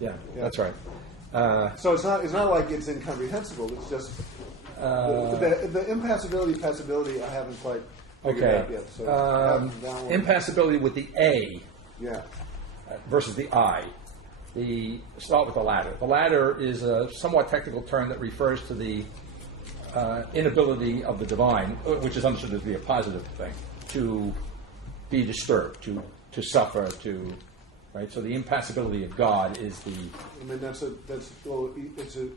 That's right. So it's not like it's incomprehensible. It's just the impassibility, passability. I haven't quite figured out yet. So impassibility with the A. Yeah. Versus the I. Start with the latter. The latter is a somewhat technical term that refers to the inability of the divine, which is understood to be a positive thing, to be disturbed, to suffer, right. So the impassibility of God is the. I mean it's a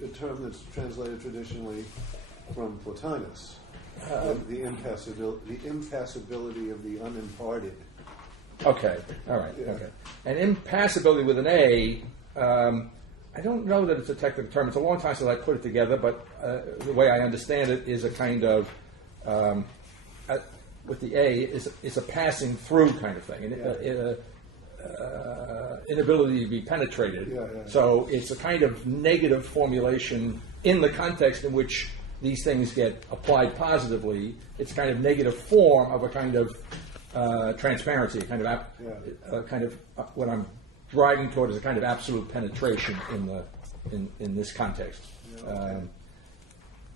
term that's translated traditionally from Plotinus. The impassibility of the unimparted. Okay, all right, okay. And impassibility with an A, I don't know that it's a technical term. It's a long time since I put it together, but the way I understand it is a kind of, with the A, is a passing through kind of thing, inability to be penetrated. So it's a kind of negative formulation in the context in which these things get applied positively. It's kind of negative form of a kind of transparency, kind of what I'm driving toward is a kind of absolute penetration in this context.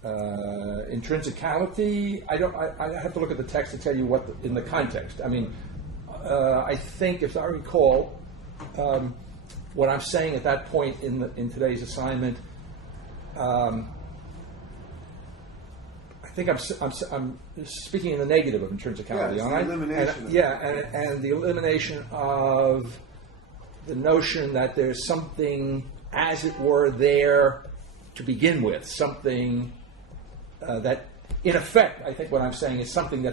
Intrinsicality, I have to look at the text to tell you what in the context. I mean, I think, if I recall, what I'm saying at that point in today's assignment. I think I'm speaking in the negative of intrinsicality, aren't I? Elimination. And the elimination of the notion that there's something, as it were, there to begin with, something that, in effect, I think what I'm saying is something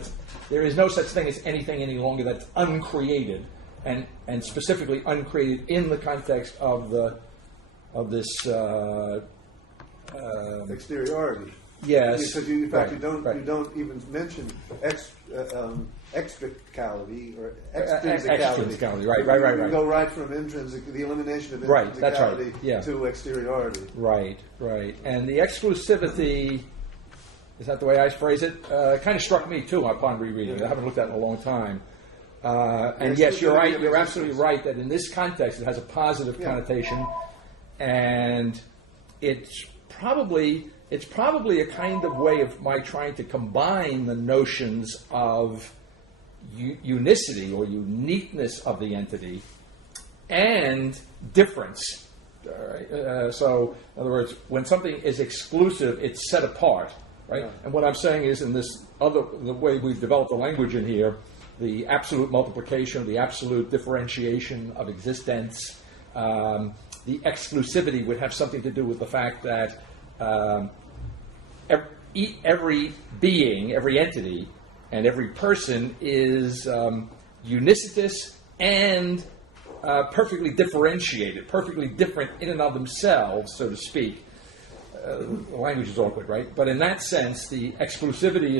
there is no such thing as anything any longer that's uncreated, and specifically uncreated in the context of this exteriority. Yes, because you don't even mention extricality or extrinsicality. Right. You go right from the elimination of intrinsicality to exteriority. Right. And the exclusivity, is that the way I phrase it? Kind of struck me too upon rereading. I haven't looked at it in a long time. And yes, you're right. You're absolutely right that in this context it has a positive connotation, and it's probably a kind of way of my trying to combine the notions of unicity or uniqueness of the entity and difference. All right? So, in other words, when something is exclusive, it's set apart, right? Yeah. And what I'm saying is, in the way we've developed the language in here, the absolute multiplication, the absolute differentiation of existence, the exclusivity would have something to do with the fact that every being, every entity, and every person is unicitous and perfectly differentiated, perfectly different in and of themselves, so to speak. The language is awkward, right? But in that sense, the exclusivity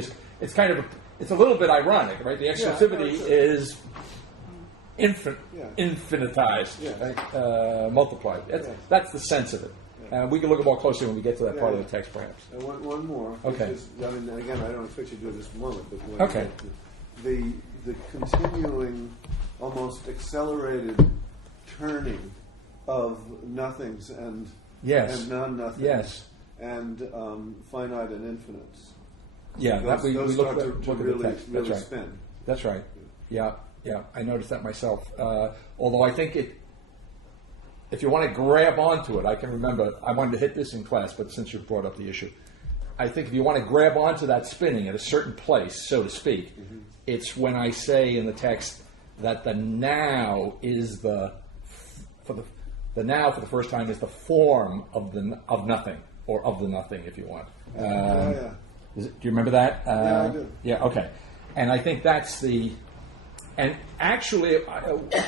it's a little bit ironic, right? The exclusivity is infinitized, multiplied. That's the sense of it. We can look at more closely when we get to that part of the text, perhaps. One more. Okay. Again, I don't expect you to do this moment, but the continuing, almost accelerated turning of nothings and non-nothings and finite and infinites. Yeah, we look at the text. Really That's spin. That's right. Yeah, I noticed that myself. Although I think if you want to grab onto it, I can remember, I wanted to hit this in class, but since you brought up the issue, I think if you want to grab onto that spinning at a certain place, so to speak, it's when I say in the text that the now is the now for the first time is the form of nothing, or of the nothing, if you want. Do you remember that? Yeah, I do. Yeah, okay. And I think that's and actually,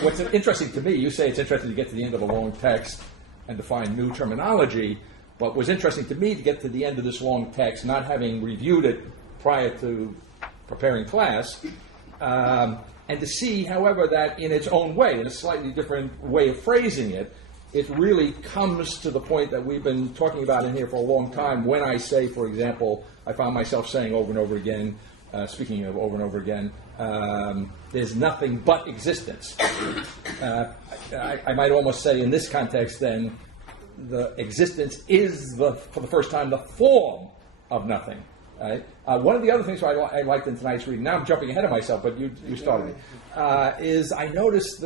what's interesting to me, you say it's interesting to get to the end of a long text and to find new terminology, but what's interesting to me to get to the end of this long text, not having reviewed it prior to preparing class, and to see, however, that in its own way, in a slightly different way of phrasing it, it really comes to the point that we've been talking about in here for a long time. When I say, for example, I found myself saying over and over again, speaking of over and over again, there's nothing but existence. I might almost say in this context then, the existence is, for the first time, the form of nothing. Right? One of the other things I liked in tonight's reading, now I'm jumping ahead of myself, but you started me, is I noticed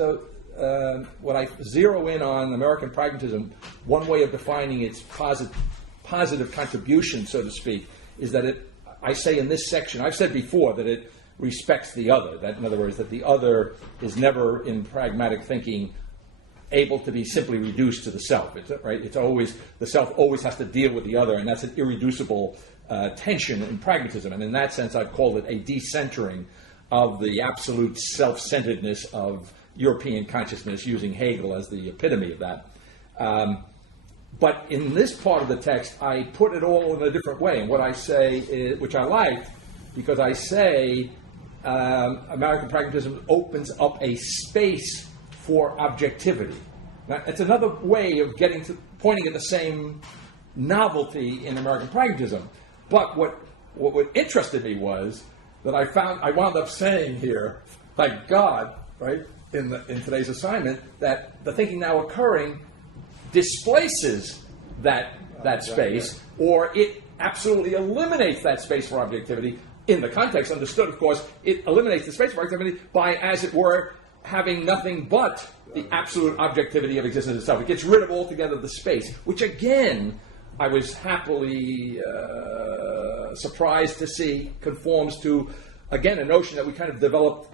when I zero in on American pragmatism, one way of defining its positive contribution, so to speak, is that I say in this section, I've said before that it respects the other. That, in other words, that the other is never, in pragmatic thinking, able to be simply reduced to the self. It's always, the self always has to deal with the other, and that's an irreducible tension in pragmatism. And in that sense, I've called it a decentering of the absolute self-centeredness of European consciousness, using Hegel as the epitome of that. But in this part of the text, I put it all in a different way. And what I say, which I like, because I say American pragmatism opens up a space for objectivity. Now, it's another way of pointing at the same novelty in American pragmatism. But what interested me was that I wound up saying here, thank God, right, in today's assignment, that the thinking now occurring displaces that space, or it absolutely eliminates that space for objectivity. In the context understood, of course, it eliminates the space for objectivity by, as it were, having nothing but the absolute objectivity of existence itself. It gets rid of altogether the space, which again, I was happily surprised to see conforms to, again, a notion that we kind of developed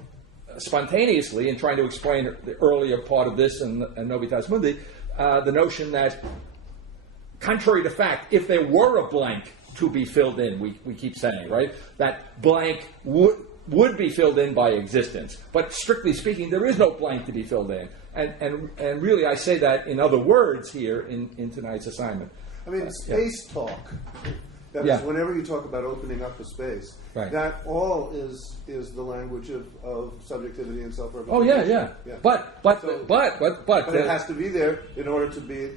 spontaneously in trying to explain the earlier part of this and Novitas Mundi, the notion that, contrary to fact, if there were a blank to be filled in, we keep saying, right, that blank would be filled in by existence. But strictly speaking, there is no blank to be filled in. And really, I say that in other words here in tonight's assignment. I mean, space talk. That is, whenever you talk about opening up a space, that all is the language of subjectivity and self-revelation. Oh yeah. But it has to be there in order to be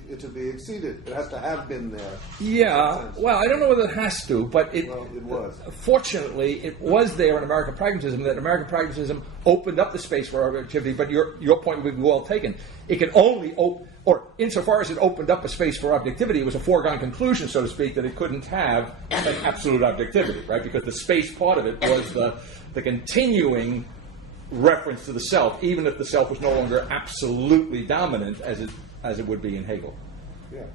exceeded. It has to have been there. Yeah. Well, I don't know whether it has to, but it was. Fortunately, it was there in American pragmatism. That American pragmatism opened up the space for objectivity. But your point would be well taken. It can only or insofar as it opened up a space for objectivity, it was a foregone conclusion, so to speak, that it couldn't have an absolute objectivity, right? Because the space part of it was the continuing reference to the self, even if the self was no longer absolutely dominant as it would be in Hegel. Yeah.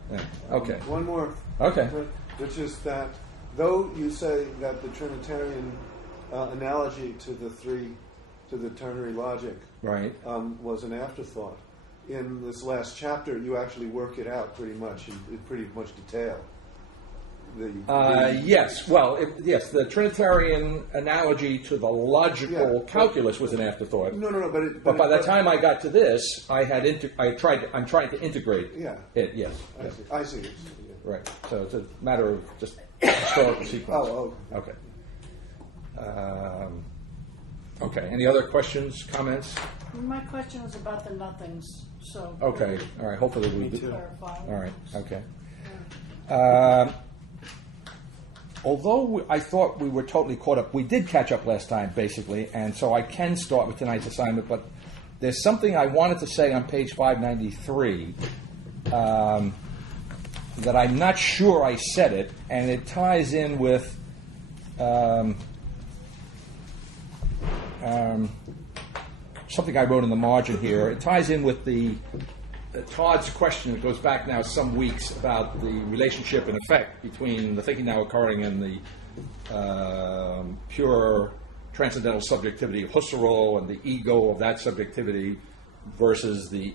Okay. One more. Okay. Which is that though you say that the Trinitarian analogy to the ternary logic was an afterthought, in this last chapter, you actually work it out pretty much in pretty much detail. Yes. Well, yes. The Trinitarian analogy to the logical calculus was an afterthought. No. But by the time I got to this, I'm trying to integrate it. Yes. I see. Yeah. Right. So it's a matter of just historical sequence. Oh. Okay. Okay. Any other questions, comments? My question was about the nothings. So. Okay. All right. Hopefully we do. Clarify. All right. Okay. Although I thought we were totally caught up, we did catch up last time, basically, and so I can start with tonight's assignment, but there's something I wanted to say on page 593 that I'm not sure I said it, and it ties in with something I wrote in the margin here. It ties in with Todd's question that goes back now some weeks about the relationship and effect between the thinking now occurring and the pure transcendental subjectivity of Husserl and the ego of that subjectivity versus the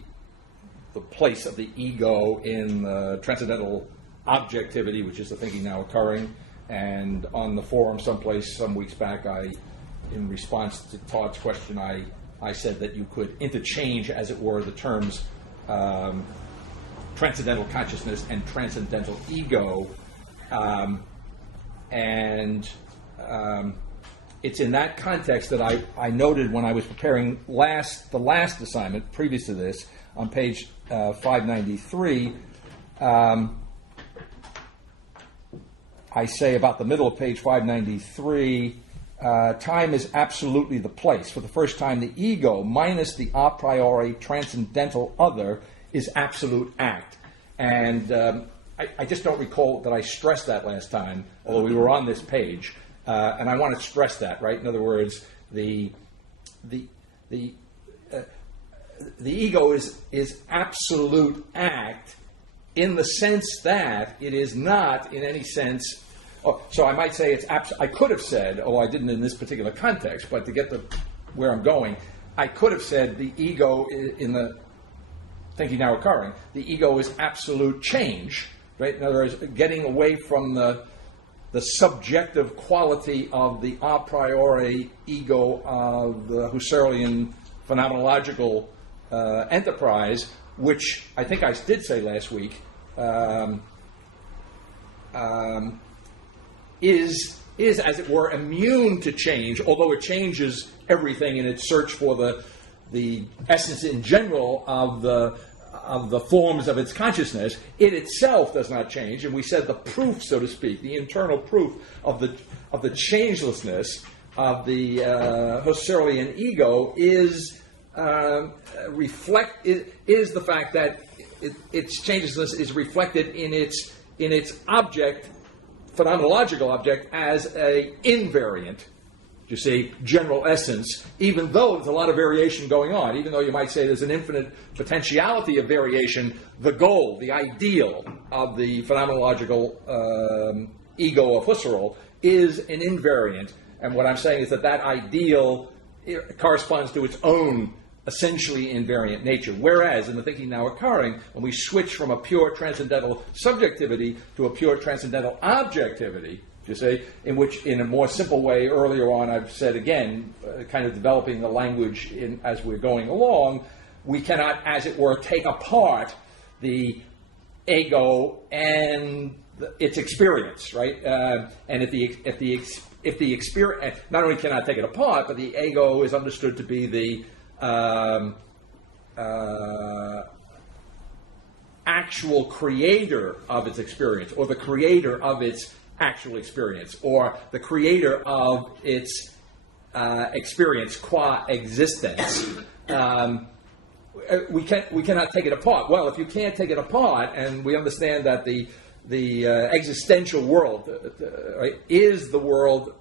place of the ego in transcendental objectivity, which is the thinking now occurring. And on the forum someplace some weeks back, in response to Todd's question, I said that you could interchange, as it were, the terms transcendental consciousness and transcendental ego, and it's in that context that I noted when I was preparing the last assignment previous to this on page 593. I say about the middle of page 593, time is absolutely the place. For the first time, the ego, minus the a priori transcendental other, is absolute act. And I just don't recall that I stressed that last time, although we were on this page. And I want to stress that, right? In other words, the ego is absolute act in the sense that it is not, in any sense. So I might say I could have said, although I didn't in this particular context, but to get where I'm going, I could have said the ego in the thinking now occurring, the ego is absolute change, right? In other words, getting away from the subjective quality of the a priori ego of the Husserlian phenomenological enterprise, which I think I did say last week, is as it were immune to change, although it changes everything in its search for the essence in general of the forms of its consciousness. It itself does not change, and we said the proof, so to speak, the internal proof of the changelessness of the Husserlian ego is the fact that its changelessness is reflected in its object, phenomenological object, as a invariant, you see, general essence, even though there's a lot of variation going on, even though you might say there's an infinite potentiality of variation, the goal, the ideal of the phenomenological ego of Husserl is an invariant. And what I'm saying is that ideal corresponds to its own essentially invariant nature. Whereas in the thinking now occurring, when we switch from a pure transcendental subjectivity to a pure transcendental objectivity, you see, in which, in a more simple way, earlier on, I've said again, kind of developing the language as we're going along, we cannot, as it were, take apart the ego and its experience, right? And if the experience, not only cannot take it apart, but the ego is understood to be the actual creator of its experience, or the creator of its actual experience, or the creator of its experience qua existence. We cannot take it apart. Well, if you can't take it apart, and we understand that the existential world is the world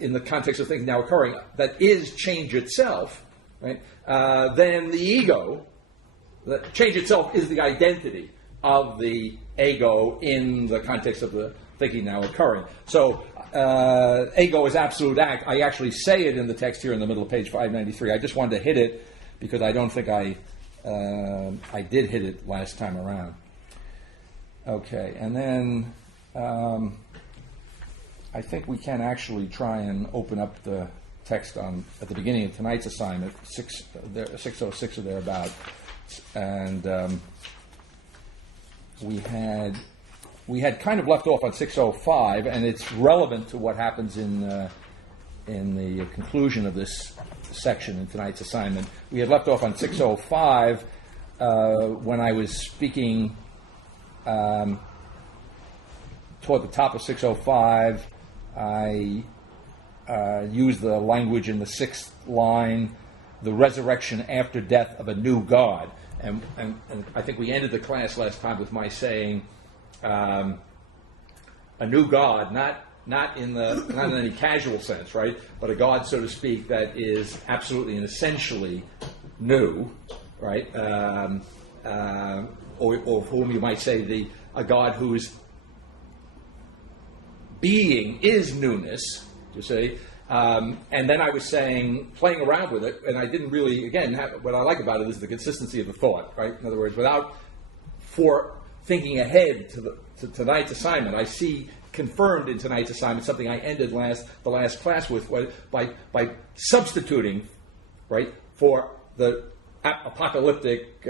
in the context of things now occurring that is change itself, right? Then the ego, the change itself, is the identity of the ego in the context of the thinking now occurring. So ego is absolute act. I actually say it in the text here in the middle of page 593. I just wanted to hit it because I don't think I did hit it last time around. Okay, and then I think we can actually try and open up the text at the beginning of tonight's assignment, 606 or thereabout, and we had kind of left off on 605, and it's relevant to what happens in the conclusion of this section in tonight's assignment. We had left off on 605 when I was speaking toward the top of 605. I used the language in the sixth line, the resurrection after death of a new God. And I think we ended the class last time with my saying a new God, not in any casual sense, right? But a God, so to speak, that is absolutely and essentially new, right? Or of whom you might say a God whose being is newness, you see. And then I was saying, playing around with it, and I didn't really, again, what I like about it is the consistency of the thought, right? In other words, without thinking ahead to tonight's assignment, I see confirmed in tonight's assignment something I ended the last class with by substituting, right, for the apocalyptic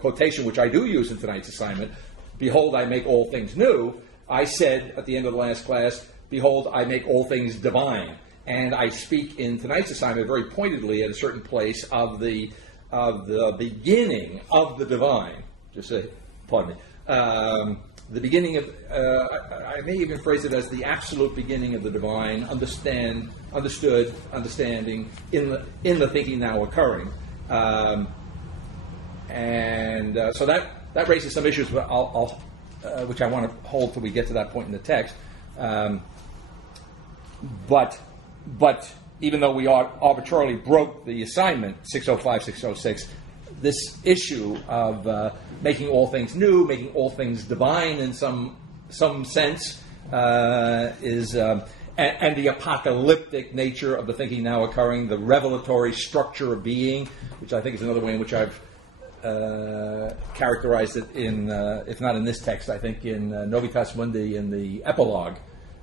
quotation, which I do use in tonight's assignment, behold, I make all things new. I said at the end of the last class, behold, I make all things divine. And I speak in tonight's assignment very pointedly at a certain place of the beginning of the divine. Just say, pardon me. the beginning of, I may even phrase it as the absolute beginning of the divine, understanding in the thinking now occurring. So that raises some issues, but I'll which I want to hold till we get to that point in the text. But even though we arbitrarily broke the assignment, 605, 606, this issue of making all things new, making all things divine in some sense, is and the apocalyptic nature of the thinking now occurring, the revelatory structure of being, which I think is another way in which I've characterized it in, if not in this text, I think in Novitas Mundi in the epilogue,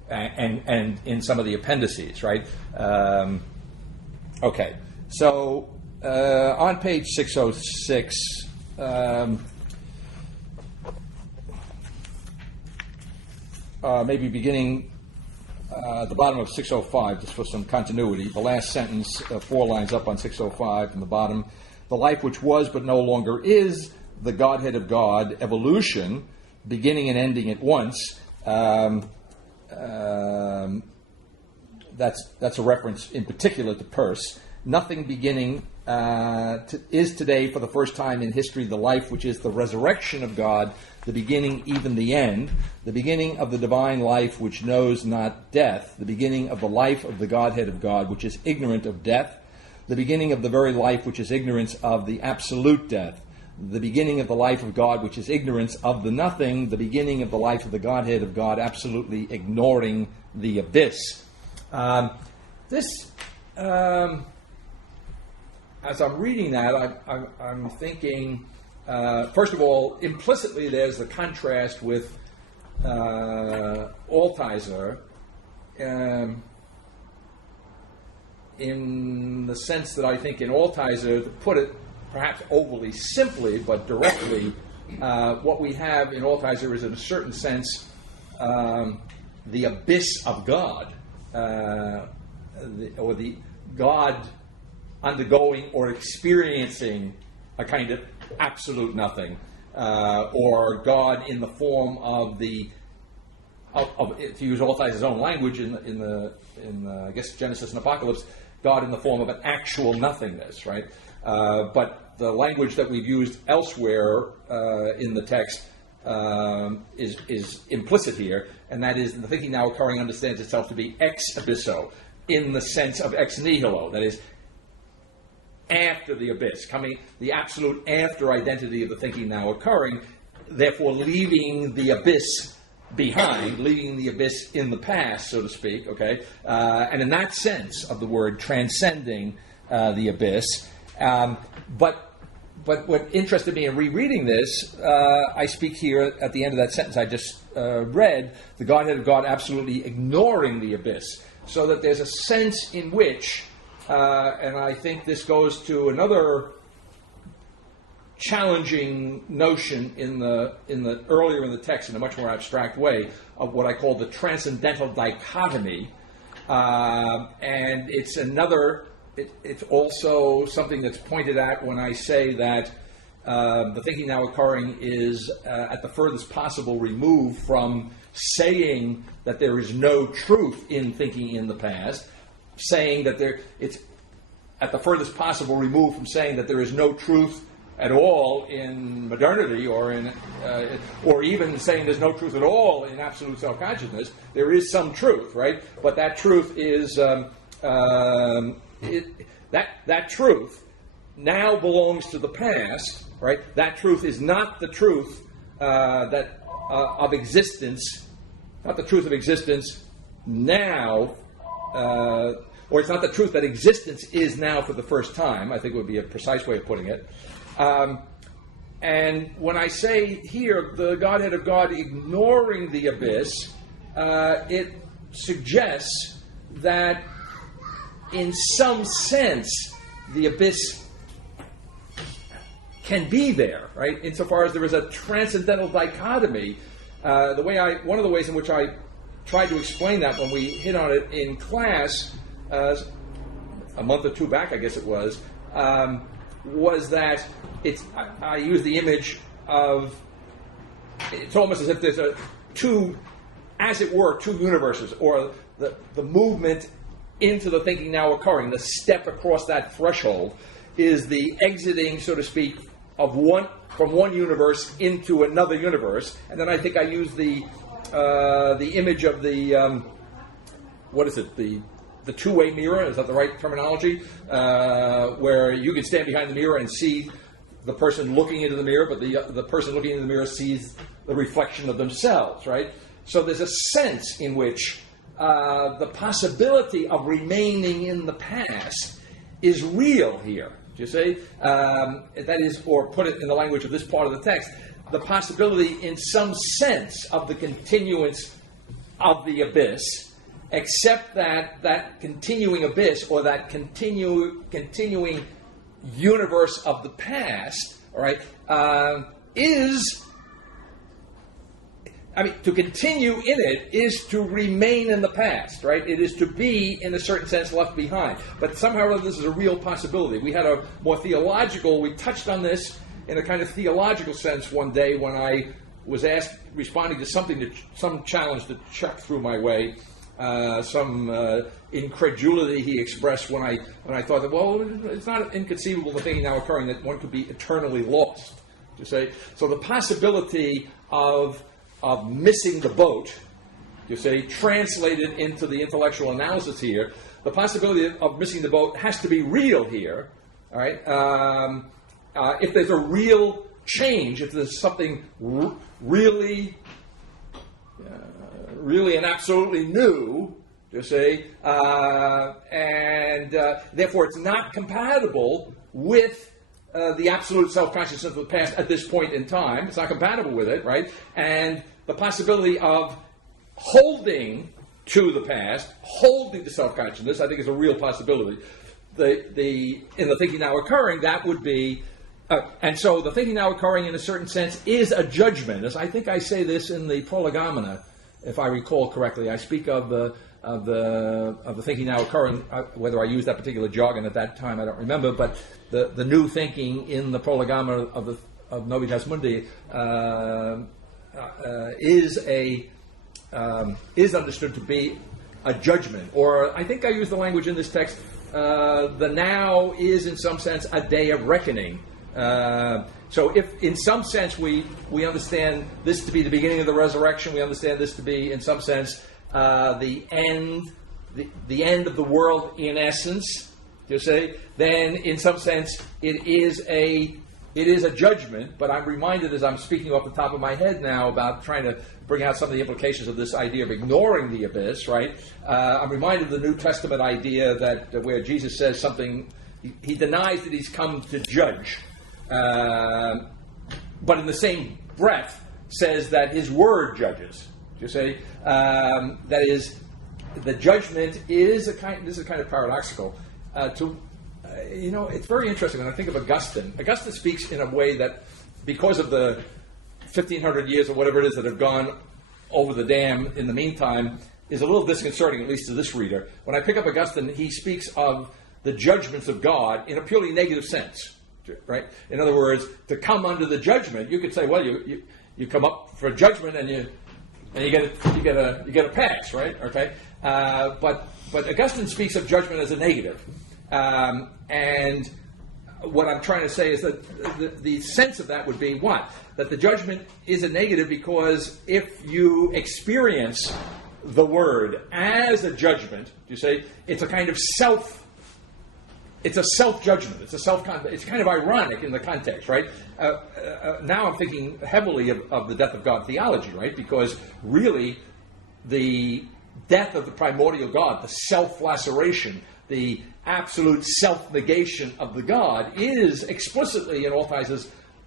and in some of the appendices, right? Okay, so on page 606, maybe beginning at the bottom of 605, just for some continuity, the last sentence, 4 lines up on 605 from the bottom, the life which was but no longer is, the Godhead of God, evolution, beginning and ending at once. That's a reference in particular to Peirce. Nothing beginning is today for the first time in history the life which is the resurrection of God, the beginning, even the end, the beginning of the divine life which knows not death, the beginning of the life of the Godhead of God which is ignorant of death, the beginning of the very life which is ignorance of the absolute death, the beginning of the life of God which is ignorance of the nothing, the beginning of the life of the Godhead of God absolutely ignoring the abyss. As I'm reading that, I'm thinking, first of all, implicitly there's the contrast with Altizer, in the sense that I think in Altizer, to put it perhaps overly simply but directly, what we have in Altizer is in a certain sense the abyss of God, or the God undergoing or experiencing a kind of absolute nothing, or God in the form of to use Altizer's own language in I guess Genesis and Apocalypse, God in the form of an actual nothingness, right? But the language that we've used elsewhere in the text is implicit here, and that is the thinking now occurring understands itself to be ex abysso, in the sense of ex nihilo, that is, after the abyss, coming the absolute after identity of the thinking now occurring, therefore leaving the abyss behind, leaving the abyss in the past, so to speak, okay? And in that sense of the word, transcending the abyss. But what interested me in rereading this, I speak here at the end of that sentence I just read, the Godhead of God absolutely ignoring the abyss, so that there's a sense in which, and I think this goes to another challenging notion in the earlier in the text in a much more abstract way, of what I call the transcendental dichotomy, and it's another. It's also something that's pointed at when I say that the thinking now occurring is at the furthest possible remove from saying that there is no truth in thinking in the past, saying that it's at the furthest possible remove from saying that there is no truth at all in modernity, or even saying there's no truth at all in absolute self-consciousness. There is some truth, right? But that truth is that truth now belongs to the past, right? That truth is not the truth of existence, not the truth of existence now, or it's not the truth that existence is now for the first time, I think would be a precise way of putting it. And when I say here, the Godhead of God ignoring the abyss, it suggests that in some sense the abyss can be there, right? Insofar as there is a transcendental dichotomy. One of the ways in which I tried to explain that when we hit on it in class a month or two back, I guess it was that I use the image of it's almost as if there's two universes, or the movement into the thinking now occurring, the step across that threshold is the exiting, so to speak, from one universe into another universe. And then I think I use the image of the the two-way mirror. Is that the right terminology? Where you can stand behind the mirror and see the person looking into the mirror, but the person looking into the mirror sees the reflection of themselves, right? So there's a sense in which the possibility of remaining in the past is real here. Do you see? That is, or put it in the language of this part of the text, the possibility in some sense of the continuance of the abyss, except that continuing abyss, or that continuing universe of the past, all right, to continue in it is to remain in the past, right? It is to be, in a certain sense, left behind. But somehow or other, this is a real possibility. We had a more theological, we touched on this in a kind of theological sense one day when I was responding to some challenge that chucked through my way, some incredulity he expressed when I thought that, well, it's not inconceivable, the thing now occurring, that one could be eternally lost. You say, so the possibility of missing the boat, you say, translated into the intellectual analysis here, the possibility of missing the boat has to be real here, all right? If there's a real change, if there's something really and absolutely new, you say, and therefore it's not compatible with the absolute self-consciousness of the past at this point in time. It's not compatible with it, right? And the possibility of holding to the past, holding to self-consciousness, I think is a real possibility. In the thinking now occurring, that would be, and so the thinking now occurring in a certain sense is a judgment. As I think I say this in the Prolegomena, if I recall correctly, I speak of the thinking now occurring. Whether I used that particular jargon at that time, I don't remember. But the new thinking in the Prolegomena of Novitas Mundi is understood to be a judgment, or I think I use the language in this text. The now is, in some sense, a day of reckoning. So if, in some sense, we understand this to be the beginning of the resurrection, we understand this to be, in some sense, the end of the world in essence, you say, then, in some sense, it is a judgment. But I'm reminded, as I'm speaking off the top of my head now, about trying to bring out some of the implications of this idea of ignoring the abyss, right? I'm reminded of the New Testament idea that where Jesus says something, he denies that he's come to judge. But in the same breath says that his word judges. You say that is, the judgment is this is kind of paradoxical. It's very interesting when I think of Augustine. Augustine speaks in a way that, because of the 1,500 years or whatever it is that have gone over the dam in the meantime, is a little disconcerting, at least to this reader. When I pick up Augustine, he speaks of the judgments of God in a purely negative sense. Right? In other words, to come under the judgment, you could say, well, you come up for judgment and you get a pass, right? Okay, but Augustine speaks of judgment as a negative, and what I'm trying to say is that the sense of that would be what? That the judgment is a negative because if you experience the word as a judgment, you say it's a kind of it's a self-judgment. It's kind of ironic in the context, right? Now I'm thinking heavily of the death of God theology, right? Because really, the death of the primordial God, the self-laceration, the absolute self-negation of the God, is explicitly in all ties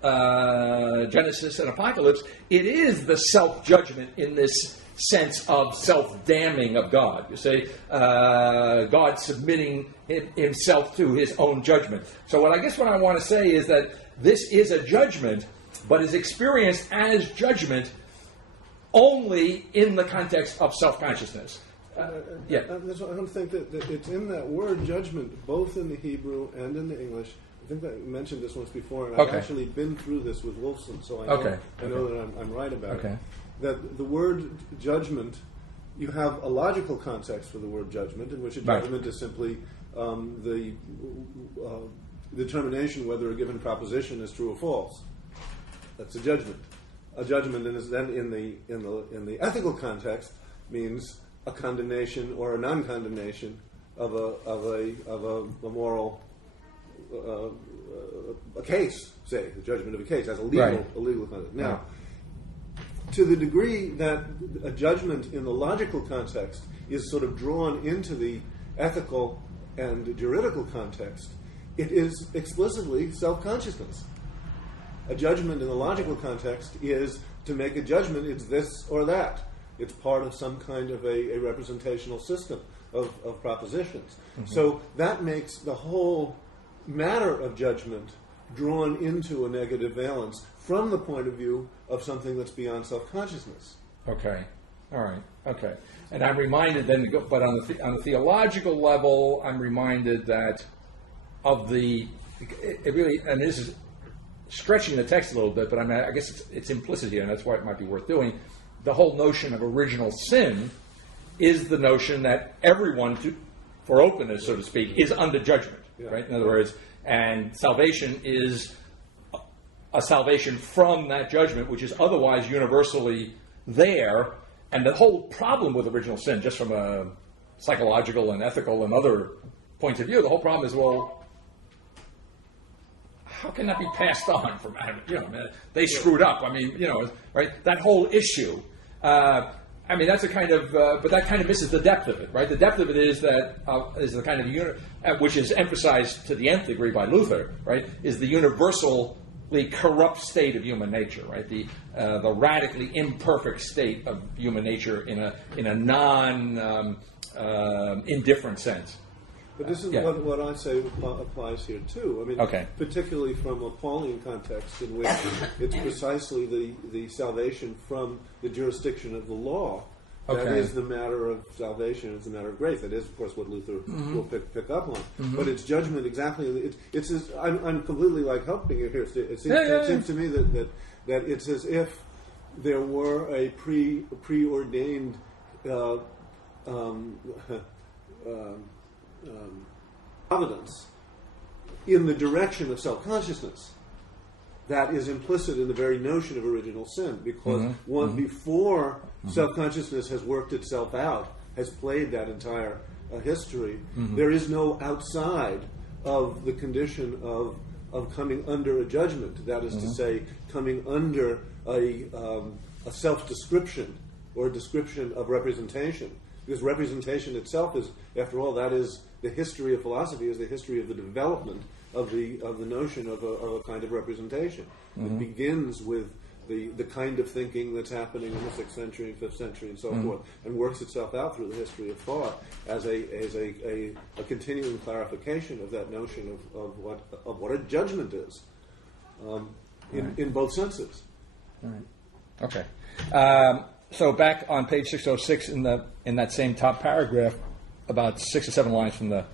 Genesis and Apocalypse. It is the self-judgment in this sense of self-damning of God. You say, God submitting himself to his own judgment. So what I want to say is that this is a judgment, but is experienced as judgment only in the context of self-consciousness. Yeah. That's what I don't think that it's in that word judgment, both in the Hebrew and in the English. I think that I mentioned this once before, and I've actually been through this with Wolfson, so I know that I'm right about it. That the word judgment, you have a logical context for the word judgment, in which a judgment is simply the determination whether a given proposition is true or false. That's a judgment. A judgment is then in the ethical context means a condemnation or a non-condemnation of a moral a case, say the judgment of a case as a legal context. Now, to the degree that a judgment in the logical context is sort of drawn into the ethical and juridical context, it is explicitly self-consciousness. A judgment in the logical context is to make a judgment, it's this or that. It's part of some kind of a representational system of propositions. Mm-hmm. So that makes the whole matter of judgment drawn into a negative valence from the point of view of something that's beyond self-consciousness. Okay. All right. Okay. And I'm reminded then, but on the theological level, I'm reminded that of it really, and this is stretching the text a little bit, but I guess it's implicit here, and that's why it might be worth doing. The whole notion of original sin is the notion that everyone, for openness, so to speak, is under judgment, right? In other words, and salvation is a salvation from that judgment, which is otherwise universally there. And the whole problem with original sin, just from a psychological and ethical and other points of view, the whole problem is, well, how can that be passed on from Adam? They screwed up. Right? That whole issue. That's a kind of, but that kind of misses the depth of it, right? The depth of it is that is the kind of which is emphasized to the nth degree by Luther, right? Is the universally corrupt state of human nature, right? The radically imperfect state of human nature in a non indifferent sense. But this is what I say applies here too. Particularly from a Pauline context in which it's precisely the salvation from the jurisdiction of the law that is the matter of salvation. It's a matter of grace. That is, of course, what Luther will pick up on. Mm-hmm. But it's judgment exactly. I'm completely helping you here. It seems to me that it's as if there were a preordained. Providence in the direction of self-consciousness that is implicit in the very notion of original sin, because before self-consciousness has worked itself out, has played that entire history, there is no outside of the condition of coming under a judgment. That is to say, coming under a self-description or a description of representation. Because representation itself is, after all, that is the history of philosophy, is the history of the development of the notion of a kind of representation. It begins with the kind of thinking that's happening in the 6th century and 5th century and so forth, and works itself out through the history of thought as a continuing clarification of that notion of what a judgment is, in both senses. All right. Okay. So back on page 606 in that same top paragraph, about 6 or 7 lines from the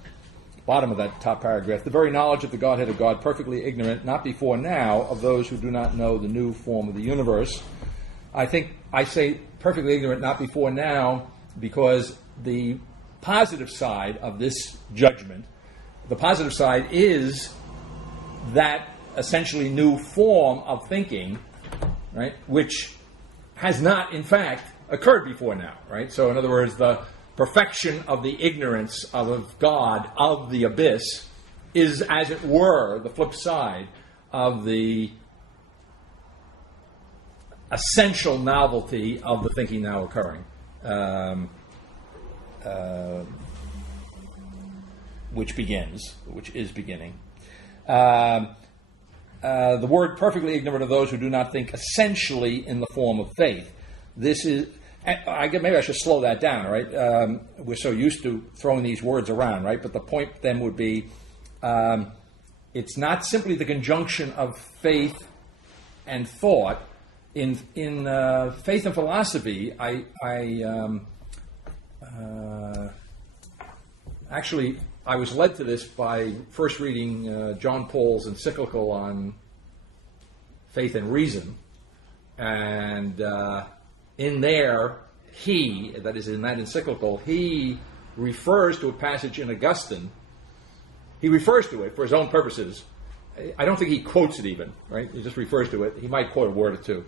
bottom of that top paragraph, the very knowledge of the Godhead of God, perfectly ignorant, not before now, of those who do not know the new form of the universe. I think I say perfectly ignorant, not before now, because the positive side of this judgment, the positive side is that essentially new form of thinking, right, which has not, in fact, occurred before now, right? So, in other words, the perfection of the ignorance of God, of the abyss, is, as it were, the flip side of the essential novelty of the thinking now occurring, which is beginning. The word perfectly ignorant of those who do not think essentially in the form of faith. This is, maybe I should slow that down, right? We're so used to throwing these words around, right? But the point then would be, it's not simply the conjunction of faith and thought. In faith and philosophy, Actually, I was led to this by first reading John Paul's encyclical on faith and reason, and in there, that is in that encyclical, he refers to a passage in Augustine. He refers to it for his own purposes. I don't think he quotes it even, right? He just refers to it. He might quote a word or two.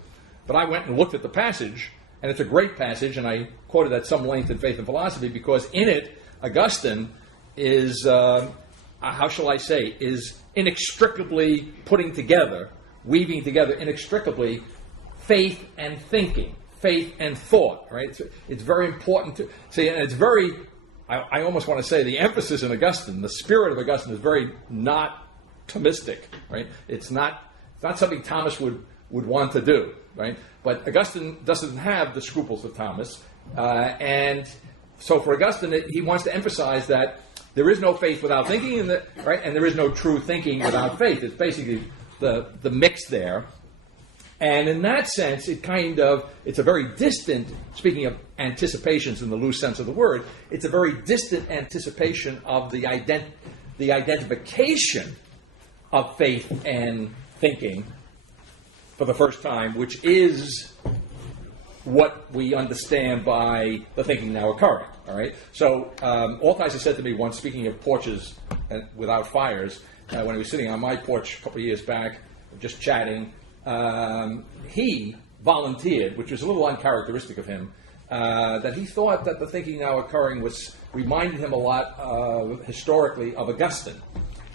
But I went and looked at the passage, and it's a great passage, and I quoted at some length in Faith and Philosophy, because in it, Augustine is, how shall I say, is inextricably weaving together inextricably faith and thinking, faith and thought, right? It's very important to see, and it's very, I almost want to say the emphasis in Augustine, the spirit of Augustine is very not Thomistic, right? It's not something Thomas would want to do, right? But Augustine doesn't have the scruples of Thomas, and so for Augustine, he wants to emphasize that there is no faith without thinking, right? And there is no true thinking without faith. It's basically the mix there. And in that sense, it's a very distant, speaking of anticipations in the loose sense of the word, it's a very distant anticipation of the identification of faith and thinking for the first time, which is what we understand by the thinking now occurring. All right. So Altizer said to me once, speaking of porches without fires, when he was sitting on my porch a couple of years back, just chatting, he volunteered, which was a little uncharacteristic of him, that he thought that the thinking now occurring reminded him a lot historically of Augustine.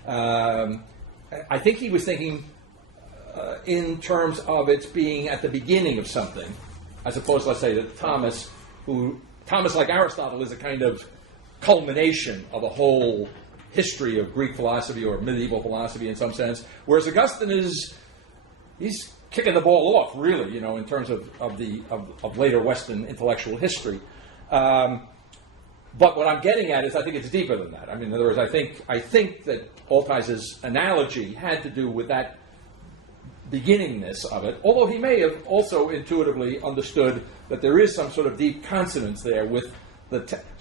I think he was thinking in terms of its being at the beginning of something, as opposed to, let's say, that Thomas, like Aristotle, is a kind of culmination of a whole history of Greek philosophy or medieval philosophy in some sense, whereas Augustine he's kicking the ball off, really, in terms of later Western intellectual history. But what I'm getting at is I think it's deeper than that. I mean, in other words, I think that Altizer's analogy had to do with that beginningness of it, although he may have also intuitively understood that there is some sort of deep consonance there with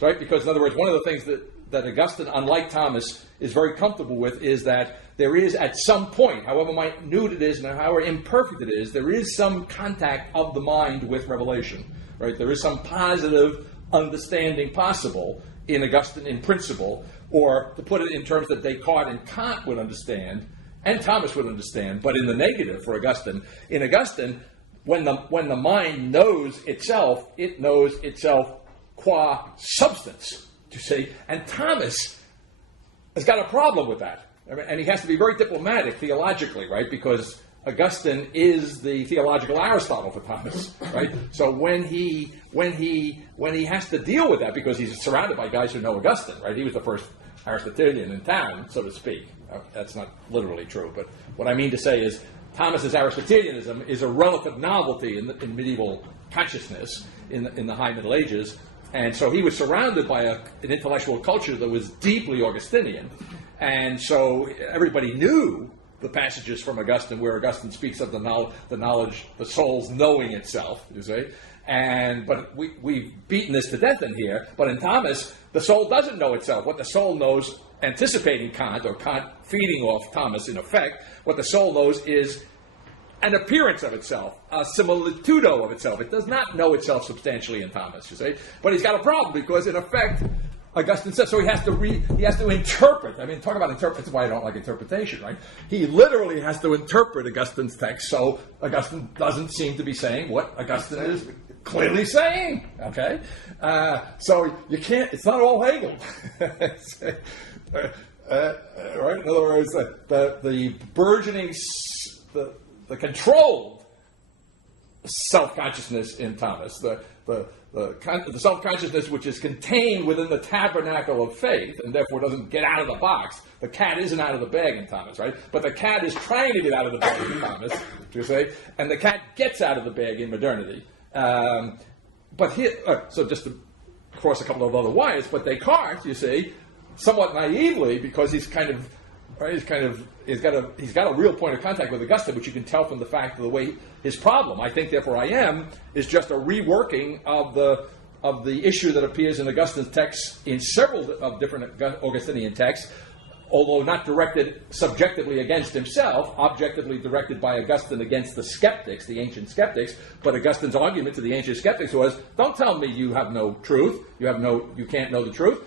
right? Because, in other words, one of the things that Augustine, unlike Thomas, is very comfortable with is that there is, at some point, however minute it is and however imperfect it is, there is some contact of the mind with revelation, right? There is some positive understanding possible in Augustine in principle, or to put it in terms that Descartes and Kant would understand, and Thomas would understand, but in the negative for Augustine. In Augustine, when the mind knows itself, it knows itself qua substance, to say, and Thomas has got a problem with that. I mean, and he has to be very diplomatic theologically, right? Because Augustine is the theological Aristotle for Thomas, right? So when he has to deal with that, because he's surrounded by guys who know Augustine, right? He was the first Aristotelian in town, so to speak. That's not literally true, but what I mean to say is Thomas's Aristotelianism is a relative novelty in medieval consciousness in the High Middle Ages, and so he was surrounded by an intellectual culture that was deeply Augustinian, and so everybody knew the passages from Augustine where Augustine speaks of the knowledge, the soul's knowing itself, you see. But we've beaten this to death in here. But in Thomas, the soul doesn't know itself. What the soul knows, anticipating Kant, or Kant feeding off Thomas in effect, what the soul knows is an appearance of itself, a similitudo of itself. It does not know itself substantially in Thomas, you see. But he's got a problem because, in effect, Augustine says, so he has to interpret. I mean, talk about interpret. That's why I don't like interpretation, right? He literally has to interpret Augustine's text, so Augustine doesn't seem to be saying what Augustine is clearly saying, okay? So you can't, it's not all Hegel. Right? In other words, the burgeoning, the controlled self-consciousness in Thomas, the self-consciousness which is contained within the tabernacle of faith and therefore doesn't get out of the box. The cat isn't out of the bag in Thomas, right? But the cat is trying to get out of the bag in Thomas, you say, and the cat gets out of the bag in modernity. But here, so just to cross a couple of other wires, but Descartes, you see, somewhat naively, because he's got a real point of contact with Augustine, which you can tell from the fact of the way his problem, I think, therefore I am, is just a reworking of of the issue that appears in Augustine's texts in several of different Augustinian texts, although not directed subjectively against himself, objectively directed by Augustine against the skeptics, the ancient skeptics. But Augustine's argument to the ancient skeptics was, don't tell me you have no truth, you can't know the truth.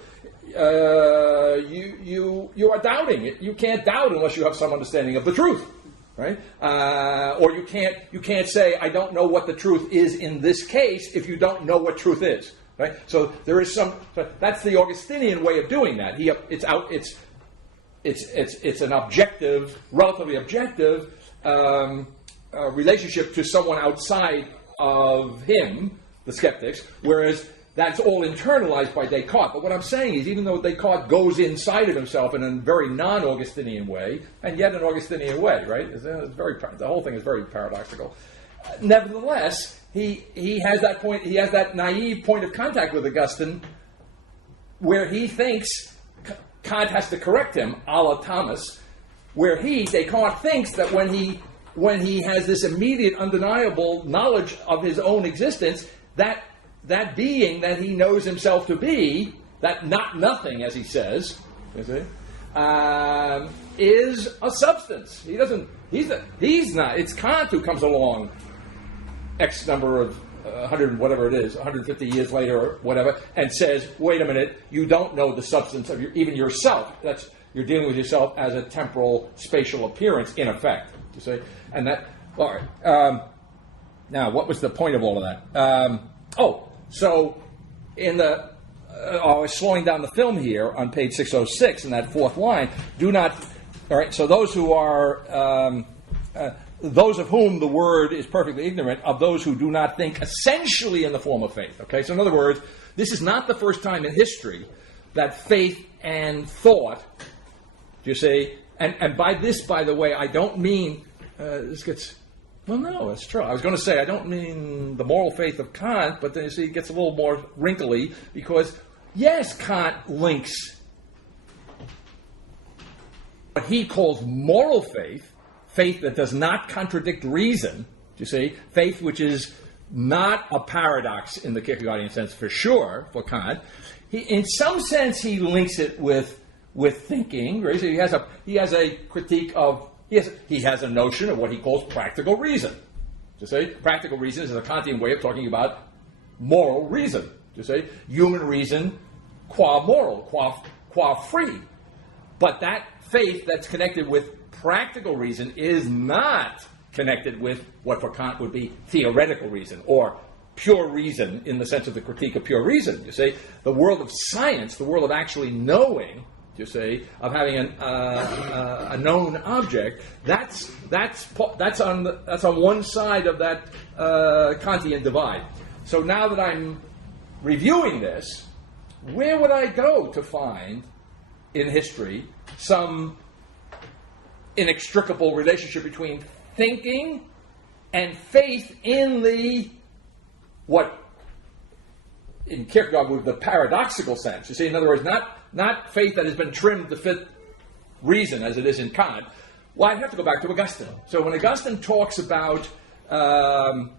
You are doubting it. You can't doubt unless you have some understanding of the truth, right? Or you can't say, I don't know what the truth is in this case if you don't know what truth is, right? So there is that's the Augustinian way of doing that. It's an objective, relatively objective relationship to someone outside of him, the skeptics, whereas that's all internalized by Descartes. But what I'm saying is, even though Descartes goes inside of himself in a very non-Augustinian way, and yet an Augustinian way, right? The whole thing is very paradoxical. Nevertheless, he has that point. He has that naive point of contact with Augustine, where he thinks Kant has to correct him, a la Thomas, where Descartes thinks that when he has this immediate, undeniable knowledge of his own existence, that being that he knows himself to be, that not nothing, as he says, you see, is a substance. He's not. It's Kant who comes along X number of 100, whatever it is, 150 years later or whatever, and says, wait a minute, you don't know the substance of even yourself. You're dealing with yourself as a temporal, spatial appearance, in effect. You see? And that, all right. Now, what was the point of all of that? So in the, I was slowing down the film here on page 606 in that fourth line, do not, all right, so those who are, those of whom the word is perfectly ignorant, of those who do not think essentially in the form of faith. Okay, so in other words, this is not the first time in history that faith and thought, you see, and by this, by the way, I don't mean, this gets, well, no, it's true. I was going to say, I don't mean the moral faith of Kant, but then you see it gets a little more wrinkly, because, yes, Kant links what he calls moral faith, faith that does not contradict reason, you see, faith which is not a paradox in the Kierkegaardian sense, for sure, for Kant. In some sense, he links it with thinking. Right? So he has a critique of, he has a notion of what he calls practical reason. You see, practical reason is a Kantian way of talking about moral reason. You see, human reason qua moral, qua free. But that faith that's connected with practical reason is not connected with what for Kant would be theoretical reason or pure reason in the sense of the critique of pure reason. You see, the world of science, the world of actually knowing, you see, of having a known object, that's on one side of that Kantian divide. So now that I'm reviewing this, where would I go to find in history some inextricable relationship between thinking and faith in the, what in Kierkegaard would be the paradoxical sense. You see, in other words, not faith that has been trimmed to fit reason as it is in Kant. Well, I'd have to go back to Augustine. So when Augustine talks about the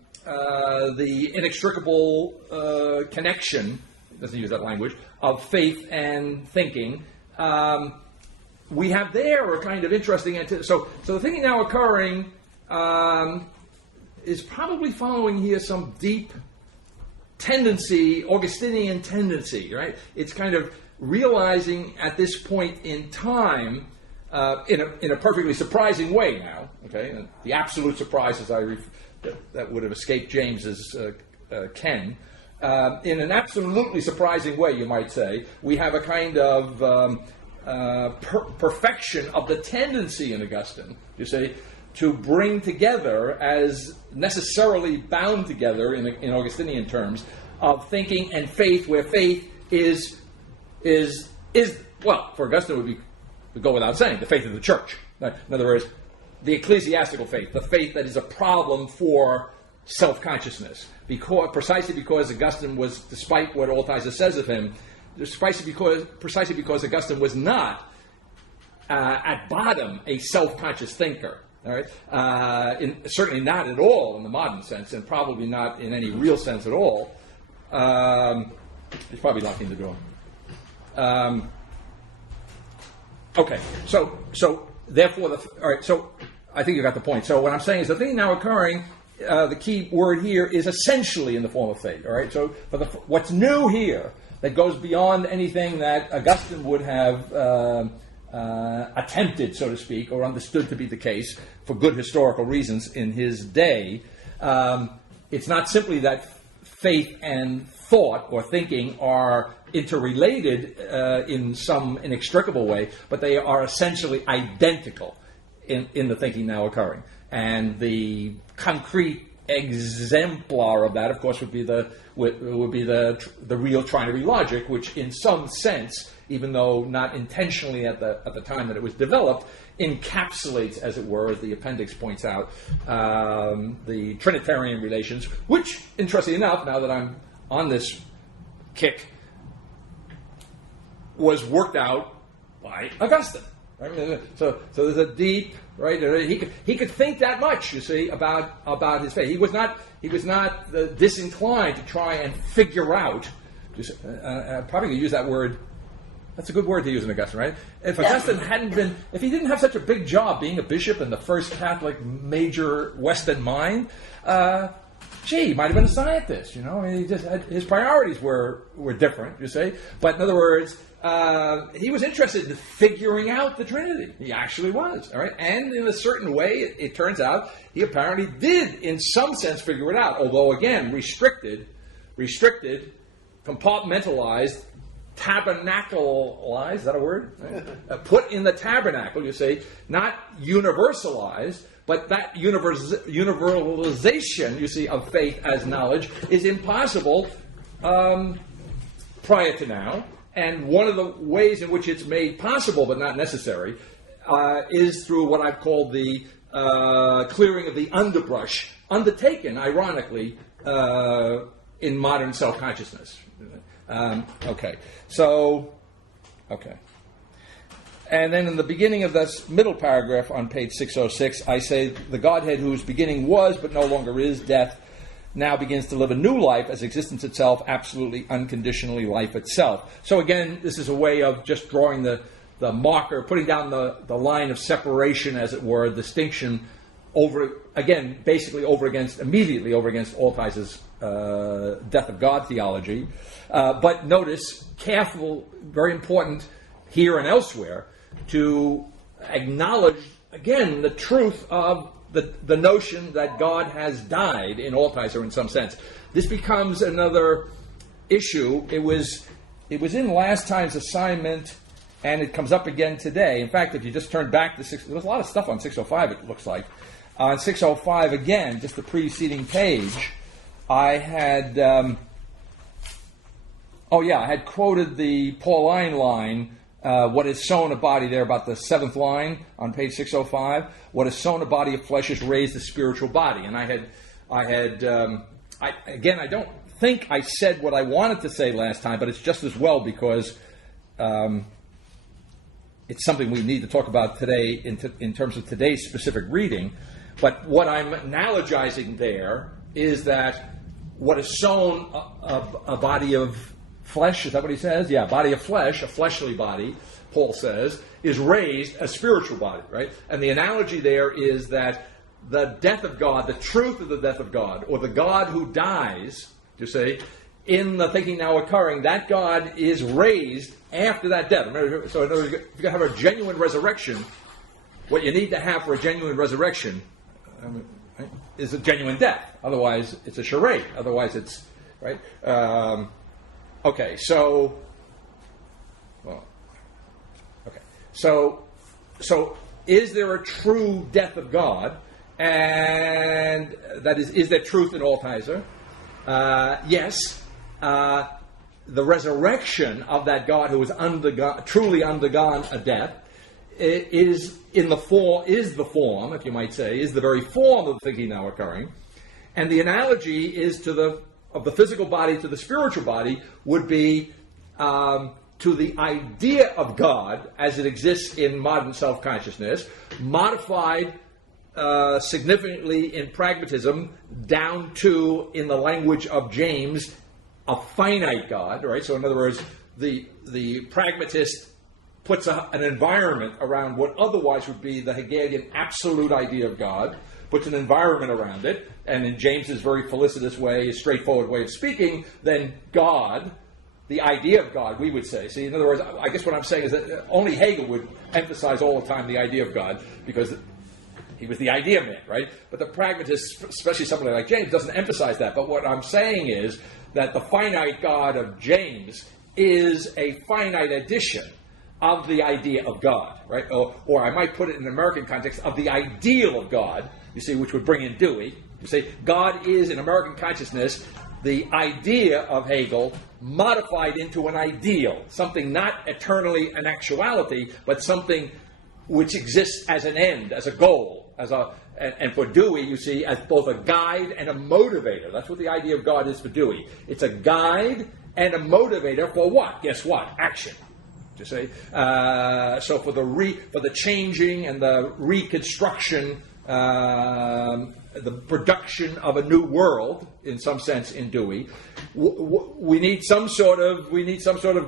inextricable connection, doesn't use that language, of faith and thinking, we have there a kind of interesting... So the thinking now occurring is probably following here some deep tendency, Augustinian tendency, right? It's kind of realizing at this point in time, in a perfectly surprising way now, okay? And the absolute surprise that would have escaped James's ken. In an absolutely surprising way, you might say, we have a kind of perfection of the tendency in Augustine, you see, to bring together, as necessarily bound together in Augustinian terms, of thinking and faith, where faith is well, for Augustine would go without saying, the faith of the church. In other words, the ecclesiastical faith, the faith that is a problem for self-consciousness, precisely because Augustine was, despite what Altizer says of him, precisely because Augustine was not, at bottom, a self-conscious thinker. All right, certainly not at all in the modern sense, and probably not in any real sense at all. He's probably locking the door. Okay, so therefore, all right, so I think you got the point. So what I'm saying is the thing now occurring, the key word here is essentially in the form of faith, all right? So what's new here that goes beyond anything that Augustine would have attempted, so to speak, or understood to be the case for good historical reasons in his day, it's not simply that faith and thought or thinking are interrelated in some inextricable way, but they are essentially identical in the thinking now occurring. And the concrete exemplar of that, of course, would be the real trinary logic, which in some sense, even though not intentionally at the time that it was developed, encapsulates, as it were, as the appendix points out, the Trinitarian relations, which, interestingly enough, now that I'm on this kick, was worked out by Augustine. Right? So there's a deep, right? He could think that much, you see, about his faith. He was not disinclined to try and figure out. Probably going to use that word. That's a good word to use in Augustine, right? If Augustine if he didn't have such a big job being a bishop in the first Catholic major Western mind, he might have been a scientist, you know. I mean, his priorities were different, you see. But in other words, he was interested in figuring out the Trinity. He actually was, all right? And in a certain way, it turns out, he apparently did, in some sense, figure it out. Although, again, restricted, compartmentalized, tabernacleized, is that a word? Right? Put in the tabernacle, you see, not universalized, but that universalization, you see, of faith as knowledge is impossible prior to now. And one of the ways in which it's made possible, but not necessary, is through what I've called the clearing of the underbrush, undertaken, ironically, in modern self-consciousness. Okay. And then in the beginning of this middle paragraph on page 606, I say, the Godhead whose beginning was, but no longer is, death, now begins to live a new life as existence itself, absolutely, unconditionally life itself. So again, this is a way of just drawing the marker, putting down the line of separation, as it were, distinction immediately over against Altice's death of God theology. But notice, careful, very important here and elsewhere, to acknowledge, again, the truth of the notion that God has died in Altice in some sense. This becomes another issue. It was in last time's assignment, and it comes up again today. In fact, if you just turn back to there was a lot of stuff on 605, it looks like. On 605, again, just the preceding page, I had I had quoted the Pauline line, what is sown a body, there about the seventh line on page 605. What is sown a body of flesh is raised a spiritual body. And I don't think I said what I wanted to say last time, but it's just as well because it's something we need to talk about today in terms of today's specific reading. But what I'm analogizing there is that what is sown a body of flesh, is that what he says? Yeah, body of flesh, a fleshly body, Paul says, is raised a spiritual body, right? And the analogy there is that the death of God, the truth of the death of God, or the God who dies, you see, in the thinking now occurring, that God is raised after that death. Remember, so in other words, if you're going to have a genuine resurrection, what you need to have for a genuine resurrection is a genuine death. Otherwise, it's a charade. Otherwise, it's, right? So is there a true death of God? And that is there truth in Altice? Yes. The resurrection of that God who has truly undergone a death is the form, if you might say, is the very form of the thinking now occurring. And the analogy is of the physical body to the spiritual body would be to the idea of God as it exists in modern self-consciousness, modified significantly in pragmatism down to, in the language of James, a finite God, right? So in other words, the pragmatist puts an environment around what otherwise would be the Hegelian absolute idea of God, puts an environment around it, and in James's very felicitous way, straightforward way of speaking, then God, the idea of God, we would say. See, in other words, I guess what I'm saying is that only Hegel would emphasize all the time the idea of God, because he was the idea man, right? But the pragmatist, especially somebody like James, doesn't emphasize that. But what I'm saying is that the finite God of James is a finite addition of the idea of God, right? Or I might put it in an American context, of the ideal of God, you see, which would bring in Dewey. You see, God is, in American consciousness, the idea of Hegel modified into an ideal, something not eternally an actuality, but something which exists as an end, as a goal, and for Dewey, you see, as both a guide and a motivator. That's what the idea of God is for Dewey. It's a guide and a motivator for what? Guess what? Action. You see, so for the changing and the reconstruction, the production of a new world, in some sense, in Dewey, we need some sort of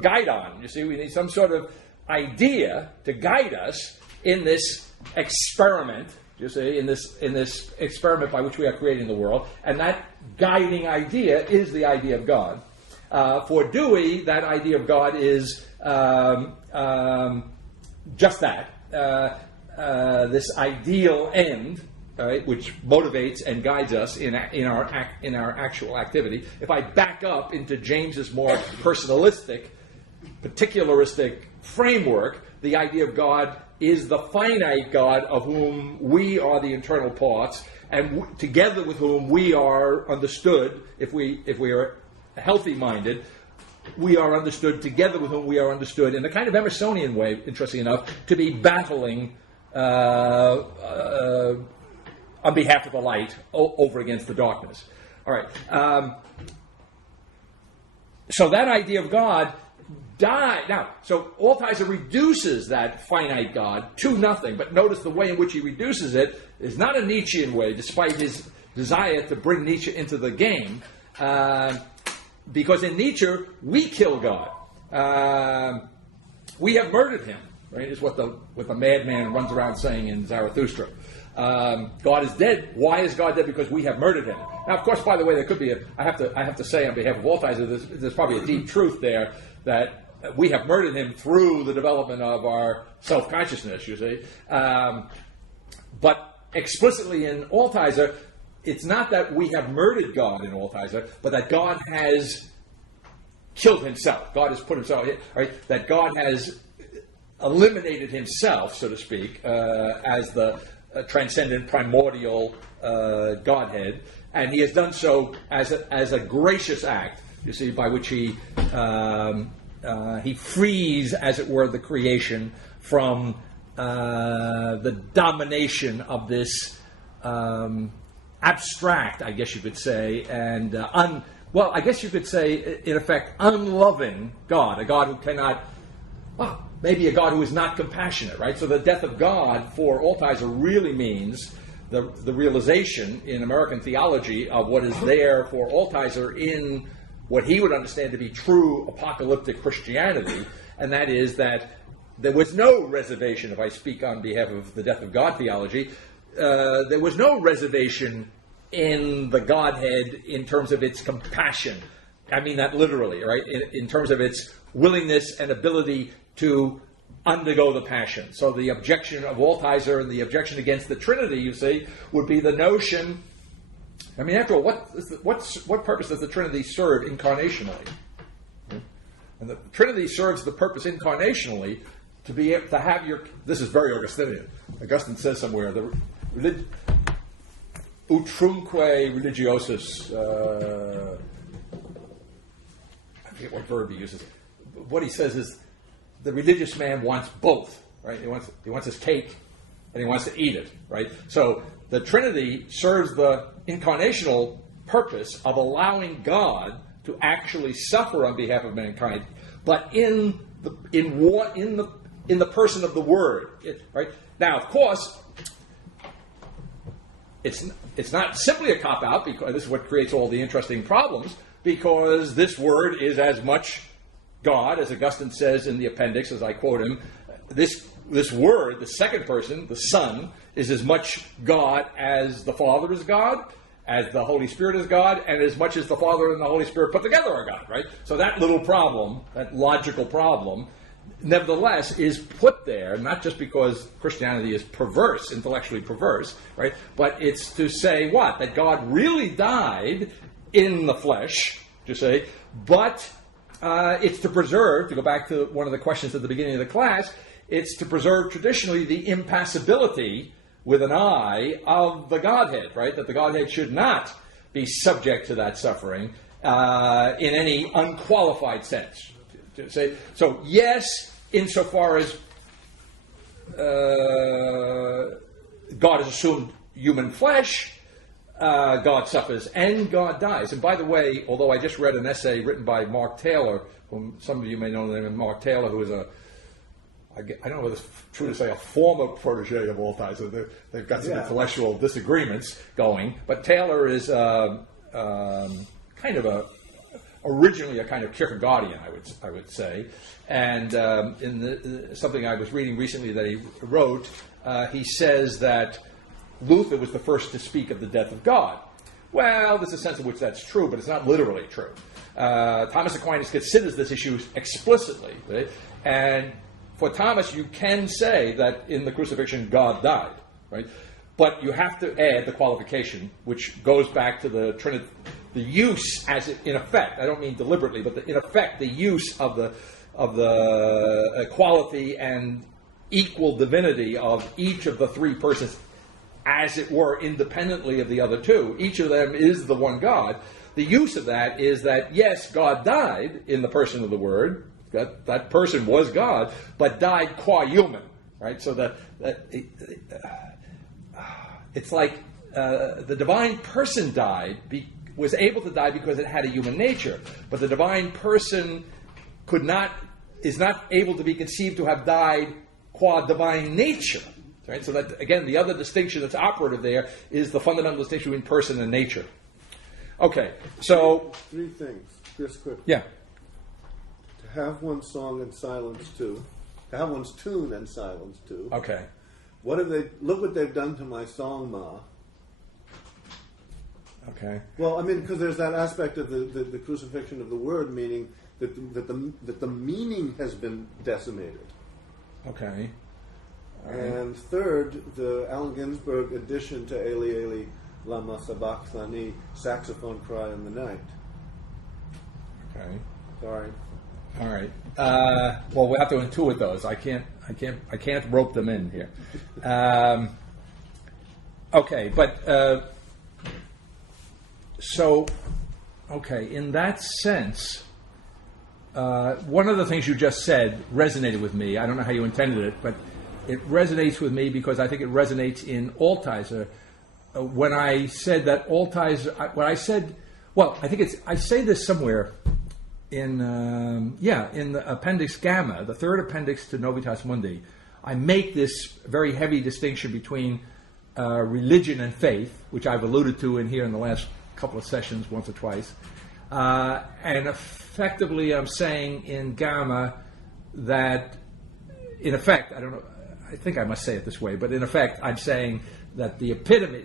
guidon. You see, we need some sort of idea to guide us in this experiment. You see, in this experiment by which we are creating the world, and that guiding idea is the idea of God. For Dewey, that idea of God is just that, this ideal end, right, which motivates and guides us in our actual activity. If I back up into James's more personalistic, particularistic framework, the idea of God is the finite God of whom we are the internal parts, and together with whom we are understood. If we are healthy-minded, we are understood, together with whom we are understood in a kind of Emersonian way, interesting enough, to be battling on behalf of the light over against the darkness. All right. So that idea of God died. Now, so Altizer reduces that finite God to nothing, but notice the way in which he reduces it is not a Nietzschean way, despite his desire to bring Nietzsche into the game. Because in Nietzsche, we kill God. We have murdered him, right? Is what the madman runs around saying in Zarathustra. God is dead. Why is God dead? Because we have murdered him. Now, of course, by the way, there could be I have to say on behalf of Altizer, there's probably a deep truth there that we have murdered him through the development of our self-consciousness, you see. But explicitly in Altizer, it's not that we have murdered God in Altizer, but that God has killed himself. God has put himself, right? That God has eliminated himself, so to speak, as the transcendent primordial Godhead, and he has done so as a gracious act, you see, by which he frees, as it were, the creation from the domination of this abstract, I guess you could say, and I guess you could say, in effect, unloving God, a God who cannot, maybe a God who is not compassionate, right? So the death of God for Altizer really means the realization in American theology of what is there for Altizer in what he would understand to be true apocalyptic Christianity, and that is that there was no reservation, if I speak on behalf of the death of God theology, there was no reservation in the Godhead in terms of its compassion. I mean that literally, right? In terms of its willingness and ability to undergo the passion. So the objection of Altizer and the objection against the Trinity, you see, would be the notion. I mean, after all, what purpose does the Trinity serve incarnationally? And the Trinity serves the purpose incarnationally to be able to have your. This is very Augustinian. Augustine says somewhere utrumque religiosus. I forget what verb he uses. What he says is the religious man wants both, right? He wants his cake and he wants to eat it, right? So the Trinity serves the incarnational purpose of allowing God to actually suffer on behalf of mankind, but in the person of the Word, right? Now, of course, it's not simply a cop-out, because this is what creates all the interesting problems, because this word is as much God, as Augustine says in the appendix, as I quote him. This word, the second person, the Son, is as much God as the Father is God, as the Holy Spirit is God, and as much as the Father and the Holy Spirit put together are God, right? So that little problem, that logical problem, nevertheless is put there, not just because Christianity is perverse, intellectually perverse, right? But it's to say what? That God really died in the flesh, to say, but it's to preserve, to go back to one of the questions at the beginning of the class, it's to preserve traditionally the impassibility with an I of the Godhead, right? That the Godhead should not be subject to that suffering in any unqualified sense. To say, so yes, insofar as God has assumed human flesh, God suffers and God dies. And by the way, although I just read an essay written by Mark Taylor, whom some of you may know the name of Mark Taylor, who is I don't know whether it's true to say a former protege of Altizer. They've got some intellectual disagreements going, but Taylor is originally a kind of Kierkegaardian, I would say. And in something I was reading recently that he wrote, he says that Luther was the first to speak of the death of God. Well, there's a sense in which that's true, but it's not literally true. Thomas Aquinas considers this issue explicitly, right? And for Thomas, you can say that in the crucifixion, God died, right? But you have to add the qualification, which goes back to the Trinity, the use as it, in effect. I don't mean deliberately, but in effect, the use of the equality and equal divinity of each of the three persons, as it were, independently of the other two. Each of them is the one God. The use of that is that yes, God died in the person of the Word. That person was God, but died qua human, right? So that it's like the divine person was able to die because it had a human nature, but the divine person is not able to be conceived to have died qua divine nature, right? So that again, the other distinction that's operative there is the fundamental distinction between person and nature. Okay, so three things, just quick. Yeah. To have one's song and silence too. To have one's tune and silence too. Okay. Look what they've done to my song, Ma. Okay. Well, I mean, because there's that aspect of the crucifixion of the Word, meaning that the meaning has been decimated. Okay. And third, the Allen Ginsberg addition to Eli Eli Lama Sabachthani, saxophone cry in the night. Okay. Sorry. All right. Well, we have to intuit those. I can't rope them in here. Okay, but in that sense, one of the things you just said resonated with me. I don't know how you intended it, but it resonates with me because I think it resonates in Altizer. When I said that Altizer, I say this somewhere in the appendix gamma, the third appendix to Novitas Mundi. I make this very heavy distinction between religion and faith, which I've alluded to in here in the last couple of sessions, once or twice. And effectively, I'm saying in gamma that, in effect, I don't know, I think I must say it this way, but in effect, I'm saying that the epitome,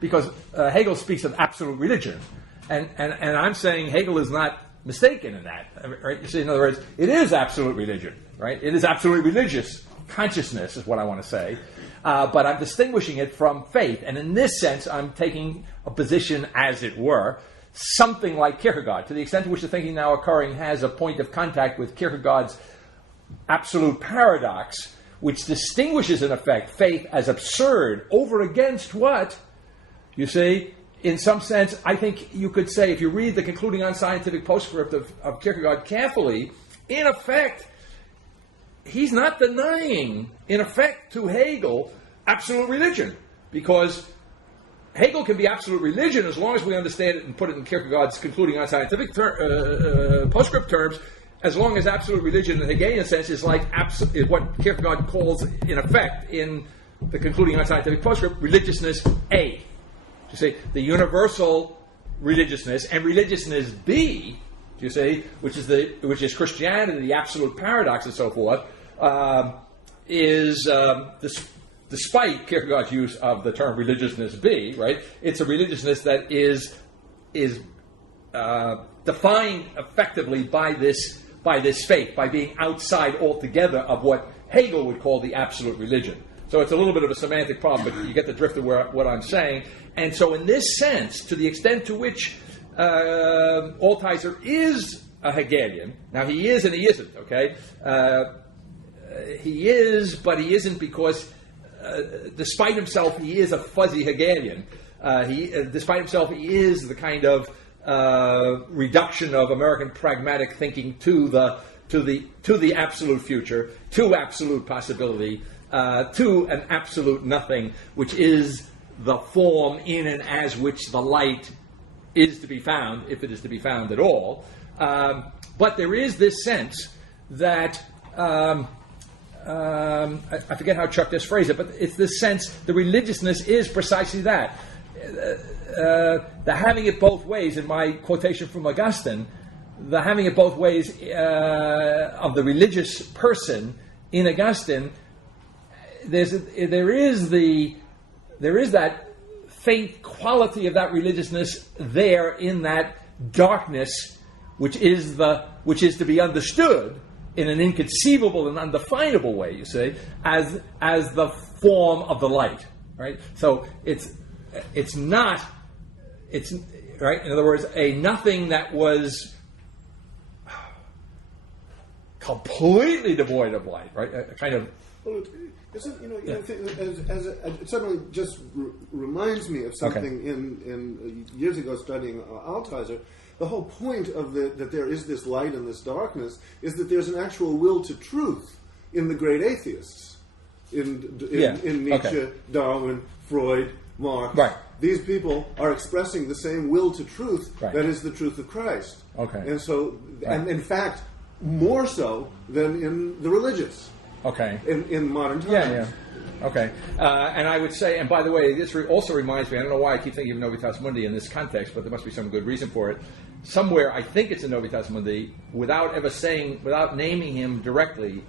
because Hegel speaks of absolute religion, and I'm saying Hegel is not mistaken in that, right? You see, in other words, it is absolute religion, right? It is absolutely religious consciousness, is what I want to say. But I'm distinguishing it from faith, and in this sense, I'm taking a position, as it were, something like Kierkegaard, to the extent to which the thinking now occurring has a point of contact with Kierkegaard's absolute paradox, which distinguishes, in effect, faith as absurd over against what? You see, in some sense, I think you could say, if you read the concluding unscientific postscript of Kierkegaard carefully, in effect, he's not denying, in effect, to Hegel, absolute religion. Because Hegel can be absolute religion as long as we understand it and put it in Kierkegaard's concluding unscientific postscript terms, as long as absolute religion in the Hegelian sense is like what Kierkegaard calls, in effect, in the concluding unscientific postscript, religiousness A. To say the universal religiousness, and religiousness B, you see, which is Christianity, the absolute paradox, and so forth, is despite Kierkegaard's use of the term religiousness B, right? It's a religiousness that is defined effectively by this faith, by being outside altogether of what Hegel would call the absolute religion. So it's a little bit of a semantic problem, but you get the drift of what I'm saying. And so in this sense, to the extent to which Altizer is a Hegelian, now he is and he isn't, okay? He is, but he isn't because, despite himself, he is a fuzzy Hegelian. Despite himself, he is the kind of reduction of American pragmatic thinking to the absolute future, to absolute possibility, to an absolute nothing, which is the form in and as which the light is to be found, if it is to be found at all. But there is this sense that, I forget how Chuck just phrased it, but it's this sense, the religiousness is precisely that. The having it both ways, in my quotation from Augustine, the having it both ways of the religious person in Augustine, there is that faint quality of that religiousness there in that darkness, which is to be understood in an inconceivable and undefinable way, you see, as the form of the light, right? So it's right. In other words, a nothing that was completely devoid of light, right? A kind of. Well, it suddenly just reminds me of something in years ago studying Altizer. The whole point of that there is this light and this darkness is that there's an actual will to truth in the great atheists, in Nietzsche, Darwin, Freud, Marx. Right. These people are expressing the same will to truth that is the truth of Christ. Okay. And so, and in fact, more so than in the religious. Okay. In modern times. Yeah. Okay. And I would say, and by the way, this also reminds me, I don't know why I keep thinking of Novitas Mundi in this context, but there must be some good reason for it. Somewhere, I think it's in Novitas Mundi, without naming him directly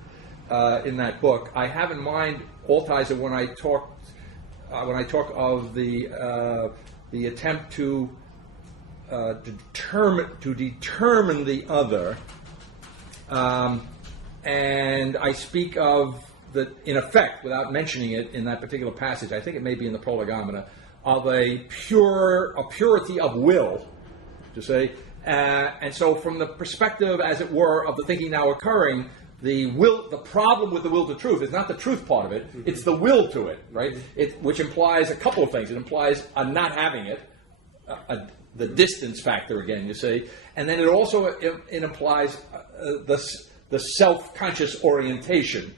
in that book, I have in mind Altizer when I talk of the attempt to determine the other, and I speak of in effect, without mentioning it in that particular passage, I think it may be in the Prolegomena, of a purity of will, to say, and so from the perspective, as it were, of the thinking now occurring, the problem with the will to truth is not the truth part of it; it's the will to it, right? Which implies a couple of things. It implies a not having it, the distance factor again, you see, and then it also it implies the self-conscious orientation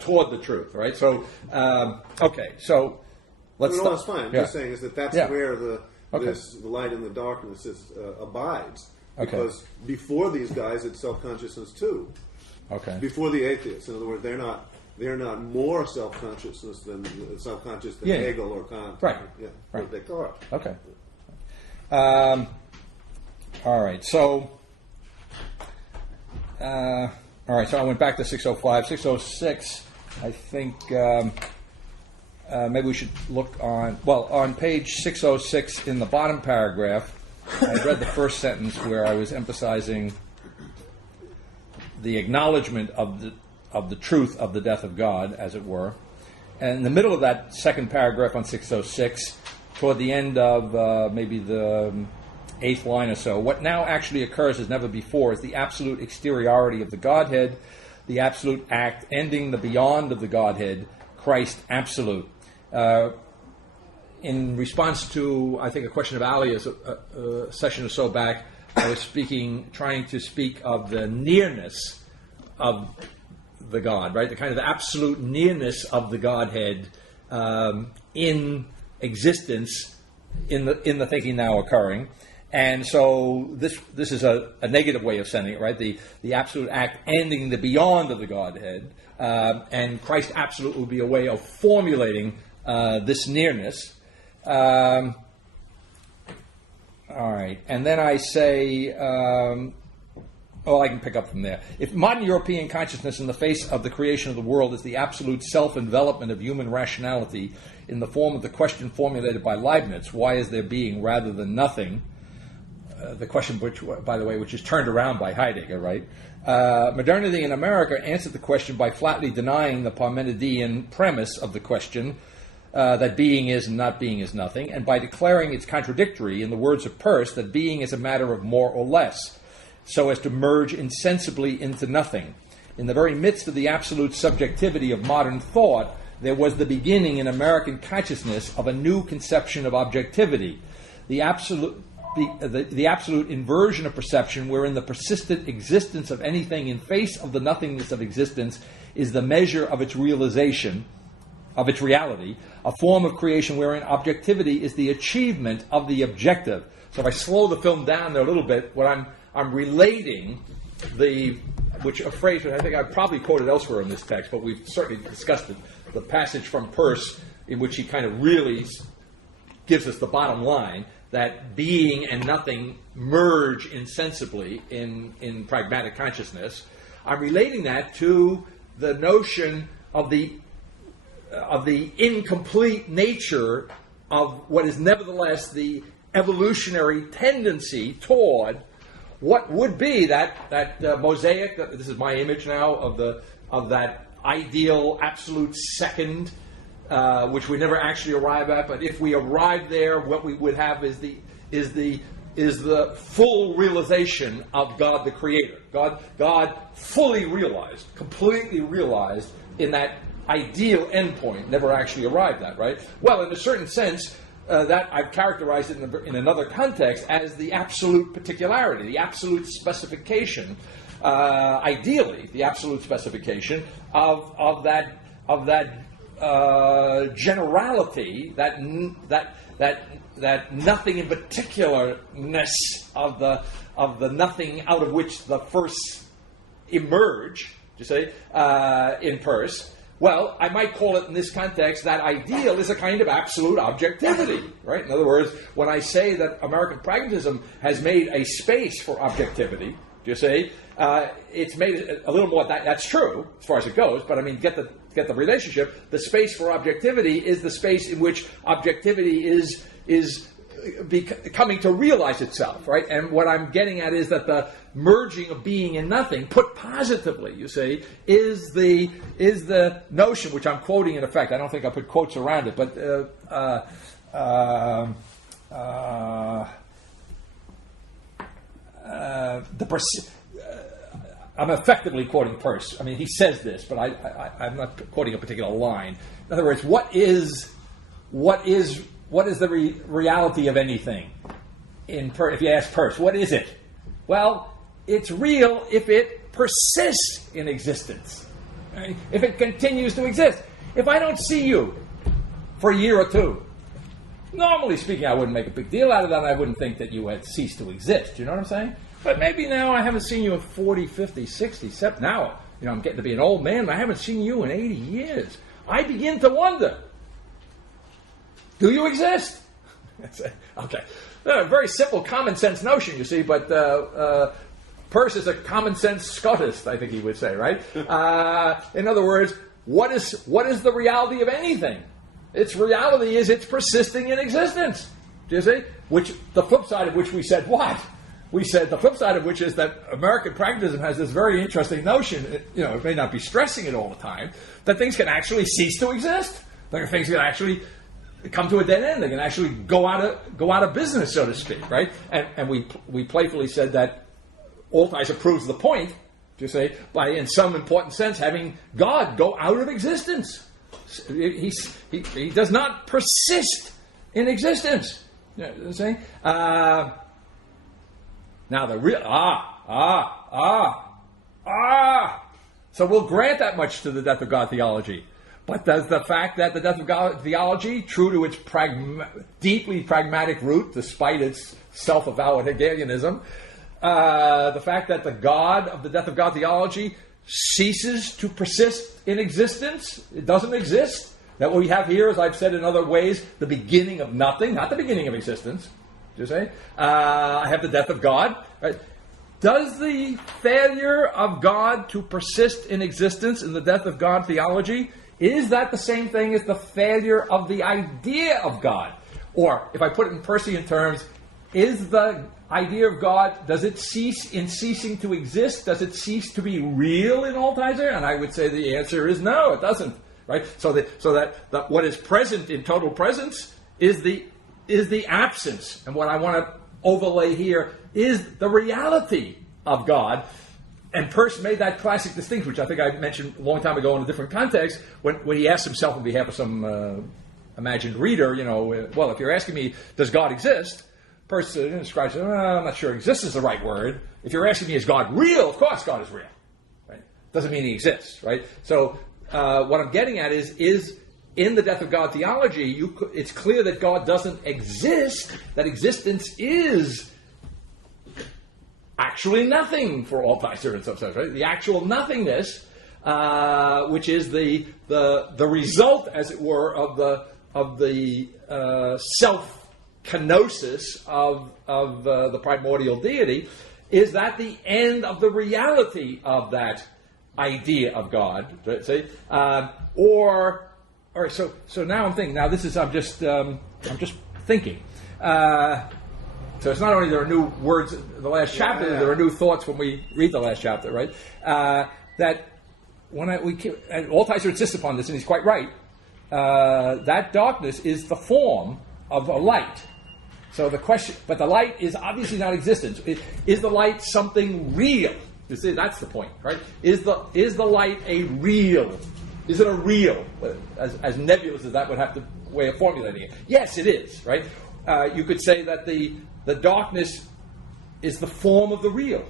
toward the truth, right? So, okay, so let's. No, that's fine. I'm just saying is that's where the light and the darkness abides, because before these guys, it's self-consciousness too. Okay. Before the atheists, in other words, they're not more self-conscious than Hegel or Kant. Right. Or Descartes. Okay. All right. So. All right, so I went back to 605. 606, I think maybe we should look on page 606 in the bottom paragraph, I read the first sentence where I was emphasizing the acknowledgement of the truth of the death of God, as it were. And in the middle of that second paragraph on 606, toward the end of maybe the 8th line or so, what now actually occurs as never before is the absolute exteriority of the Godhead, the absolute act ending the beyond of the Godhead, Christ absolute. In response to, I think, a question of Alia's a session or so back, I was trying to speak of the nearness of the God, right? The kind of absolute nearness of the Godhead in existence in the thinking now occurring. And so this is a negative way of sending it, right? The absolute act ending the beyond of the Godhead, and Christ absolute will be a way of formulating this nearness. All right. And then I say, I can pick up from there. If modern European consciousness in the face of the creation of the world is the absolute self-envelopment of human rationality in the form of the question formulated by Leibniz, why is there being rather than nothing? The question, which, by the way, which is turned around by Heidegger, right? Modernity in America answered the question by flatly denying the Parmenidean premise of the question, that being is and not being is nothing, and by declaring it's contradictory, in the words of Peirce, that being is a matter of more or less, so as to merge insensibly into nothing. In the very midst of the absolute subjectivity of modern thought, there was the beginning in American consciousness of a new conception of objectivity, the absolute inversion of perception wherein the persistent existence of anything in face of the nothingness of existence is the measure of its realization, of its reality, a form of creation wherein objectivity is the achievement of the objective. So if I slow the film down there a little bit, what I'm relating a phrase that I think I've probably quoted elsewhere in this text, but we've certainly discussed it, the passage from Peirce in which he kind of really gives us the bottom line, that being and nothing merge insensibly in pragmatic consciousness. I'm relating that to the notion of the incomplete nature of what is nevertheless the evolutionary tendency toward what would be that mosaic. This is my image now of that ideal absolute second, which we never actually arrive at. But if we arrive there, what we would have is the full realization of God the Creator. God fully realized, completely realized in that ideal endpoint, never actually arrived at, right? Well, in a certain sense, that I've characterized it in another context as the absolute particularity, the absolute specification, ideally, the absolute specification of that generality, that nothing in particularness of the nothing out of which the first emerge, you say, in Peirce. Well, I might call it in this context that ideal is a kind of absolute objectivity, right? In other words, when I say that American pragmatism has made a space for objectivity, do you see? It's made a little more. That's true as far as it goes, but I mean, get the relationship. The space for objectivity is the space in which objectivity is coming to realize itself, right? And what I'm getting at is that the merging of being and nothing, put positively, you see, is the notion which I'm quoting in effect. I don't think I put quotes around it, but I'm effectively quoting Peirce. I mean, he says this, but I'm not quoting a particular line. In other words, what is the reality of anything? If you ask Peirce, what is it? Well, it's real if it persists in existence. Right? If it continues to exist. If I don't see you for a year or two, normally speaking, I wouldn't make a big deal out of that, and I wouldn't think that you had ceased to exist. You know what I'm saying? But maybe now I haven't seen you in 40, 50, 60, 70. Now, I'm getting to be an old man, but I haven't seen you in 80 years. I begin to wonder, do you exist? Okay. Very simple, common sense notion, you see, but Peirce is a common sense Scotist, I think he would say, right? In other words, what is the reality of anything? Its reality is it's persisting in existence. Do you see? Which the flip side of which we said what? We said the flip side of which is that American pragmatism has this very interesting notion. It may not be stressing it all the time, that things can actually cease to exist. That things can actually come to a dead end. They can actually go out of business, so to speak, right? And we playfully said that Altizer proves the point, to say, by in some important sense having God go out of existence. He does not persist in existence. You know what I'm saying? Now the real So we'll grant that much to the death of God theology. But does the fact that the death of God theology, true to its deeply pragmatic root, despite its self-avowed Hegelianism, the fact that the God of the death of God theology ceases to persist in existence, it doesn't exist, that what we have here, as I've said in other ways, the beginning of nothing, not the beginning of existence, you say? I have the death of God. Right? Does the failure of God to persist in existence in the death of God theology, is that the same thing as the failure of the idea of God? Or, if I put it in Persian terms, is the idea of God, does it cease in ceasing to exist? Does it cease to be real in Altizer? And I would say the answer is no, it doesn't. Right? So that what is present in total presence is the absence. And what I want to overlay here is the reality of God. And Peirce made that classic distinction, which I think I mentioned a long time ago in a different context, when he asked himself on behalf of some imagined reader, well, if you're asking me, does God exist? Peirce describes it, I'm not sure exists is the right word. If you're asking me, is God real? Of course God is real. Right? Doesn't mean he exists, right? So what I'm getting at is in the death of God theology, it's clear that God doesn't exist, that existence is actually nothing for Altizer in some sense, right? The actual nothingness, which is the result, as it were, of the self-kenosis of the primordial deity, is that the end of the reality of that idea of God? Right? See, so now I'm thinking. Now this is I'm just thinking. So it's not only there are new words in the last chapter, there are new thoughts when we read the last chapter, right? That when and Altizer insists upon this, and he's quite right. That darkness is the form of a light. So the question, but the light is obviously not existence. Is the light something real? You see, that's the point, right? Is the light a real? Is it a real? As nebulous as that would have to way of formulating it. Yes, it is, right? You could say that the darkness is the form of the real,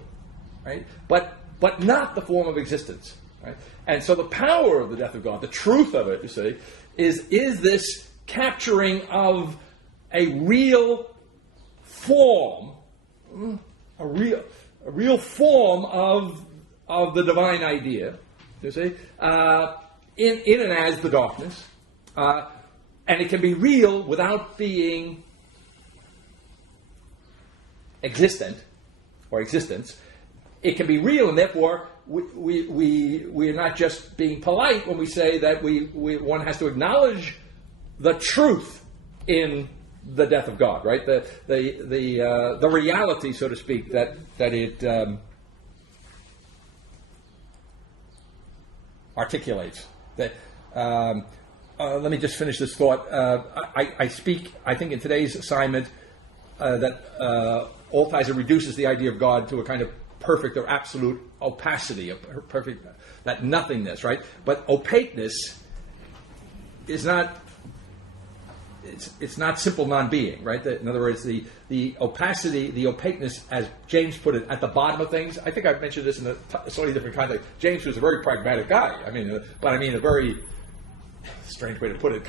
right? But not the form of existence, right? And so the power of the death of God, the truth of it, you see, is this capturing of a real form, a real form of the divine idea, you see, in and as the darkness, and it can be real without being existent or existence. It can be real, and therefore we are not just being polite when we say that one has to acknowledge the truth in the death of God, right? The reality, so to speak, that it articulates. That let me just finish this thought. I speak, I think, in today's assignment that Altizer reduces the idea of God to a kind of perfect or absolute opacity, a perfect, that nothingness, right? But opaqueness is not. It's not simple non-being, right? In other words, the opacity, the opaqueness, as James put it, at the bottom of things. I think I've mentioned this in a slightly different context. James was a very pragmatic guy. But a very strange way to put it.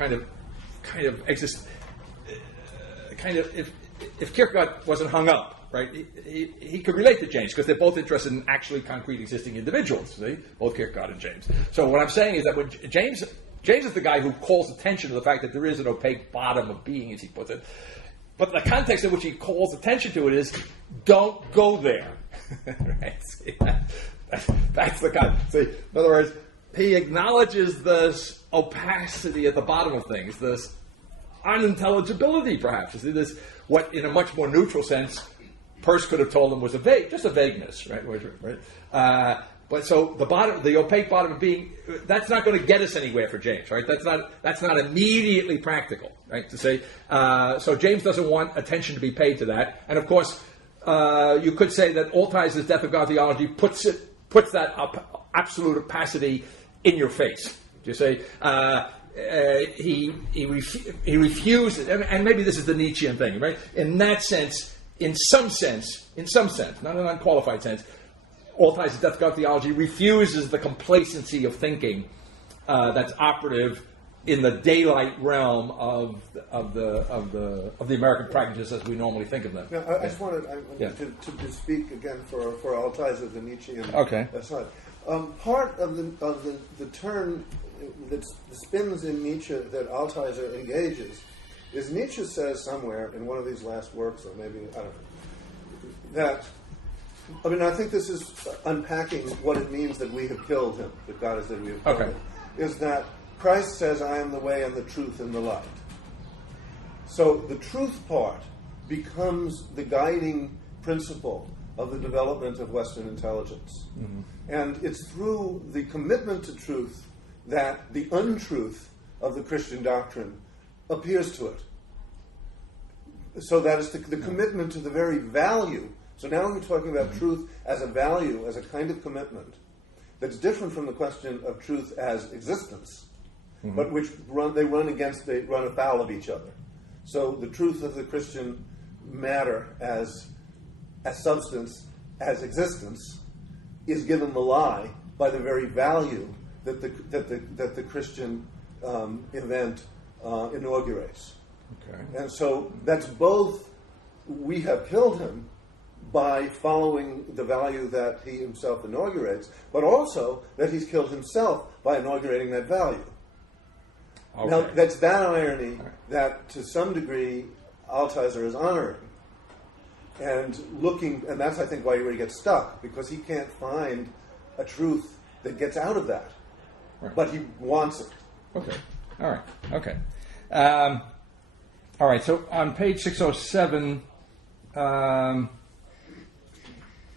If Kierkegaard wasn't hung up, right? He could relate to James because they're both interested in actually concrete existing individuals. See, both Kierkegaard and James. So what I'm saying is that when James is the guy who calls attention to the fact that there is an opaque bottom of being, as he puts it. But the context in which he calls attention to it is, don't go there. Right? See, that's the context. See, in other words, he acknowledges this opacity at the bottom of things, this unintelligibility, perhaps. You see, this, what in a much more neutral sense, Peirce could have told him was just a vagueness, right? But so the opaque bottom of being, that's not going to get us anywhere for James, right? That's not immediately practical, right? To say, so James doesn't want attention to be paid to that, and of course, you could say that Altizer's death of God theology puts that absolute opacity in your face. You say he refuses, and maybe this is the Nietzschean thing, right? In that sense, in some sense, not an unqualified sense. Altizer's death of God theology refuses the complacency of thinking that's operative in the daylight realm of the American pragmatists as we normally think of them. Now, I just wanted to speak again for Altizer, the Nietzschean side. Part of the turn that spins in Nietzsche that Altizer engages is Nietzsche says somewhere in one of these last works, or maybe, I don't know, that, I mean, I think this is unpacking what it means that we have killed him, that God has said we have killed him, is that Christ says, I am the way and the truth and the light. So the truth part becomes the guiding principle of the development of Western intelligence. Mm-hmm. And it's through the commitment to truth that the untruth of the Christian doctrine appears to it. So that is the commitment to the very value. So now we're talking about truth as a value, as a kind of commitment that's different from the question of truth as existence, but which run afoul of each other. So the truth of the Christian matter as substance, as existence, is given the lie by the very value that the Christian event inaugurates. Okay. And so that's both, we have killed him by following the value that he himself inaugurates, but also that he's killed himself by inaugurating that value. Okay. Now, that's that irony that, to some degree, Altizer is honoring. And that's, I think, why he gets stuck, because he can't find a truth that gets out of that. Right. But he wants it. Okay. All right. Okay. All right. So on page 607,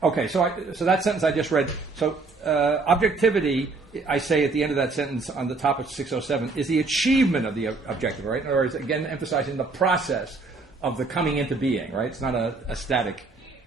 okay. So that sentence I just read. So objectivity, I say at the end of that sentence on the top of 607, is the achievement of the objective. Right. In other words, again, emphasizing the process of the coming into being. Right. It's not a static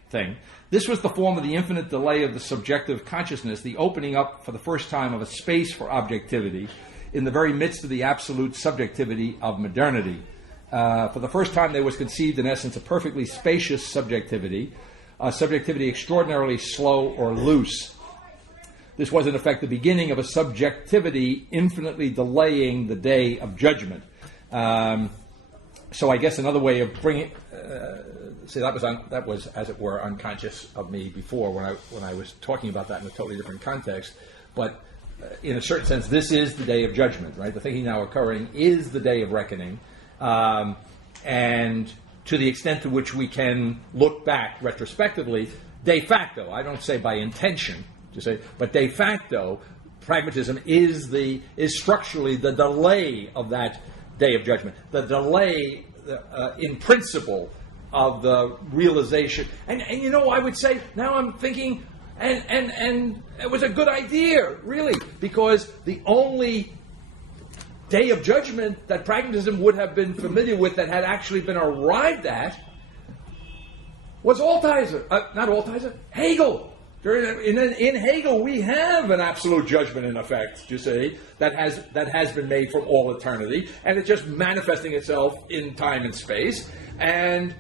thing. This was the form of the infinite delay of the subjective consciousness, the opening up for the first time of a space for objectivity in the very midst of the absolute subjectivity of modernity. For the first time there was conceived, in essence, a perfectly spacious subjectivity, a subjectivity extraordinarily slow or loose. This was, in effect, the beginning of a subjectivity infinitely delaying the day of judgment. So I guess another way of bringing... see, that was, as it were, unconscious of me before when I was talking about that in a totally different context. But in a certain sense, this is the day of judgment, right? The thinking now occurring is the day of reckoning. And to the extent to which we can look back retrospectively, de facto, I don't say by intention, but de facto, pragmatism is structurally the delay of that day of judgment, the delay in principle of the realization. And I would say, now I'm thinking, and it was a good idea, really, because the only day of judgment that pragmatism would have been familiar with that had actually been arrived at was Hegel. In Hegel, we have an absolute judgment, in effect, that has been made from all eternity, and it's just manifesting itself in time and space. And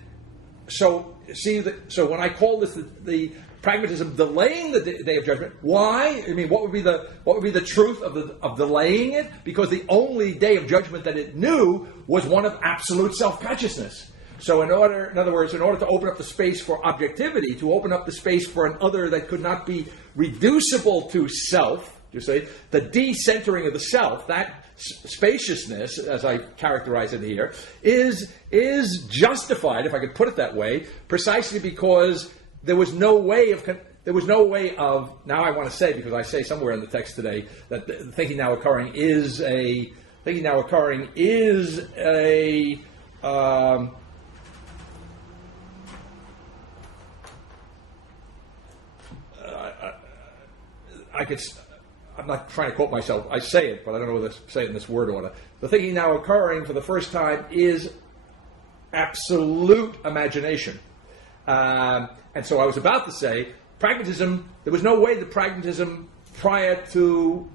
so when I call this the pragmatism delaying the day of judgment, why? I mean, what would be the truth of delaying it? Because the only day of judgment that it knew was one of absolute self-consciousness. So in other words, in order to open up the space for objectivity, to open up the space for an other that could not be reducible to self, the decentering of the self, that spaciousness, as I characterize it here, is justified, if I could put it that way, precisely because there was no way of, now I want to say, because I say somewhere in the text today, that the thinking now occurring is a I'm not trying to quote myself. I say it, but I don't know whether to say it in this word order. The thinking now occurring for the first time is absolute imagination. And so I was about to say, pragmatism, there was no way that pragmatism, prior to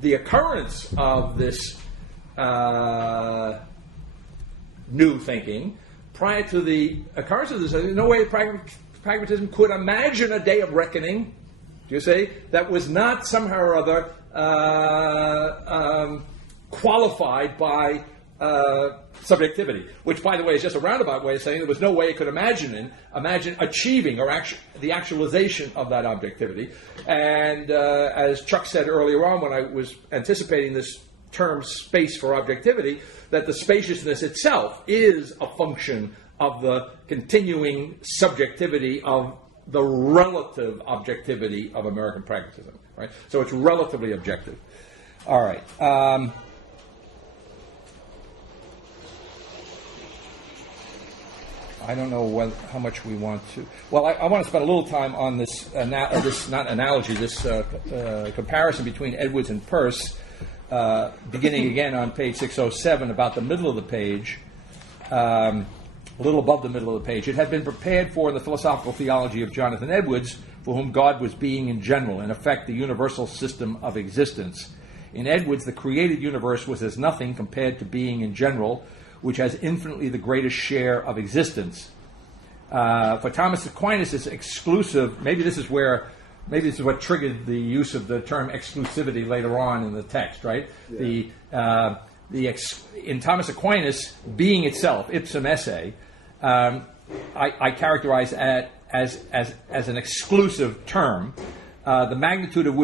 the occurrence of this new thinking, prior to the occurrence of this, there's no way pragmatism could imagine a day of reckoning, that was not somehow or other qualified by subjectivity, which, by the way, is just a roundabout way of saying there was no way it could imagine achieving or the actualization of that objectivity. And as Chuck said earlier on, when I was anticipating this term space for objectivity, that the spaciousness itself is a function of the continuing subjectivity of the relative objectivity of American pragmatism, right? So it's relatively objective. All right. I don't know how much we want to. Well, I want to spend a little time on this comparison between Edwards and Peirce, beginning again on page 607, about the middle of the page, a little above the middle of the page. It had been prepared for in the philosophical theology of Jonathan Edwards, for whom God was being in general, in effect the universal system of existence. In Edwards, the created universe was as nothing compared to being in general, which has infinitely the greatest share of existence. For Thomas Aquinas, it's exclusive. Maybe this is what triggered the use of the term exclusivity later on in the text, right? Yeah. In Thomas Aquinas, being itself, ipsum esse, I characterize as an exclusive term, the magnitude of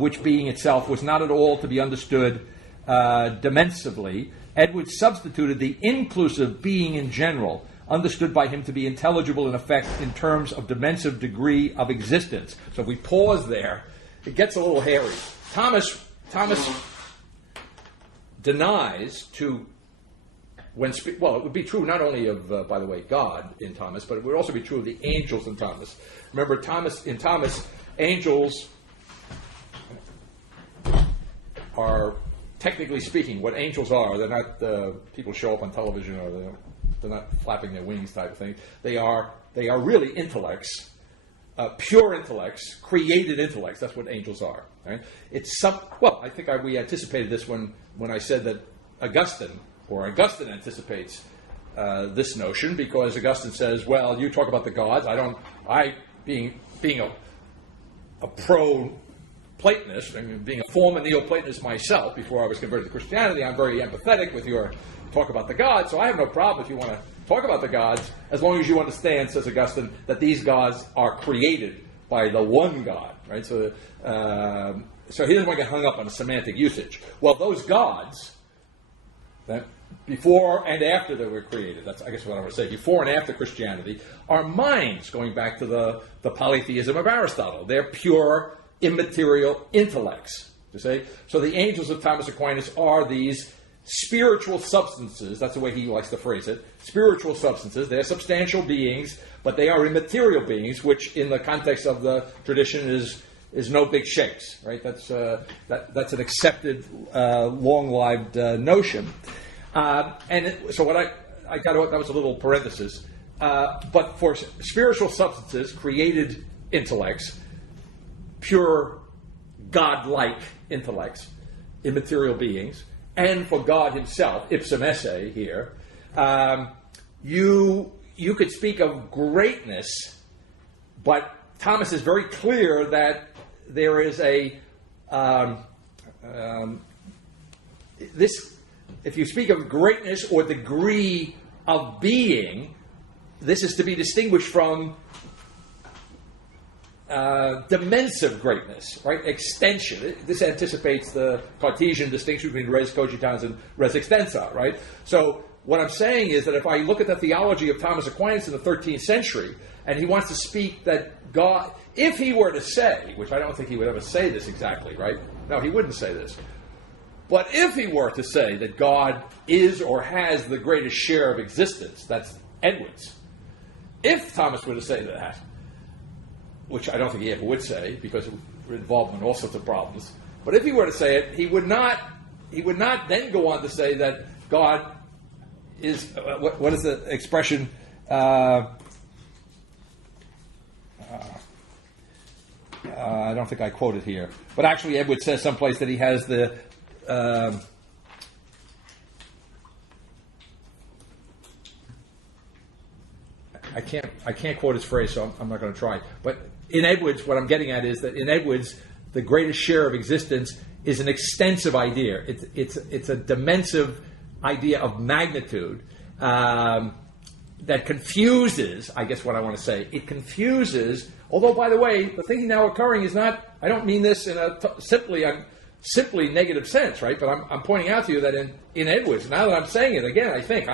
which being itself was not at all to be understood dimensively. Edwards substituted the inclusive being in general, understood by him to be intelligible in effect in terms of dimensive degree of existence. So if we pause there, it gets a little hairy. Thomas denies it would be true not only of, by the way, God in Thomas, but it would also be true of the angels in Thomas. Remember, in Thomas, angels are, technically speaking, what angels are. They're not people show up on television, or they're not flapping their wings type of thing. They are really intellects, pure intellects, created intellects. That's what angels are. Right? I think we anticipated this when I said that Augustine anticipates this notion, because Augustine says, well, you talk about the gods. Being a pro-Platonist, being a former Neoplatonist myself before I was converted to Christianity, I'm very empathetic with your talk about the gods, so I have no problem if you want to talk about the gods, as long as you understand, says Augustine, that these gods are created by the one God, right? So he doesn't want to get hung up on the semantic usage. Well, those gods, that before and after they were created, that's, I guess, what I want to say, before and after Christianity, are minds, going back to the polytheism of Aristotle. They're pure, immaterial intellects, you see? So the angels of Thomas Aquinas are these spiritual substances, that's the way he likes to phrase it, spiritual substances. They're substantial beings, but they are immaterial beings, which in the context of the tradition is no big shakes, right? That's an accepted, long-lived notion. So what I got, that was a little parenthesis, but for spiritual substances, created intellects, pure God-like intellects, immaterial beings, and for God himself, ipsum esse here, you could speak of greatness, but Thomas is very clear that there is if you speak of greatness or degree of being, this is to be distinguished from dimensive greatness, right? Extension. This anticipates the Cartesian distinction between res cogitans and res extensa, right? So what I'm saying is that if I look at the theology of Thomas Aquinas in the 13th century, and he wants to speak that God, if he were to say, which I don't think he would ever say this exactly, right? No, he wouldn't say this. But if he were to say that God is or has the greatest share of existence, that's Edwards. If Thomas were to say that, which I don't think he ever would say, because it would involve him in all sorts of problems. But if he were to say it, he would not then go on to say that God is, what is the expression? I don't think I quote it here. But actually Edwards says someplace that he has the, I can't quote his phrase, so I'm not going to try. But in Edwards, what I'm getting at is that in Edwards, the greatest share of existence is an extensive idea. It's a dimensive idea of magnitude that confuses, I guess what I want to say. It confuses, although, by the way, the thing now occurring is not, I don't mean this in simply, simply negative sense, right? But I'm pointing out to you that in Edwards, now that I'm saying it again, I think,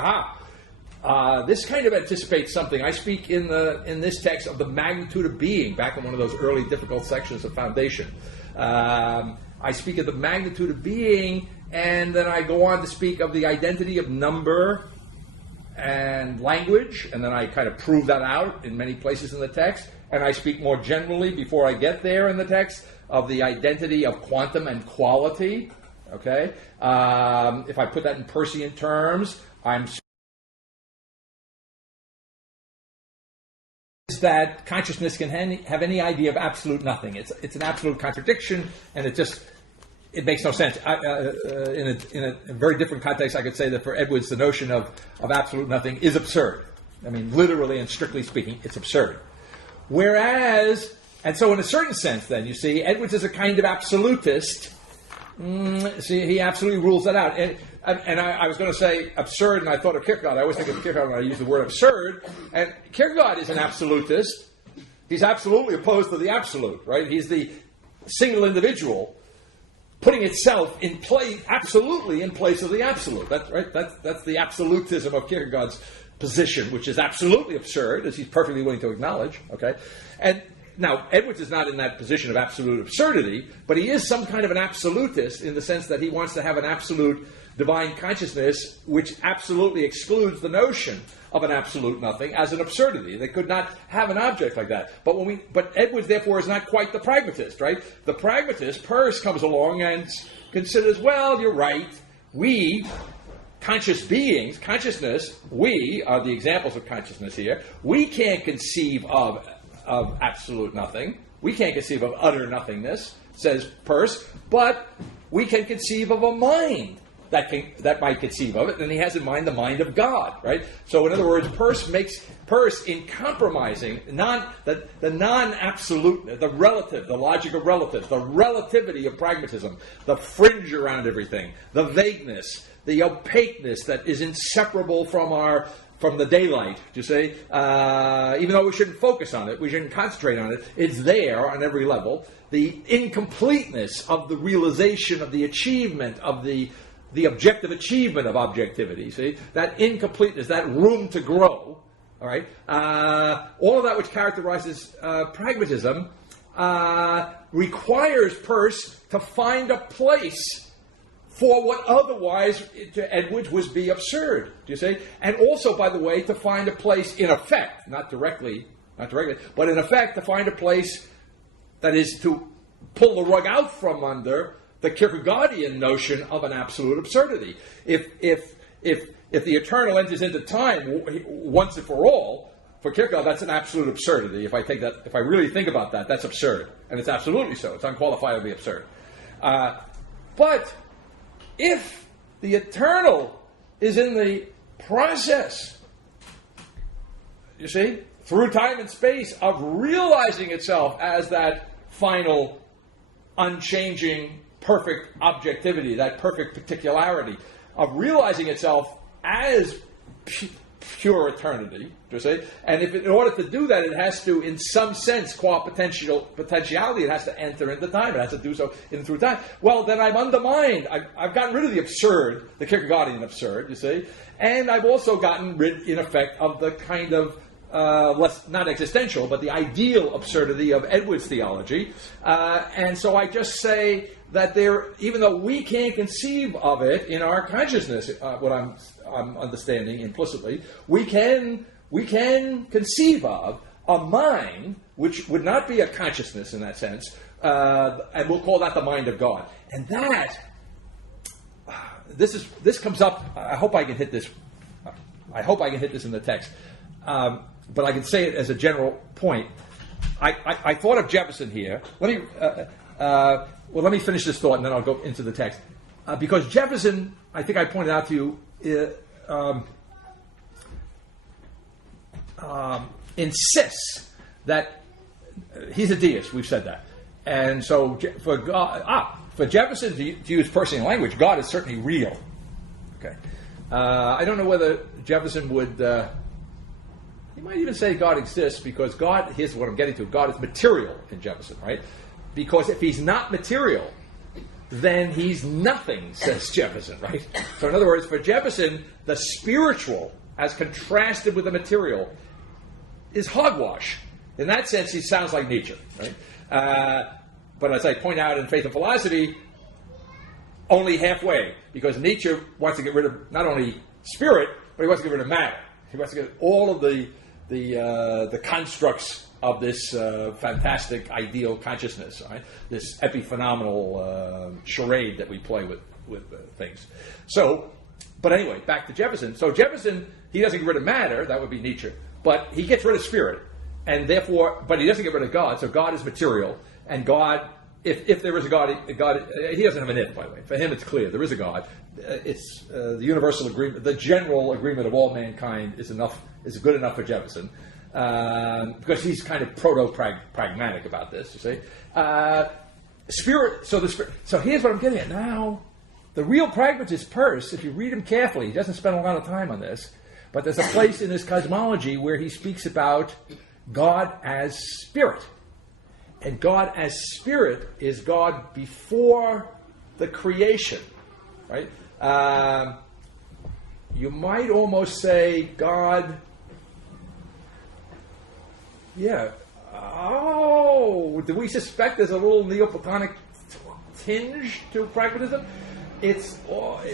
this kind of anticipates something. I speak in this text of the magnitude of being, back in one of those early difficult sections of Foundation. I speak of the magnitude of being, and then I go on to speak of the identity of number and language, and then I kind of prove that out in many places in the text. And I speak more generally, before I get there in the text, of the identity of quantum and quality. Okay? If I put that in Peircean terms, I'm that consciousness can have any idea of absolute nothing. It's an absolute contradiction, and it makes no sense. In a very different context, I could say that for Edwards, the notion of absolute nothing is absurd. I mean, literally and strictly speaking, it's absurd. Whereas, and so in a certain sense, then, you see, Edwards is a kind of absolutist. See, he absolutely rules that out. And I was going to say absurd, and I thought of Kierkegaard. I always think of Kierkegaard when I use the word absurd. And Kierkegaard is an absolutist. He's absolutely opposed to the absolute, right? He's the single individual putting itself in place, absolutely in place of the absolute. That's right. That's the absolutism of Kierkegaard's position, which is absolutely absurd, as he's perfectly willing to acknowledge. Okay, and now Edwards is not in that position of absolute absurdity, but he is some kind of an absolutist in the sense that he wants to have an absolute divine consciousness, which absolutely excludes the notion of an absolute nothing as an absurdity. They could not have an object like that. But Edwards, therefore, is not quite the pragmatist, right? The pragmatist, Peirce, comes along and considers, well, you're right. We, conscious beings, consciousness, we are the examples of consciousness here. We can't conceive of absolute nothing. We can't conceive of utter nothingness, says Peirce, but we can conceive of a mind that might conceive of it, and he has in mind the mind of God, right? So in other words, Peirce in compromising the non-absolute, the relative, the logic of relatives, the relativity of pragmatism, the fringe around everything, the vagueness, the opaqueness that is inseparable from the daylight, you see, even though we shouldn't focus on it, we shouldn't concentrate on it, it's there on every level. The incompleteness of the realization of the achievement of the objective achievement of objectivity, see, that incompleteness, that room to grow, all right, all of that which characterizes pragmatism requires Peirce to find a place for what otherwise to Edwards would be absurd, do you see? And also, by the way, to find a place in effect, not directly, but in effect to find a place that is to pull the rug out from under the Kierkegaardian notion of an absolute absurdity. If the eternal enters into time once and for all, for Kierkegaard, that's an absolute absurdity. If I really think about that, that's absurd, and it's absolutely so. It's unqualifiably absurd. But if the eternal is in the process, you see, through time and space, of realizing itself as that final, unchanging, perfect objectivity, that perfect particularity, of realizing itself as pure eternity, you see, and if in order to do that, it has to, in some sense, qua potentiality, it has to enter into time. It has to do so through time. Well, then I've undermined. I've gotten rid of the absurd, the Kierkegaardian absurd, you see, and I've also gotten rid, in effect, of the kind of less, not existential, but the ideal absurdity of Edwards' theology. And so I just say that even though we can't conceive of it in our consciousness, what I'm understanding implicitly, we can conceive of a mind which would not be a consciousness in that sense, and we'll call that the mind of God. And that this comes up. I hope I can hit this. I hope I can hit this in the text. But I can say it as a general point. I thought of Jefferson here. Let me finish this thought and then I'll go into the text. Because Jefferson, I think I pointed out to you, insists that he's a deist. We've said that. And so for Jefferson to use Peircean language, God is certainly real. Okay. I don't know whether Jefferson would... He might even say God exists because God, here's what I'm getting to, God is material in Jefferson, right? Because if he's not material, then he's nothing, says Jefferson, right? So in other words, for Jefferson, the spiritual, as contrasted with the material, is hogwash. In that sense, he sounds like Nietzsche, right? But as I point out in Faith and Philosophy, only halfway, because Nietzsche wants to get rid of not only spirit, but he wants to get rid of matter. He wants to get all of the constructs of this fantastic ideal consciousness, right? This epiphenomenal charade that we play with things. So, but anyway, back to Jefferson. So Jefferson, he doesn't get rid of matter, that would be Nietzsche, but he gets rid of spirit, and therefore, but he doesn't get rid of God. So God is material, and God, if there is a God, he doesn't have an if, by the way. For him, it's clear there is a God. It's the universal agreement, the general agreement of all mankind is good enough for Jefferson. Because he's kind of proto-pragmatic about this, you see. Spirit. So here's what I'm getting at. Now, the real pragmatist Peirce, if you read him carefully, he doesn't spend a lot of time on this, but there's a place in his cosmology where he speaks about God as spirit. And God as spirit is God before the creation, right? You might almost say God... Yeah. Oh, do we suspect there's a little Neoplatonic tinge to pragmatism? It's God,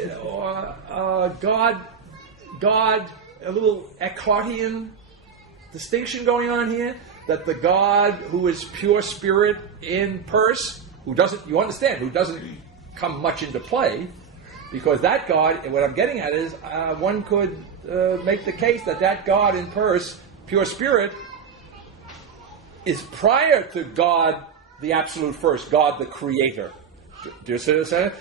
a little Eckhart-ian distinction going on here, that the God who is pure spirit in Peirce, who doesn't come much into play, because that God, what I'm getting at is, one could make the case that God in Peirce, pure spirit, is prior to God, the absolute first, God the creator. Do you see what I'm saying?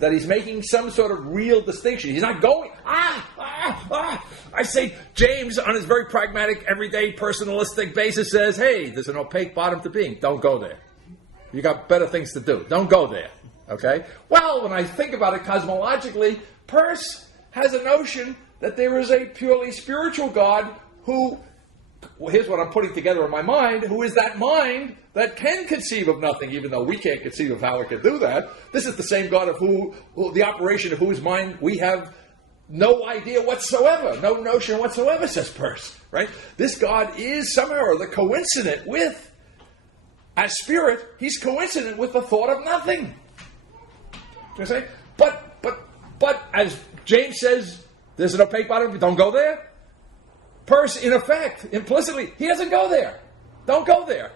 That he's making some sort of real distinction. He's not going, I say, James, on his very pragmatic, everyday, personalistic basis says, hey, there's an opaque bottom to being. Don't go there. You got better things to do. Don't go there. Okay? Well, when I think about it cosmologically, Peirce has a notion that there is a purely spiritual God who... Well, here's what I'm putting together in my mind. Who is that mind that can conceive of nothing, even though we can't conceive of how it can do that? This is the same God of who the operation of whose mind we have no idea whatsoever, no notion whatsoever, says Peirce, right? This God is somehow or other coincident with, as spirit, he's coincident with the thought of nothing. You say, but as James says, there's an opaque bottom. Don't go there. Peirce, in effect, implicitly, he doesn't go there. Don't go there.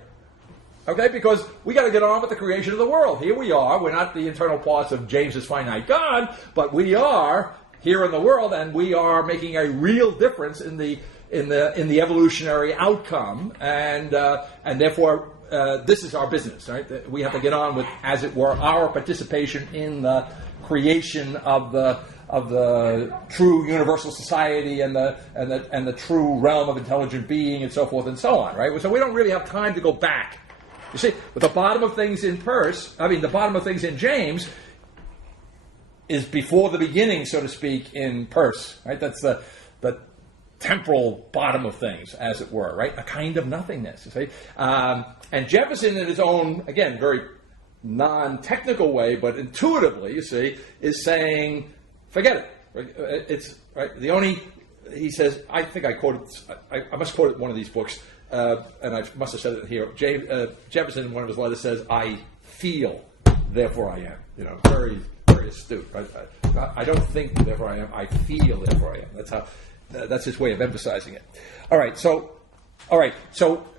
Okay? Because we got to get on with the creation of the world. Here we are. We're not the internal parts of James's finite God, but we are here in the world, and we are making a real difference in the evolutionary outcome, and therefore this is our business. Right? We have to get on with, as it were, our participation in the creation of the true universal society and the true realm of intelligent being and so forth and so on, right? So we don't really have time to go back. You see, but the bottom of things in the bottom of things in James is before the beginning, so to speak, in Peirce, right? That's the temporal bottom of things, as it were, right? A kind of nothingness, you see. And Jefferson, in his own, again, very non-technical way, but intuitively, you see, is saying, forget it. Right? It's right. The only, he says, I think I quoted, I must quote it in one of these books, and I must have said it here. Jefferson, in one of his letters, says, I feel, therefore I am. You know, very, very astute. Right? I don't think, therefore I am. I feel, therefore I am. That's his way of emphasizing it. All right. So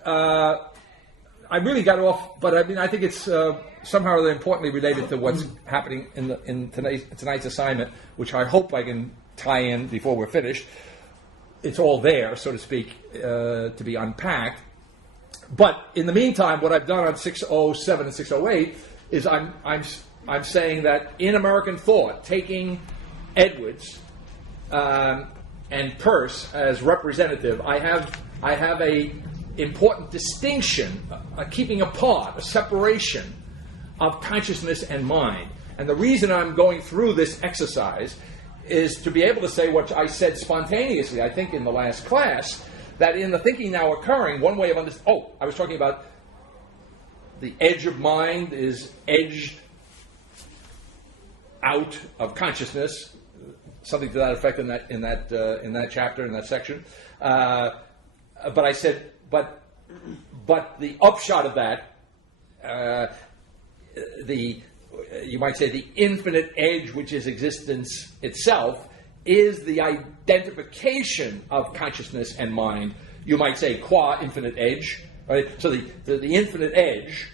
I really got off, but I mean, I think it's somehow really importantly related to what's happening in tonight's assignment, which I hope I can tie in before we're finished. It's all there, so to speak, to be unpacked. But in the meantime, what I've done on 607 and 608 is I'm saying that in American thought, taking Edwards and Peirce as representative, I have a important distinction, a keeping apart, a separation of consciousness and mind. And the reason I'm going through this exercise is to be able to say what I said spontaneously, I think, in the last class, that in the thinking now occurring, one way of understanding... I was talking about the edge of mind is edged out of consciousness, something to that effect in that chapter, in that section. But I said, but the upshot of that, you might say the infinite edge, which is existence itself, is the identification of consciousness and mind. You might say qua infinite edge, right? So the infinite edge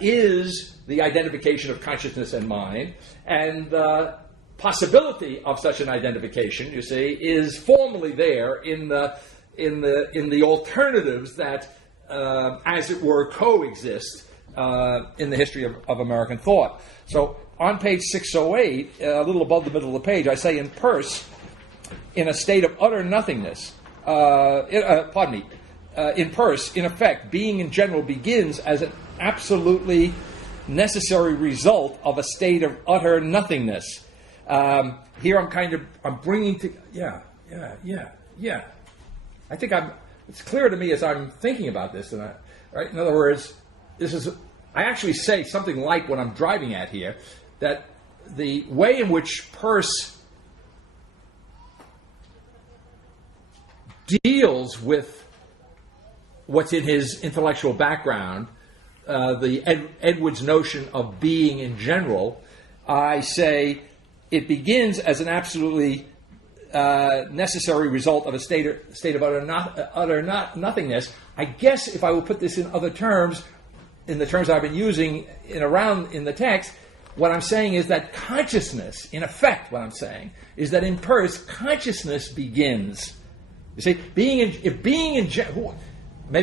is the identification of consciousness and mind, and the possibility of such an identification, you see, is formally there in the alternatives that, as it were, coexist in the history of American thought. So on page 608, a little above the middle of the page, I say, in Peirce, in a state of utter nothingness, in Peirce, in effect, being in general begins as an absolutely necessary result of a state of utter nothingness. Here I'm bringing to, yeah. I think it's clear to me as I'm thinking about this, right? In other words, I actually say something like what I'm driving at here, that the way in which Peirce deals with what's in his intellectual background, the Edwards notion of being in general, I say it begins as an absolutely necessary result of a state of utter nothingness. I guess if I will put this in other terms, in the terms I've been using in the text, what I'm saying is that consciousness, in effect, what I'm saying is that in Peirce, consciousness begins. You see, maybe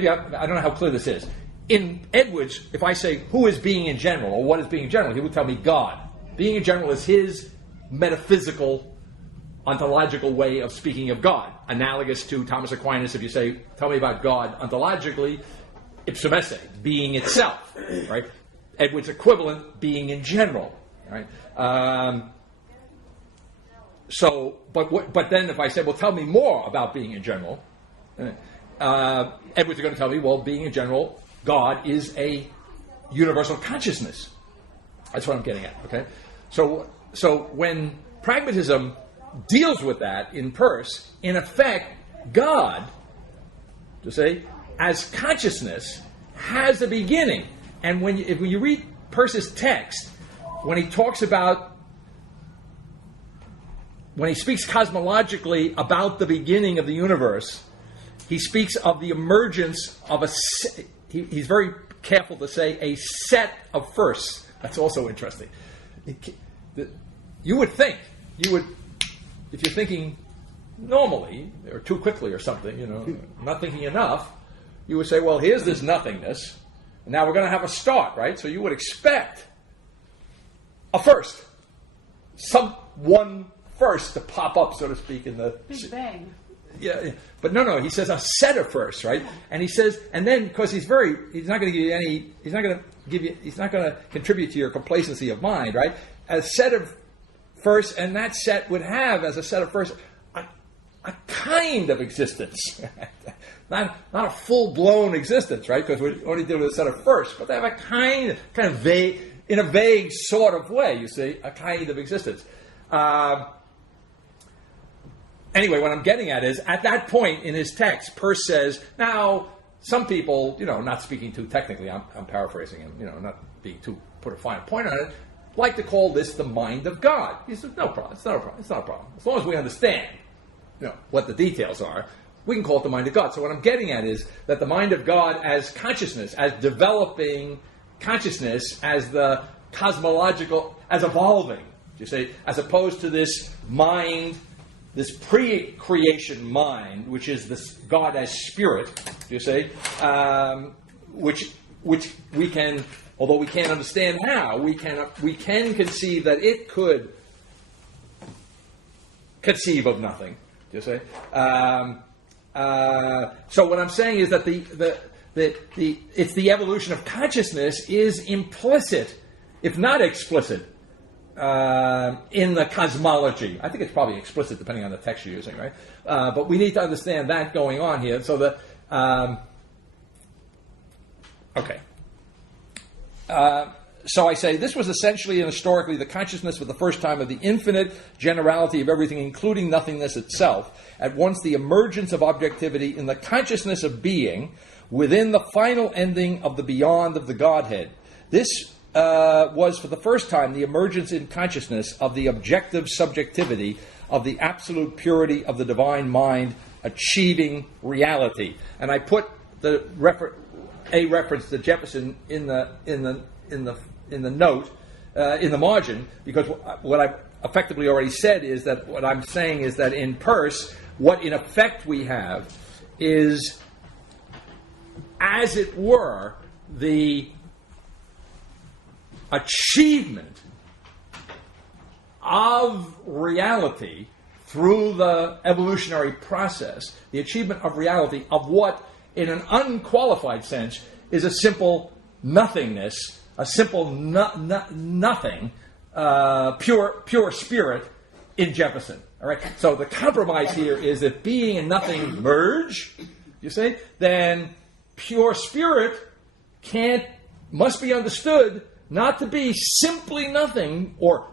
I don't know how clear this is. In Edwards, if I say who is being in general or what is being in general, he would tell me God. Being in general is his metaphysical, ontological way of speaking of God, analogous to Thomas Aquinas. If you say, tell me about God ontologically, ipsum esse, being itself, right? Edwards' equivalent, being in general, right? But then if I say, well, tell me more about being in general, Edwards is going to tell me, well, being in general, God is a universal consciousness. That's what I'm getting at, okay? So when pragmatism deals with that in Peirce, in effect, God, to say, as consciousness, has a beginning. And when you read Peirce's text, when he speaks cosmologically about the beginning of the universe, he speaks of the emergence of he's very careful to say a set of firsts. That's also interesting. You would think, if you're thinking normally, or too quickly or something, not thinking enough, you would say, well, here's this nothingness, and now we're going to have a start, right? So you would expect a first, one first to pop up, so to speak, in the Big Bang. Yeah, but no. He says a set of firsts, right? And he says, and then because he's not going to contribute to your complacency of mind, right? A set of firsts, and that set would have as a set of firsts a kind of existence, not a full blown existence, right? Because we're only dealing with a set of firsts, but they have a kind of vague, in a vague sort of way. You see, a kind of existence. Anyway, what I'm getting at is, at that point in his text, Peirce says, now, some people, not speaking too technically, I'm paraphrasing him, not being too, put a fine point on it, like to call this the mind of God. He says, no problem, it's not a problem. As long as we understand, what the details are, we can call it the mind of God. So what I'm getting at is that the mind of God as consciousness, as developing consciousness, as the cosmological, as evolving, you say, as opposed to this mind, this pre-creation mind, which is this God as spirit, you say, which we can, although we can't understand how, we can conceive that it could conceive of nothing, you say. So what I'm saying is that it's the evolution of consciousness is implicit, if not explicit, in the cosmology. I think it's probably explicit depending on the text you're using, right? But we need to understand that going on here. So so I say this was essentially and historically the consciousness for the first time of the infinite generality of everything, including nothingness itself, at once the emergence of objectivity in the consciousness of being within the final ending of the beyond of the Godhead. This was for the first time the emergence in consciousness of the objective subjectivity of the absolute purity of the divine mind achieving reality. And I put the reference to Jefferson in the note in the margin, because what I've effectively already said is that what I'm saying is that in Peirce, what in effect we have is, as it were, the achievement of reality through the evolutionary process, the achievement of reality of what, in an unqualified sense, is a simple nothingness, a simple nothing, pure spirit in Jefferson. All right. So the compromise here is that being and nothing merge. You see, then pure spirit must be understood not to be simply nothing, or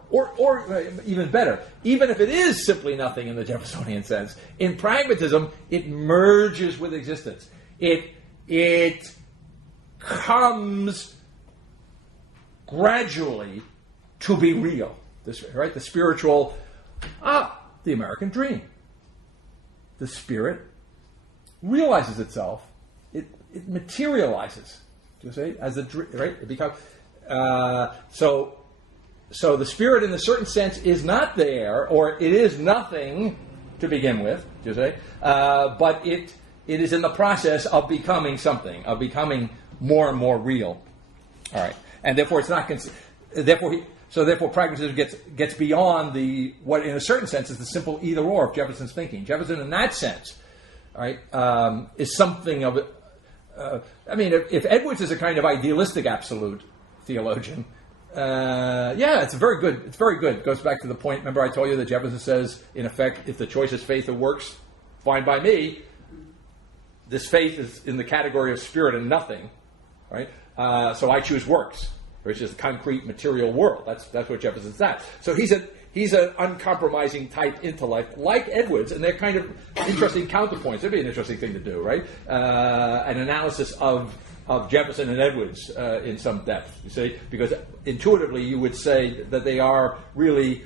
even better, even if it is simply nothing in the Jeffersonian sense. In pragmatism, it merges with existence. It comes gradually to be real. Right? The spiritual, the American dream. The spirit realizes itself. It materializes. Do you see? As a dream, right? It becomes. So the spirit, in a certain sense, is not there, or it is nothing to begin with. Do you see? But it is in the process of becoming something, of becoming more and more real. All right, and therefore it's not. Therefore, pragmatism gets beyond what, in a certain sense, is the simple either or of Jefferson's thinking. Jefferson, in that sense, all right, is something of. If Edwards is a kind of idealistic absolute theologian, it's very good. It's very good. It goes back to the point. Remember, I told you that Jefferson says, in effect, if the choice is faith or works, fine by me. This faith is in the category of spirit and nothing, right? So I choose works, which is the concrete material world. That's what Jefferson's at. So he's an uncompromising type intellect, like Edwards, and they're kind of interesting counterpoints. It'd be an interesting thing to do, right? An analysis of Jefferson and Edwards in some depth, you see, because intuitively you would say that they are really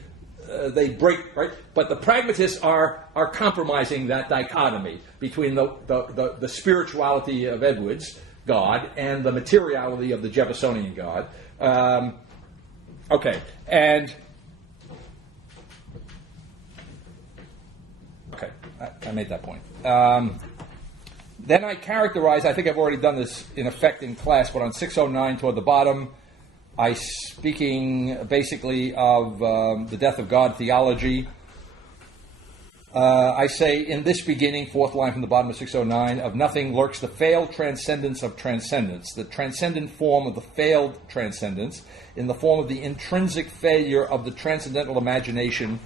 they break, right? But the pragmatists are compromising that dichotomy between the spirituality of Edwards' God and the materiality of the Jeffersonian God. Okay, I made that point. Then I characterize, I think I've already done this in effect in class, but on 609 toward the bottom, speaking basically of the death of God theology. I say, in this beginning, fourth line from the bottom of 609, of nothing lurks the failed transcendence of transcendence, the transcendent form of the failed transcendence, in the form of the intrinsic failure of the transcendental imagination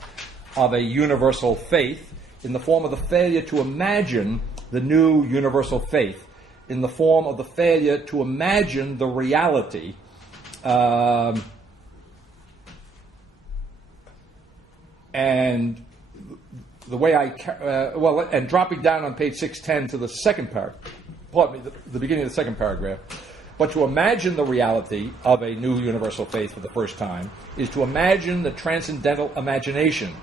of a universal faith, in the form of the failure to imagine the new universal faith, in the form of the failure to imagine the reality and the way and dropping down on page 610 to the second paragraph, the beginning of the second paragraph, but to imagine the reality of a new universal faith for the first time is to imagine the transcendental imagination,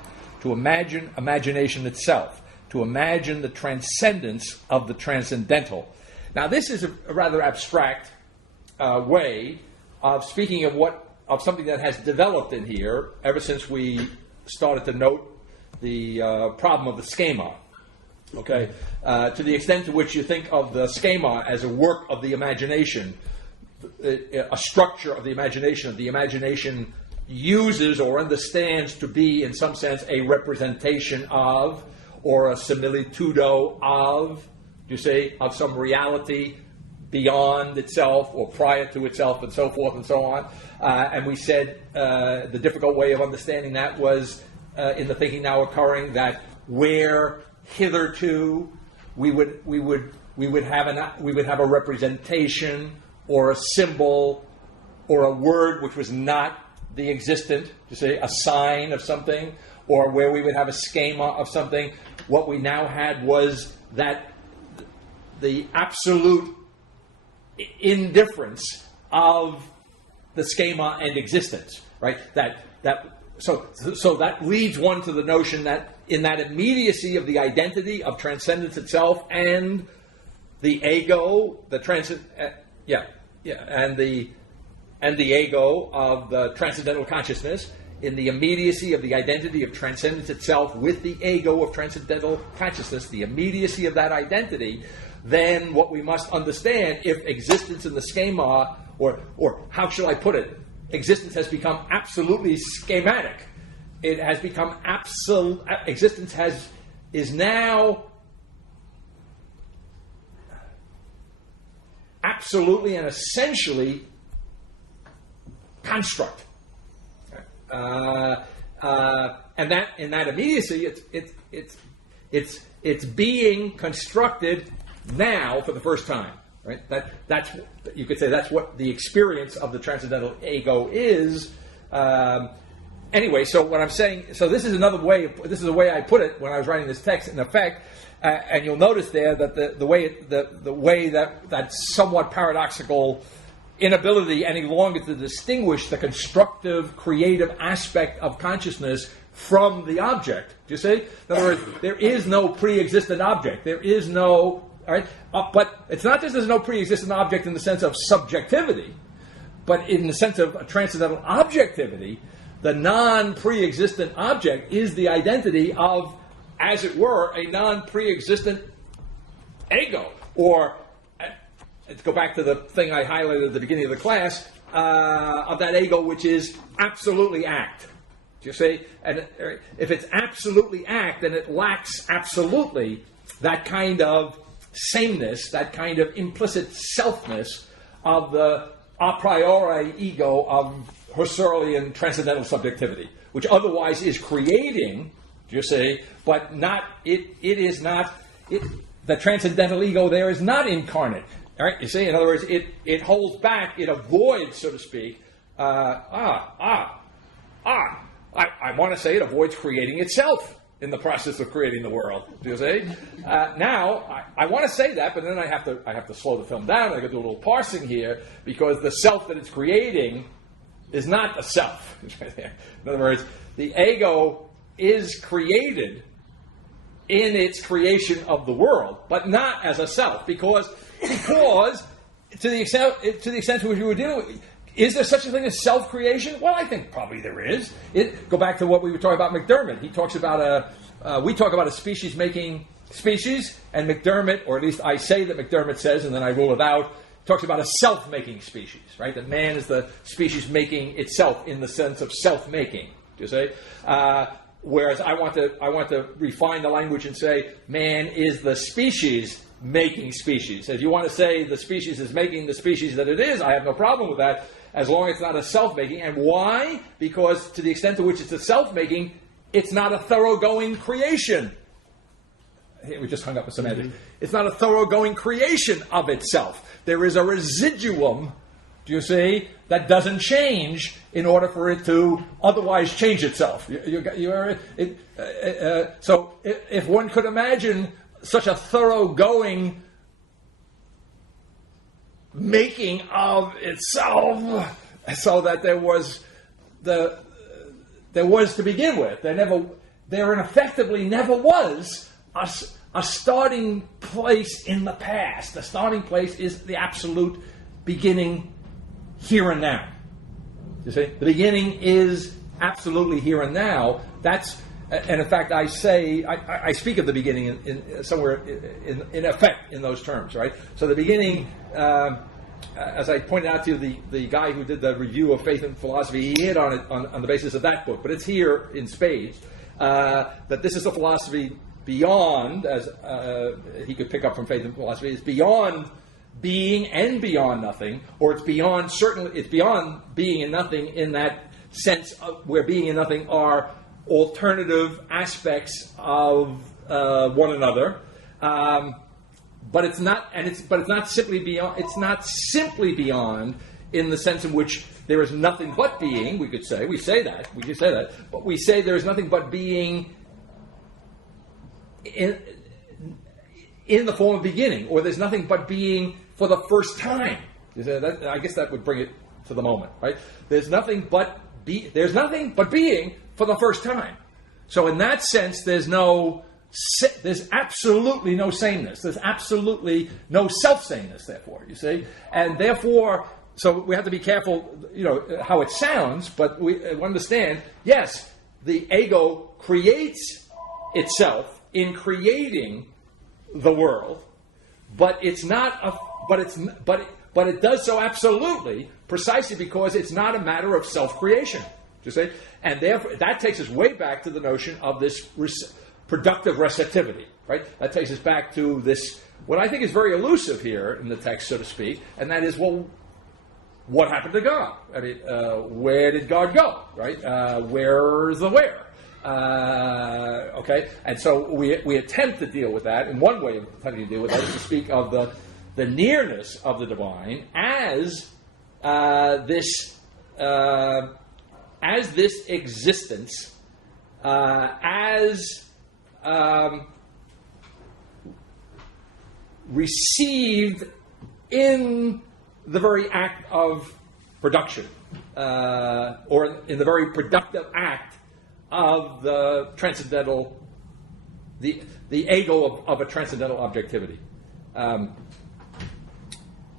to imagine imagination itself, to imagine the transcendence of the transcendental. Now, this is a rather abstract way of speaking of something that has developed in here ever since we started to note the problem of the schema. Okay, to the extent to which you think of the schema as a work of the imagination, a structure of the imagination uses or understands to be, in some sense, a representation of, or a similitudo of, you say, of some reality beyond itself or prior to itself, and so forth and so on. And we said the difficult way of understanding that was in the thinking now occurring that where hitherto we would have a representation or a symbol or a word which was not the existent, to say a sign of something, or where we would have a schema of something. What we now had was that the absolute indifference of the schema and existence, right? So that leads one to the notion that in that immediacy of the identity of transcendence itself and the ego, and the ego of the transcendental consciousness, in the immediacy of the identity of transcendence itself with the ego of transcendental consciousness, the immediacy of that identity, then what we must understand, if existence in the schema, or how shall I put it, existence has become absolutely schematic. It has become absolute. Existence is now absolutely and essentially construct, and that in that immediacy, it's being constructed now for the first time. Right? That's you could say that's what the experience of the transcendental ego is. Anyway, so what I'm saying, so this is another way. This is the way I put it when I was writing this text. In effect, and you'll notice there that the way that somewhat paradoxical inability any longer to distinguish the constructive, creative aspect of consciousness from the object. Do you see? In other words, there is no pre-existent object. There is no. All right? But it's not just there's no pre-existent object in the sense of subjectivity, but in the sense of a transcendental objectivity, the non-pre-existent object is the identity of, as it were, a non-pre-existent ego. Or, to go back to the thing I highlighted at the beginning of the class, of that ego which is absolutely act. Do you see? And if it's absolutely act, then it lacks absolutely that kind of sameness, that kind of implicit selfness of the a priori ego of Husserlian transcendental subjectivity, which otherwise is creating, do you see, but not, it is not, the transcendental ego there is not incarnate. All right, you see, in other words, it holds back, it avoids, so to speak, I want to say it avoids creating itself in the process of creating the world. Do you see? Now, I want to say that, but then I have to slow the film down. I got to do a little parsing here, because the self that it's creating is not a self. In other words, the ego is created in its creation of the world, but not as a self, because to the extent to which we were dealing with, is there such a thing as self-creation? Well, I think probably there is. Go back to what we were talking about McDermott. He talks about we talk about a species-making species, and McDermott, or at least I say that McDermott says, and then I rule it out, talks about a self-making species, right? That man is the species making itself in the sense of self-making. Do you say? Whereas I want to refine the language and say man is the species making species. If you want to say the species is making the species that it is, I have no problem with that, as long as it's not a self-making. And why? Because to the extent to which it's a self-making, it's not a thoroughgoing creation. We just hung up a semantic. Mm-hmm. It's not a thoroughgoing creation of itself. There is a residuum, do you see, that doesn't change in order for it to otherwise change itself. So if one could imagine such a thoroughgoing making of itself, so that there was to begin with. There effectively never was a starting place in the past. The starting place is the absolute beginning here and now. You see, the beginning is absolutely here and now. And in fact, I speak of the beginning in somewhere in effect in those terms, right? So the beginning, as I pointed out to you, the guy who did the review of Faith and Philosophy, he hit on it on the basis of that book, but it's here in spades, that this is a philosophy beyond, as he could pick up from Faith and Philosophy, is beyond being and beyond nothing, or it's beyond being and nothing in that sense of where being and nothing are alternative aspects of one another, but it's not simply beyond. It's not simply beyond in the sense in which there is nothing but being, we could say that, but we say there is nothing but being in the form of beginning, or there's nothing but being for the first time. I guess that would bring it to the moment, right? There's nothing but being for the first time. So in that sense, there's absolutely no sameness. There's absolutely no self-sameness, therefore, you see? And therefore, so we have to be careful, how it sounds, but we understand, yes, the ego creates itself in creating the world, but it's not but it does so absolutely precisely because it's not a matter of self-creation. You see? And therefore, that takes us way back to the notion of this productive receptivity, right? That takes us back to this, what I think is very elusive here in the text, so to speak, and that is, well, what happened to God? I mean, where did God go, right? Where's the where? Okay? And so we attempt to deal with that, and one way of attempting to deal with that is to speak of the nearness of the divine as this existence, as received in the very act of production, or in the very productive act of the transcendental, the ego of a transcendental objectivity.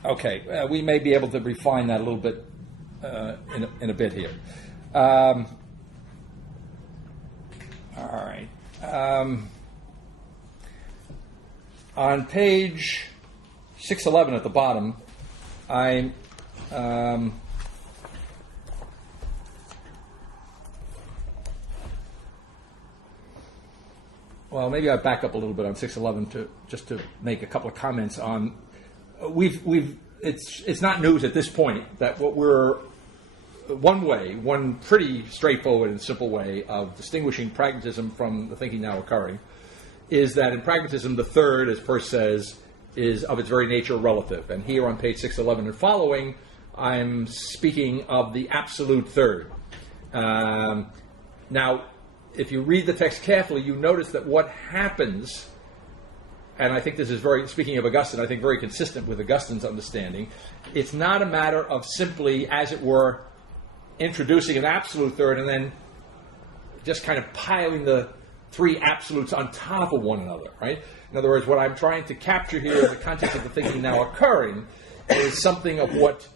Okay, we may be able to refine that a little bit in a bit here. All right. On page 611 at the bottom, well, maybe I'll back up a little bit on 611 to make a couple of comments on. It's not news at this point that what we're one pretty straightforward and simple way of distinguishing pragmatism from the thinking now occurring is that in pragmatism the third, as Peirce says, is of its very nature relative. And here on page 611 and following, I'm speaking of the absolute third. Now, if you read the text carefully, you notice that what happens, and I think this is speaking of Augustine, I think very consistent with Augustine's understanding, it's not a matter of simply, as it were, introducing an absolute third and then just kind of piling the three absolutes on top of one another, right? In other words, what I'm trying to capture here in the context of the thinking now occurring is something of what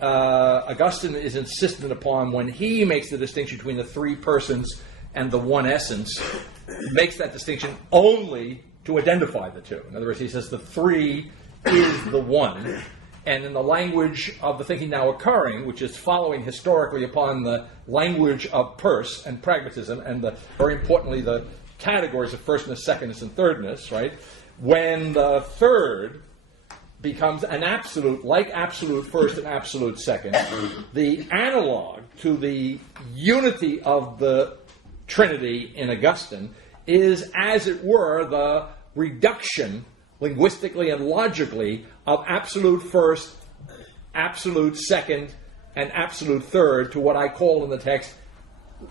Augustine is insistent upon when he makes the distinction between the three persons and the one essence. He makes that distinction only to identify the two. In other words, he says the three is the one. And in the language of the thinking now occurring, which is following historically upon the language of Peirce and pragmatism, and very importantly the categories of firstness, secondness, and thirdness, right? When the third becomes an absolute, like absolute first and absolute second, the analog to the unity of the Trinity in Augustine is, as it were, the reduction, linguistically and logically, of absolute first, absolute second, and absolute third to what I call in the text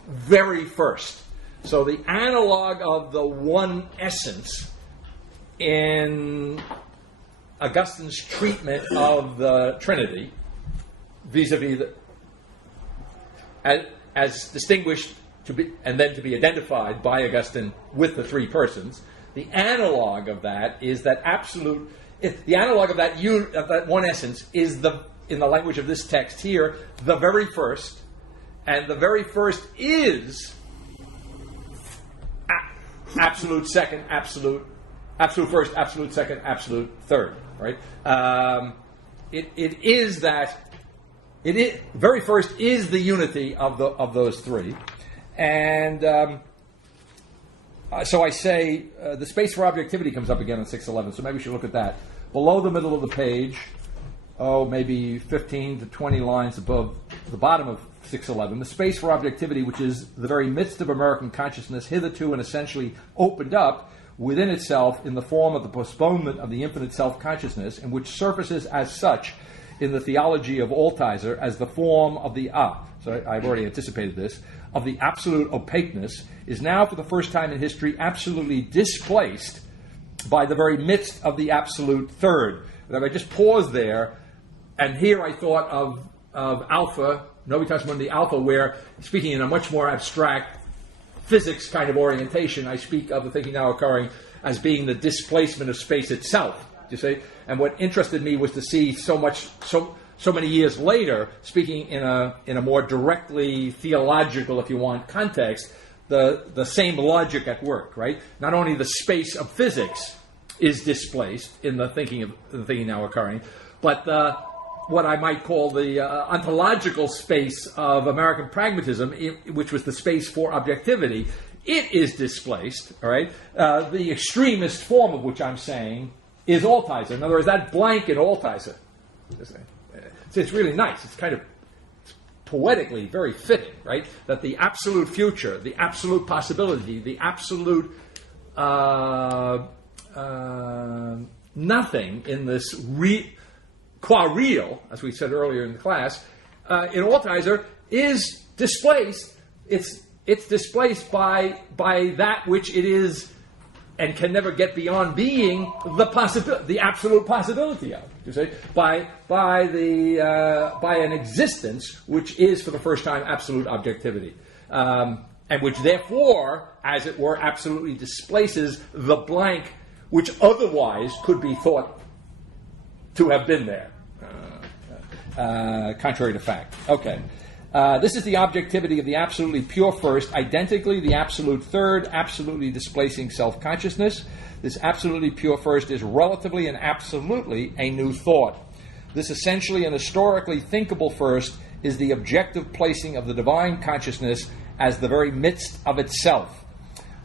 very first. So the analog of the one essence in Augustine's treatment of the Trinity, vis-a-vis as distinguished to be, and then to be identified by Augustine with the three persons, the analog of that is that absolute. The analog of that one essence is in the language of this text here, the very first, and the very first is absolute second, absolute first, absolute second, absolute third. Right? It is that. Very first is the unity of those three, and so I say the space for objectivity comes up again in 611. So maybe we should look at that. Below the middle of the page, maybe 15 to 20 lines above the bottom of 611, the space for objectivity, which is the very midst of American consciousness, hitherto and essentially opened up within itself in the form of the postponement of the infinite self-consciousness, and which surfaces as such in the theology of Altizer as the form of the so I've already anticipated this, of the absolute opaqueness, is now for the first time in history absolutely displaced by the very midst of the absolute third. And if I just pause there, and here I thought of Alpha, Novitas Mundi Alpha, where, speaking in a much more abstract physics kind of orientation, I speak of the thinking now occurring as being the displacement of space itself. You see? And what interested me was to see so many years later, speaking in a more directly theological, if you want, context, the same logic at work, right? Not only the space of physics is displaced in the thinking now occurring, but what I might call the ontological space of American pragmatism, which was the space for objectivity, it is displaced, all right? The extremist form of which I'm saying is Altizer. In other words, that blank in Altizer. It's really nice. It's kind of poetically very fitting, right? That the absolute future, the absolute possibility, the absolute nothing in this qua real, as we said earlier in the class, in Altizer is displaced. It's displaced by that which it is and can never get beyond being the absolute possibility of. You see, by an existence which is for the first time absolute objectivity, and which therefore, as it were, absolutely displaces the blank which otherwise could be thought to have been there, contrary to fact. Okay. This is the objectivity of the absolutely pure first, identically the absolute third, absolutely displacing self-consciousness. This absolutely pure first is relatively and absolutely a new thought. This essentially and historically thinkable first is the objective placing of the divine consciousness as the very midst of itself.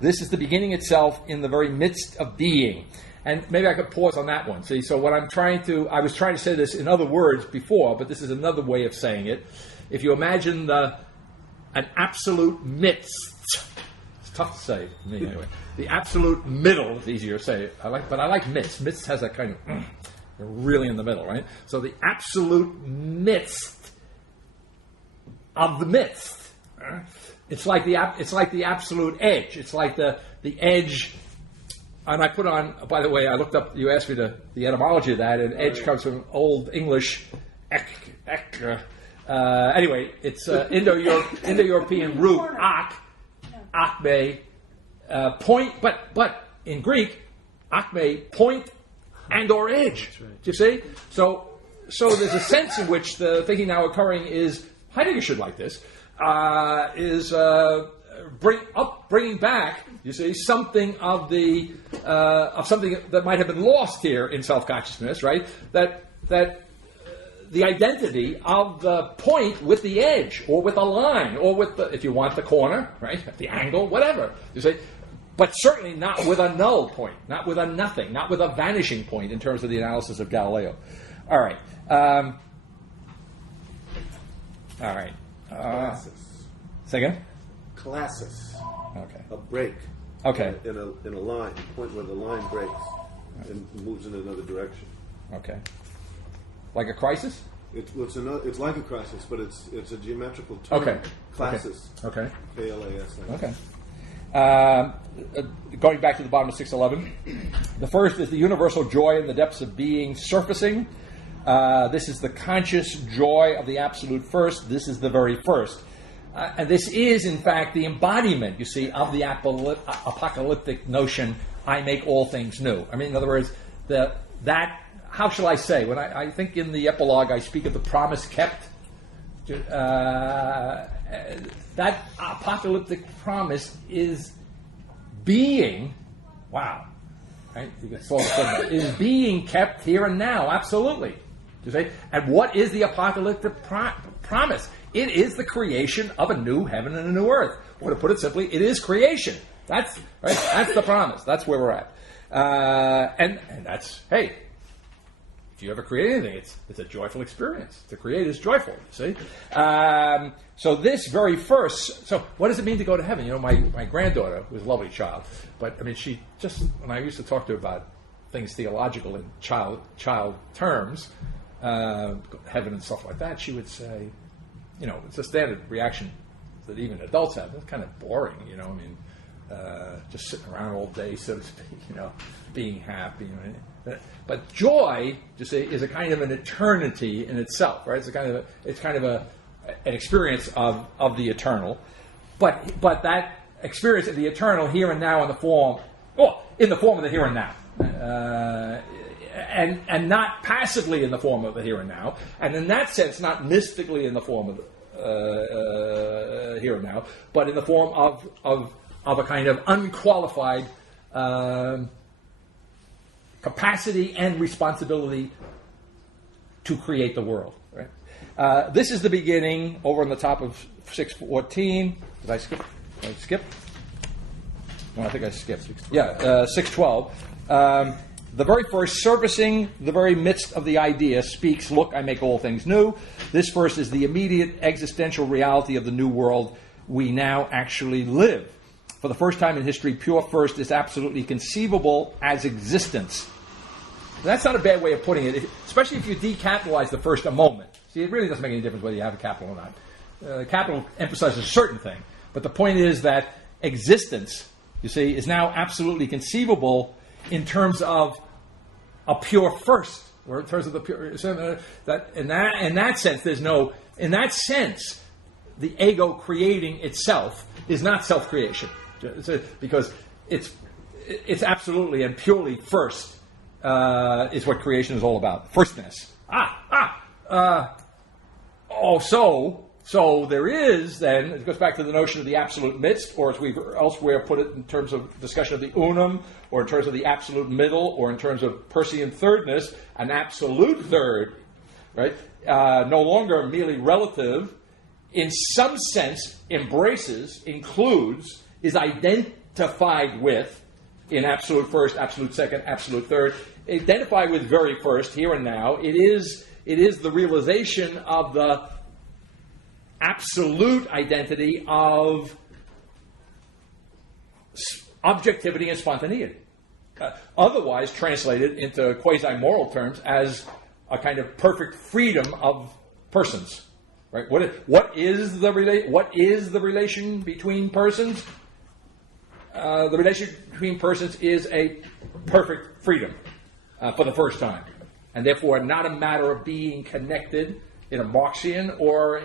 This is the beginning itself in the very midst of being. And maybe I could pause on that one. See, so what I was trying to say this in other words before, but this is another way of saying it. If you imagine an absolute midst, it's tough to say to me anyway. The absolute middle is easier to say. I like midst. Midst has that kind of really in the middle, right? So the absolute midst of the midst. It's like the absolute edge. It's like the edge. And I put on, by the way, I looked up, you asked me the etymology of that, and edge comes from Old English anyway, it's Indo-European root, akme, point, but in Greek, akme, point and or edge. Right. Do you see? So there's a sense in which the thinking now occurring is, Heidegger should like this, bringing back, you see, something of something that might have been lost here in self-consciousness, right? That the identity of the point with the edge, or with a line, or with the, if you want, the corner, right? The angle, whatever. You see, but certainly not with a null point, not with a nothing, not with a vanishing point in terms of the analysis of Galileo. All right. Classis. Say again? Classis. Okay. A break. Okay. In a line, a point where the line breaks and moves in another direction. Okay. Like a crisis? It's like a crisis, but it's a geometrical term. Okay. Classis. Okay. K-L-A-S. Okay. Going back to the bottom of 611, the first is the universal joy in the depths of being surfacing. This is the conscious joy of the absolute first. This is the very first. And this is, in fact, the embodiment, you see, of the apocalyptic notion, I make all things new. I mean, in other words, how shall I say? When I think in the epilogue I speak of the promise kept, that apocalyptic promise is being, wow, right? You can solve it, is being kept here and now, absolutely. You say, and what is the apocalyptic promise? It is the creation of a new heaven and a new earth. Or to put it simply, it is creation. That's right. That's the promise. That's where we're at. And that's, hey, if you ever create anything, it's a joyful experience. To create is joyful. See. So this very first. So what does it mean to go to heaven? You know, my granddaughter was a lovely child, but I mean, she just, when I used to talk to her about things theological in child terms. heaven and stuff like that, she would say, it's a standard reaction that even adults have. It's kind of boring, just sitting around all day, so to speak, being happy. But joy, just say, is a kind of an eternity in itself, right? It's kind of an experience of the eternal, but that experience of the eternal here and now in the form of the here and now, and not passively in the form of the here and now, and in that sense, not mystically in the form of here and now, but in the form of a kind of unqualified capacity and responsibility to create the world. Right? This is the beginning over on the top of 6:14. Did I skip? Did I skip? No, I think I skipped. 6:12. The very first, surfacing the very midst of the idea, speaks, "Look, I make all things new." This verse is the immediate existential reality of the new world we now actually live. For the first time in history, pure first is absolutely conceivable as existence. That's not a bad way of putting it, especially if you decapitalize the first a moment. See, it really doesn't make any difference whether you have a capital or not. Capital emphasizes a certain thing, but the point is that existence, you see, is now absolutely conceivable in terms of a pure first, or in terms of the pure. That in that sense, the ego creating itself is not self-creation, because it's absolutely and purely first is what creation is all about. Firstness. So there is then, it goes back to the notion of the absolute midst, or as we've elsewhere put it in terms of discussion of the unum, or in terms of the absolute middle, or in terms of Persian thirdness, an absolute third, right? No longer merely relative, in some sense embraces, includes, is identified with, in absolute first, absolute second, absolute third, identified with very first, here and now. It is the realization of the absolute identity of objectivity and spontaneity. Otherwise translated into quasi-moral terms as a kind of perfect freedom of persons. Right? What is the relation between persons? The relation between persons is a perfect freedom for the first time, and therefore not a matter of being connected in a Marxian or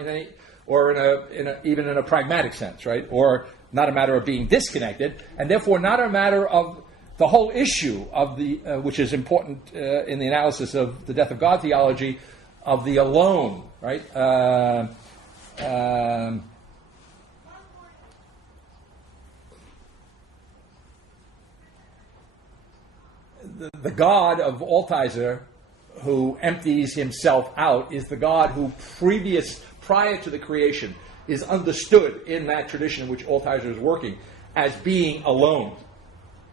even in a pragmatic sense, right? Or not a matter of being disconnected, and therefore not a matter of the whole issue of the which is important in the analysis of the death of God theology, of the alone, right? The God of Altizer, who empties himself out, is the God who prior to the creation, is understood in that tradition in which Altizer is working as being alone.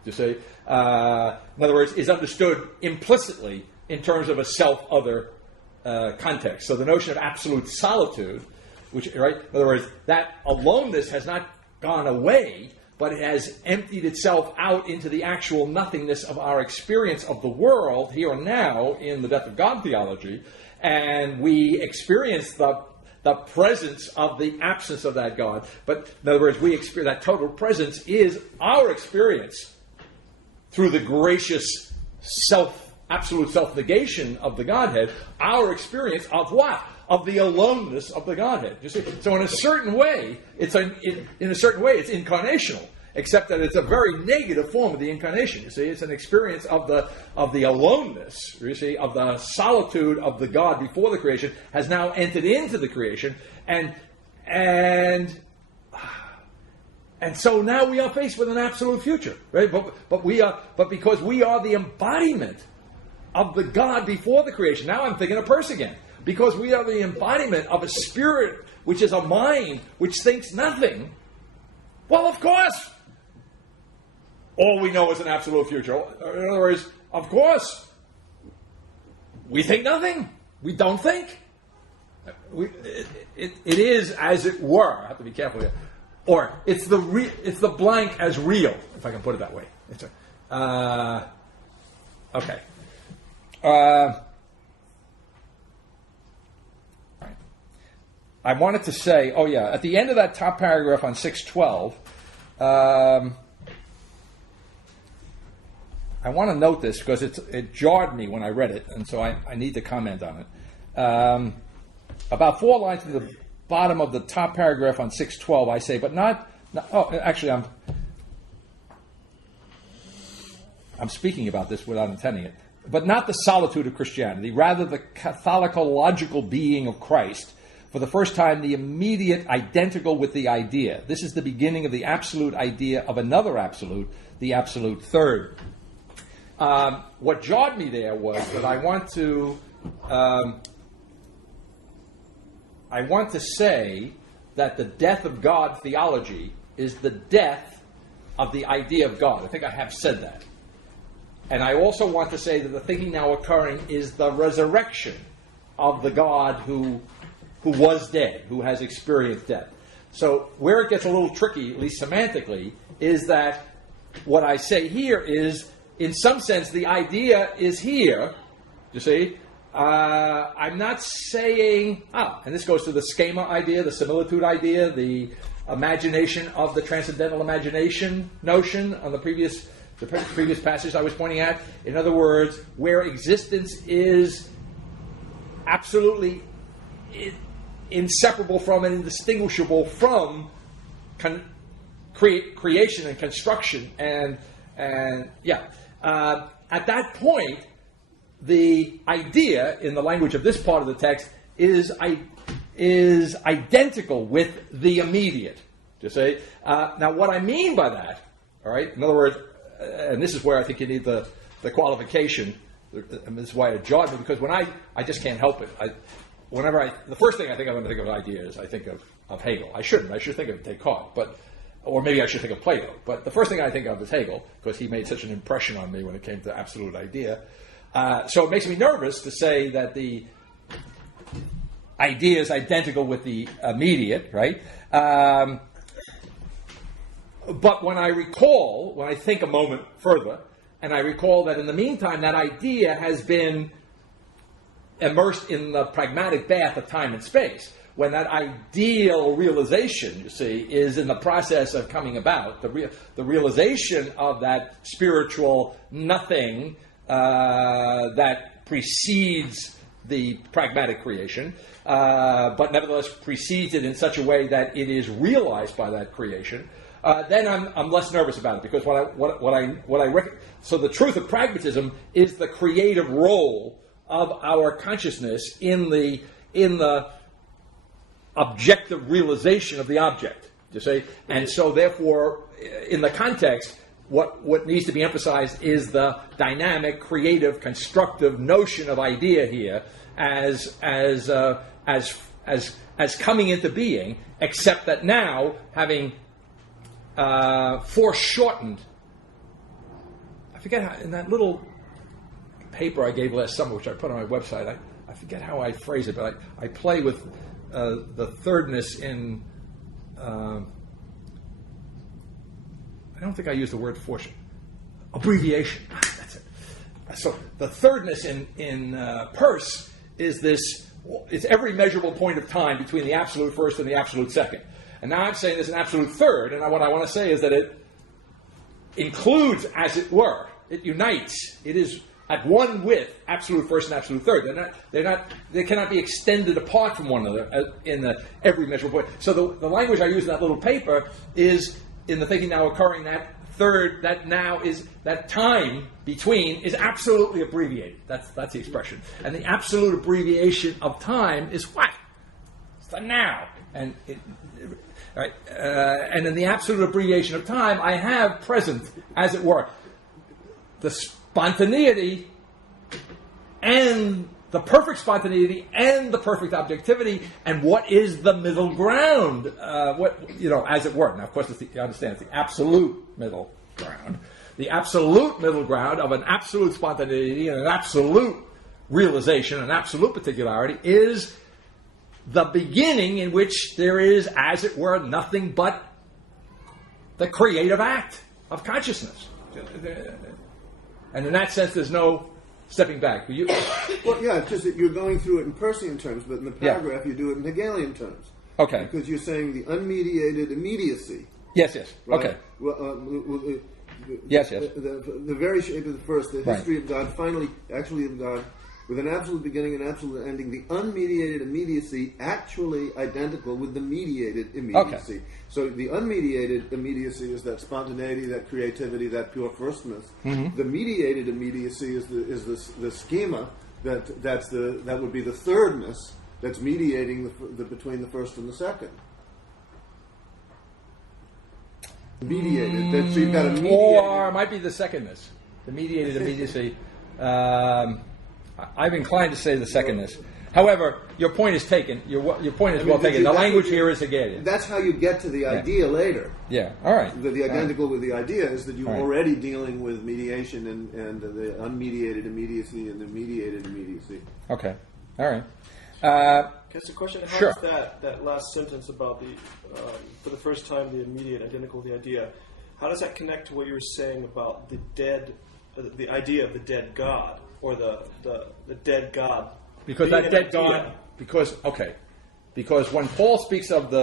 You see, in other words, is understood implicitly in terms of a self-other context. So the notion of absolute solitude, which, right, in other words, that aloneness has not gone away, but it has emptied itself out into the actual nothingness of our experience of the world here and now in the death of God theology, and we experience the presence of the absence of that God. But in other words, we experience that total presence is our experience through the gracious absolute self-negation of the Godhead, our experience of what? Of the aloneness of the Godhead. You see? So in a certain way, it's incarnational, except that it's a very negative form of the incarnation. You see, it's an experience of the aloneness, you see, of the solitude of the God before the creation has now entered into the creation, and so now we are faced with an absolute future, right? But because we are the embodiment of the God before the creation. Now I'm thinking of Peirce again. Because we are the embodiment of a spirit which is a mind which thinks nothing. Well, of course, all we know is an absolute future. In other words, of course, we think nothing. We don't think. It is, as it were. I have to be careful here. Or it's the blank as real, if I can put it that way. Okay. I wanted to say, at the end of that top paragraph on 612, I want to note this because it jarred me when I read it, and so I need to comment on it. About 4 lines to the bottom of the top paragraph on 612, I say, but not actually, I'm speaking about this without intending it, but not the solitude of Christianity, rather the catholicological being of Christ, for the first time the immediate identical with the idea. This is the beginning of the absolute idea of another absolute, the absolute third. What jarred me there was that I want to say that the death of God theology is the death of the idea of God. I think I have said that. And I also want to say that the thinking now occurring is the resurrection of the God who was dead, who has experienced death. So where it gets a little tricky, at least semantically, is that what I say here is, in some sense, the idea is here, you see. I'm not saying, and this goes to the schema idea, the similitude idea, the imagination of the transcendental imagination notion on the previous passage I was pointing at. In other words, where existence is absolutely inseparable from and indistinguishable from creation and construction, at that point, the idea in the language of this part of the text is identical with the immediate. You see? Now, what I mean by that, all right, in other words, and this is where I think you need the qualification. And this is why it jarred me, because when I just can't help it. The first thing I think I'm going to think of ideas, I think of Hegel. I shouldn't. I should think of Descartes, or maybe I should think of Plato. But the first thing I think of is Hegel, because he made such an impression on me when it came to absolute idea. So it makes me nervous to say that the idea is identical with the immediate, right? But when I think a moment further, and I recall that in the meantime, that idea has been immersed in the pragmatic bath of time and space, when that ideal realization, you see, is in the process of coming about, the realization of that spiritual nothing that precedes the pragmatic creation, but nevertheless precedes it in such a way that it is realized by that creation. Then I'm less nervous about it, because so the truth of pragmatism is the creative role of our consciousness in the objective realization of the object. You see, and so therefore, in the context, what needs to be emphasized is the dynamic, creative, constructive notion of idea here as coming into being, except that now having foreshortened. I forget how, in that little paper I gave last summer, which I put on my website, I forget how I phrase it, but I play with the thirdness in. I don't think I used the word abbreviation. That's it. So the thirdness in Peirce is this. It's every measurable point of time between the absolute first and the absolute second. And now I'm saying there's an absolute third, and what I want to say is that it includes, as it were, it unites. It is at one with absolute first and absolute third. They cannot be extended apart from one another in every measurable point. So the language I use in that little paper is, in the thinking now occurring, that third, that now is, that time between is absolutely abbreviated. That's the expression. And the absolute abbreviation of time is what? It's the now. And right? And in the absolute abbreviation of time, I have present, as it were, the spontaneity and the perfect spontaneity and the perfect objectivity, and what is the middle ground? As it were. Now, of course, you understand it's the absolute middle ground. The absolute middle ground of an absolute spontaneity and an absolute realization, an absolute particularity, is the beginning in which there is, as it were, nothing but the creative act of consciousness. And in that sense, there's no stepping back. Well, yeah, it's just that you're going through it in Peircean terms, but in the paragraph you do it in Hegelian terms. Okay. Because you're saying the unmediated immediacy. Yes, yes. Right? Okay. Well, Yes, yes. The very shape of the first, the history of God, finally, actually of God, with an absolute beginning and absolute ending, the unmediated immediacy actually identical with the mediated immediacy. Okay. So the unmediated immediacy is that spontaneity, that creativity, that pure firstness. Mm-hmm. The mediated immediacy is the schema that would be the thirdness that's mediating the between the first and the second. Mediated. So you've got a mediated. Or it might be the secondness, the mediated immediacy. I'm inclined to say the secondness. However, your point is taken. Your point is well taken. The language here is Hegelian. That's how you get to the idea later. Yeah. All right. The identical with the idea is that you're Right. already dealing with mediation and the unmediated immediacy and the mediated immediacy. Okay. All right. Just a question. How Sure. does that last sentence about the for the first time the immediate identical the idea? How does that connect to what you were saying about the dead, the idea of the dead God or the dead God? Because being that an dead God. idea? Because when Paul speaks of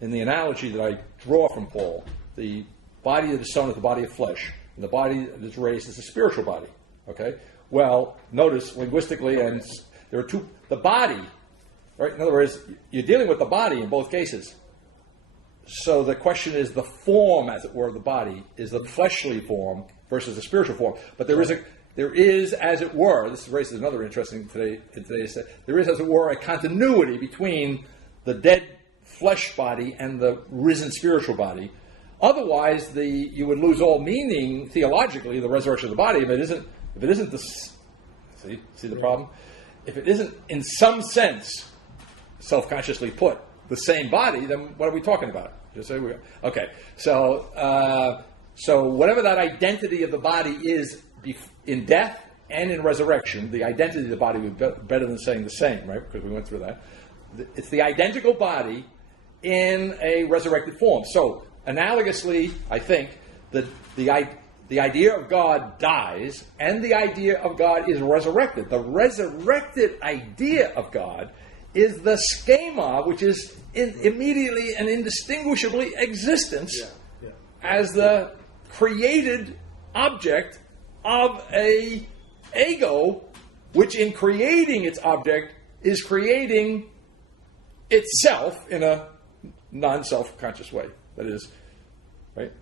in the analogy that I draw from Paul, the body of the sown is the body of flesh, and the body that is raised is a spiritual body. Okay. Well, notice linguistically, and there are two. The body, right? In other words, you're dealing with the body in both cases. So the question is the form, as it were, of the body is the fleshly form versus the spiritual form. But there is, as it were, this raises another interesting today's. There is, as it were, a continuity between the dead flesh body and the risen spiritual body. Otherwise, you would lose all meaning theologically, the resurrection of the body, if it isn't the. See the problem? If it isn't, in some sense, self-consciously put, the same body, then what are we talking about? Okay. So whatever that identity of the body is in death and in resurrection, the identity of the body would be better than saying the same, right? Because we went through that. It's the identical body in a resurrected form. So analogously, I think the idea of God dies, and the idea of God is resurrected. The resurrected idea of God is the schema, which is immediately and indistinguishably existence as the created object of a ego, which in creating its object is creating itself in a non-self-conscious way. That is, right?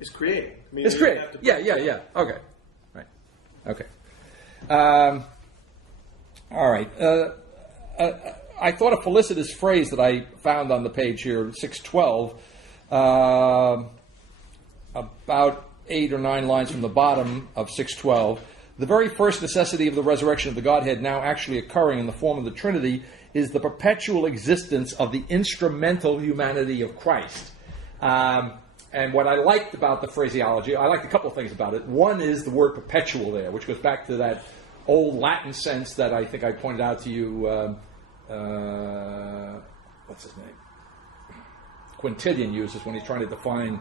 It's creating. I mean, It's you creating. have to- Yeah. Okay. Right. Okay. All right. I thought a felicitous phrase that I found on the page here, 612, about 8 or 9 lines from the bottom of 612. The very first necessity of the resurrection of the Godhead now actually occurring in the form of the Trinity is the perpetual existence of the instrumental humanity of Christ. And what I liked about the phraseology, I liked a couple of things about it. One is the word perpetual there, which goes back to that old Latin sense that I think I pointed out to you, what's his name? Quintilian uses when he's trying to define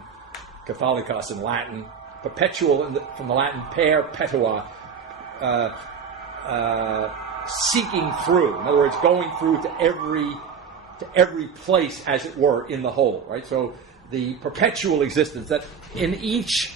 Catholicos in Latin. Perpetual from the Latin per petua, seeking through. In other words, going through to every place, as it were, in the whole. Right. So the perpetual existence that in each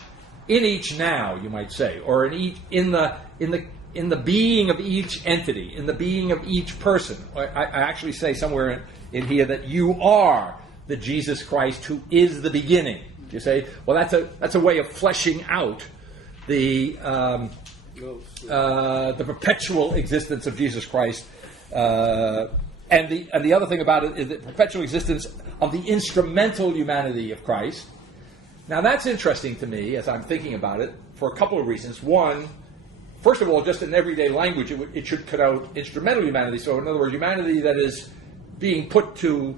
now, you might say, or in the being of each entity, in the being of each person. I actually say somewhere in here that you are the Jesus Christ who is the beginning. You say, well, that's a way of fleshing out the perpetual existence of Jesus Christ, and the other thing about it is the perpetual existence of the instrumental humanity of Christ. Now that's interesting to me as I'm thinking about it for a couple of reasons. One, first of all, just in everyday language, it should cut out instrumental humanity. So, in other words, humanity that is being put to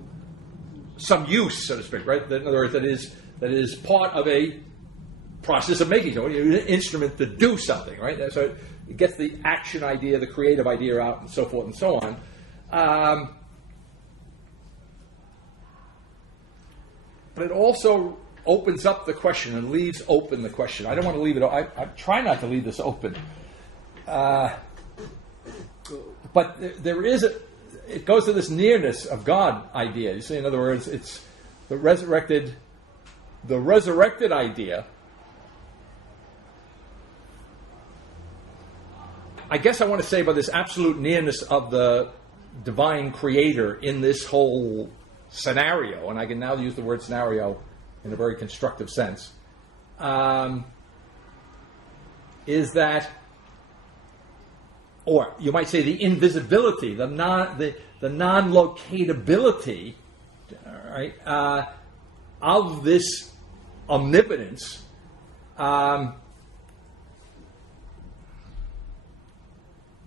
some use, so to speak, right? In other words, that is part of a process of making something, an instrument to do something, right? So it gets the action idea, the creative idea out, and so forth and so on. But it also opens up the question and leaves open the question. I don't want to leave it. I try not to leave this open. But there is it goes to this nearness of God idea. You see, in other words, it's the resurrected idea. I guess I want to say about this absolute nearness of the divine creator in this whole scenario, and I can now use the word scenario in a very constructive sense, is that, or you might say the invisibility, the non-locatability, right, of this omnipotence.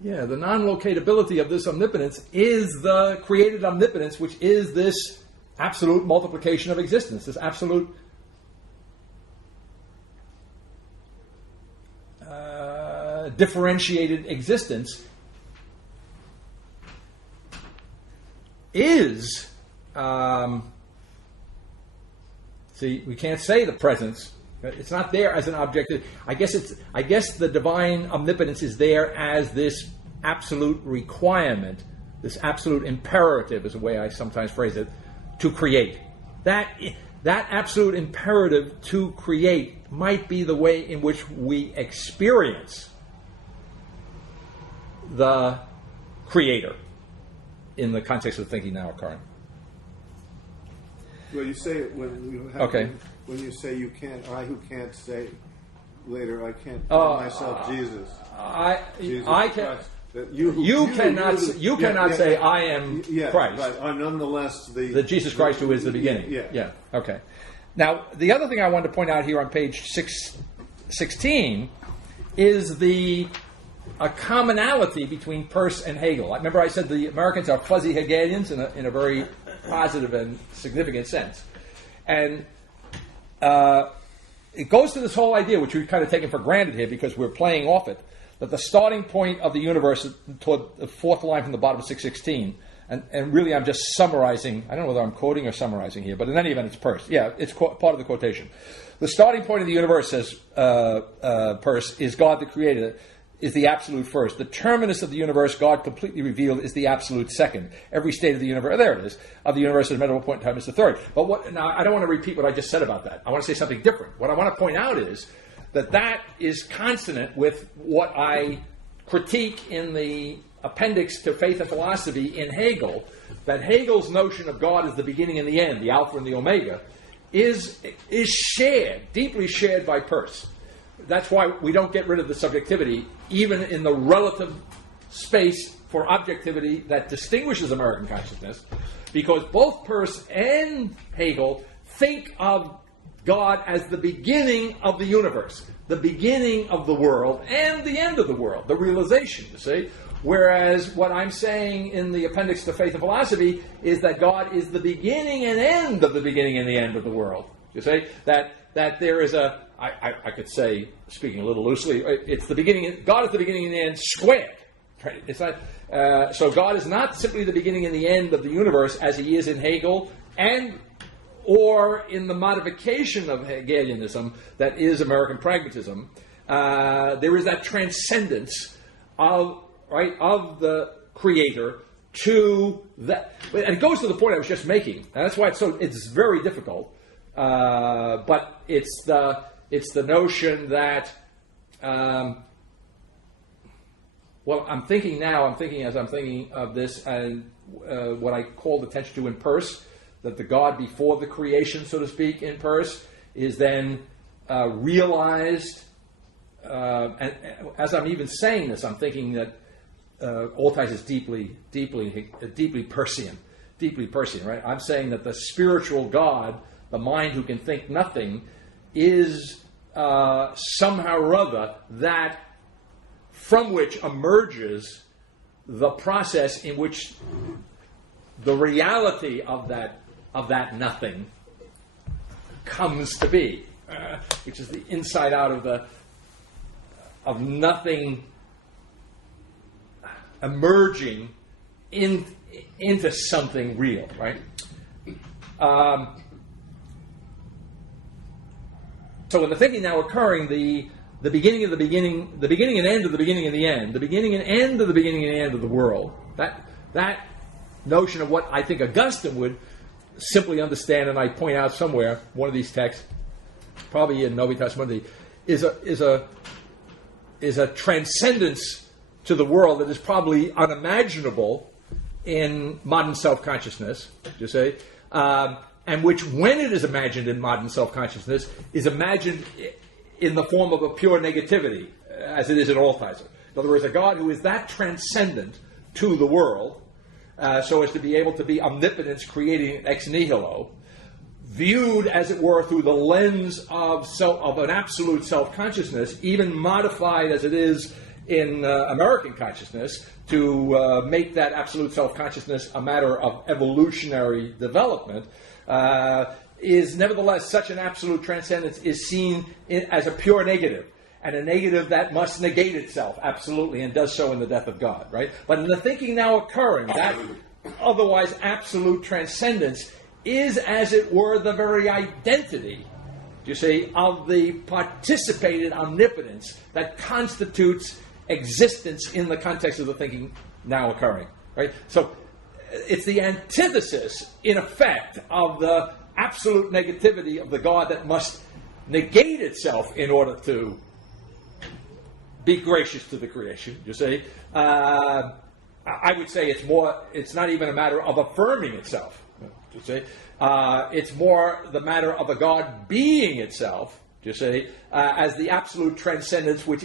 The non-locatability of this omnipotence is the created omnipotence, which is this absolute multiplication of existence, this absolute differentiated existence is, see, we can't say the presence. It's not there as an objective. I guess the divine omnipotence is there as this absolute requirement, this absolute imperative is the way I sometimes phrase it, to create. That absolute imperative to create might be the way in which we experience the creator in the context of thinking now occurring. Well, you say it when you have when you say you can't, I who can't say later, I can't call myself Jesus. I can. You cannot say I am Christ. Right. I'm nonetheless the Jesus Christ who is the beginning. Yeah. Okay. Now, the other thing I wanted to point out here on page 616 is a commonality between Peirce and Hegel. Remember I said the Americans are fuzzy Hegelians in a very positive and significant sense. And it goes to this whole idea, which we've kind of taken for granted here because we're playing off it, that the starting point of the universe is toward the fourth line from the bottom of 616, and really I'm just summarizing, I don't know whether I'm quoting or summarizing here, but in any event it's Peirce. Yeah, it's part of the quotation. The starting point of the universe, says Peirce, is God the creator, is the absolute first. The terminus of the universe, God completely revealed, is the absolute second. Every state of the universe, there it is, of the universe at a medical point in time is the third. But now I don't want to repeat what I just said about that. I want to say something different. What I want to point out is that is consonant with what I critique in the appendix to Faith and Philosophy in Hegel, that Hegel's notion of God as the beginning and the end, the Alpha and the Omega, is shared, deeply shared by Peirce. That's why we don't get rid of the subjectivity, even in the relative space for objectivity that distinguishes American consciousness, because both Peirce and Hegel think of God as the beginning of the universe, the beginning of the world, and the end of the world, the realization, you see. Whereas what I'm saying in the appendix to Faith and Philosophy is that God is the beginning and end of the beginning and the end of the world. You see? That there is I could say, speaking a little loosely, it's the beginning. God is the beginning and the end squared. Right? It's not. So God is not simply the beginning and the end of the universe as he is in Hegel or in the modification of Hegelianism that is American pragmatism. There is that transcendence of the creator to that, and it goes to the point I was just making. And that's why it's very difficult. But it's the notion that, I'm thinking of this, and what I called attention to in Peirce, that the God before the creation, so to speak, in Peirce, is then realized. And as I'm even saying this, I'm thinking that Altais is deeply Peircean, right? I'm saying that the spiritual God, the mind who can think nothing, is somehow or other that from which emerges the process in which the reality of that nothing comes to be, which is the inside out of nothing emerging into something real, right? So in the thinking now occurring, the beginning of the beginning, the beginning and end of the beginning and the end, the beginning and end of the beginning and end of the world, that notion of what I think Augustine would simply understand, and I point out somewhere, one of these texts, probably in Novitas Mundi, is a transcendence to the world that is probably unimaginable in modern self-consciousness, you say, and which, when it is imagined in modern self-consciousness, is imagined in the form of a pure negativity, as it is in Altizer. In other words, a God who is that transcendent to the world, so as to be able to be omnipotence creating ex nihilo, viewed, as it were, through the lens of an absolute self-consciousness, even modified as it is in American consciousness, to make that absolute self-consciousness a matter of evolutionary development, is nevertheless such an absolute transcendence is seen as a pure negative, and a negative that must negate itself, absolutely, and does so in the death of God, right? But in the thinking now occurring, that otherwise absolute transcendence is, as it were, the very identity, you see, of the participated omnipotence that constitutes existence in the context of the thinking now occurring, right? So it's the antithesis, in effect, of the absolute negativity of the God that must negate itself in order to be gracious to the creation, you see. I would say it's not even a matter of affirming itself, you see. It's more the matter of a God being itself, you see, as the absolute transcendence, which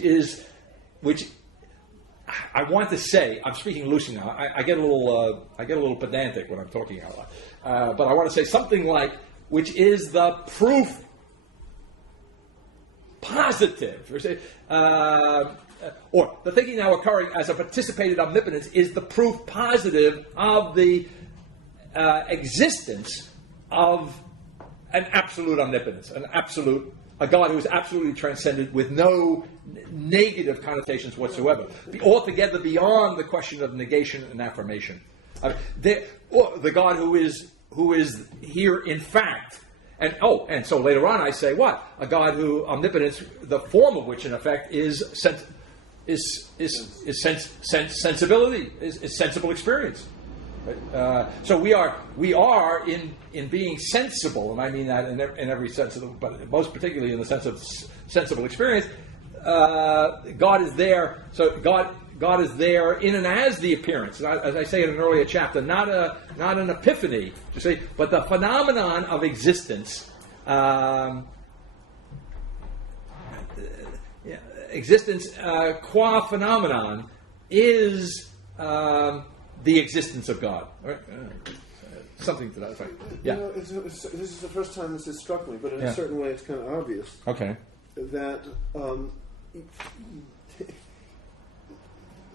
I want to say, I'm speaking loosely now. I get a little pedantic when I'm talking out loud, but I want to say something like, which is the proof positive, or the thinking now occurring as a participated omnipotence is the proof positive of the existence of an absolute omnipotence, a God who is absolutely transcendent with no negative connotations whatsoever, altogether beyond the question of negation and affirmation. The God who is here in fact. And so later on I say what? A God who omnipotence, the form of which in effect is sensibility, is sensible experience. Right? So we are in being sensible, and I mean that in every sense of but most particularly in the sense of sensible experience. God is there. So God is there in and as the appearance, as I say in an earlier chapter, not an epiphany, you see, but the phenomenon of existence. Existence qua phenomenon is the existence of God. Right? Something to that effect. Yeah. This is the first time this has struck me, but in a certain way it's kind of obvious. Okay. That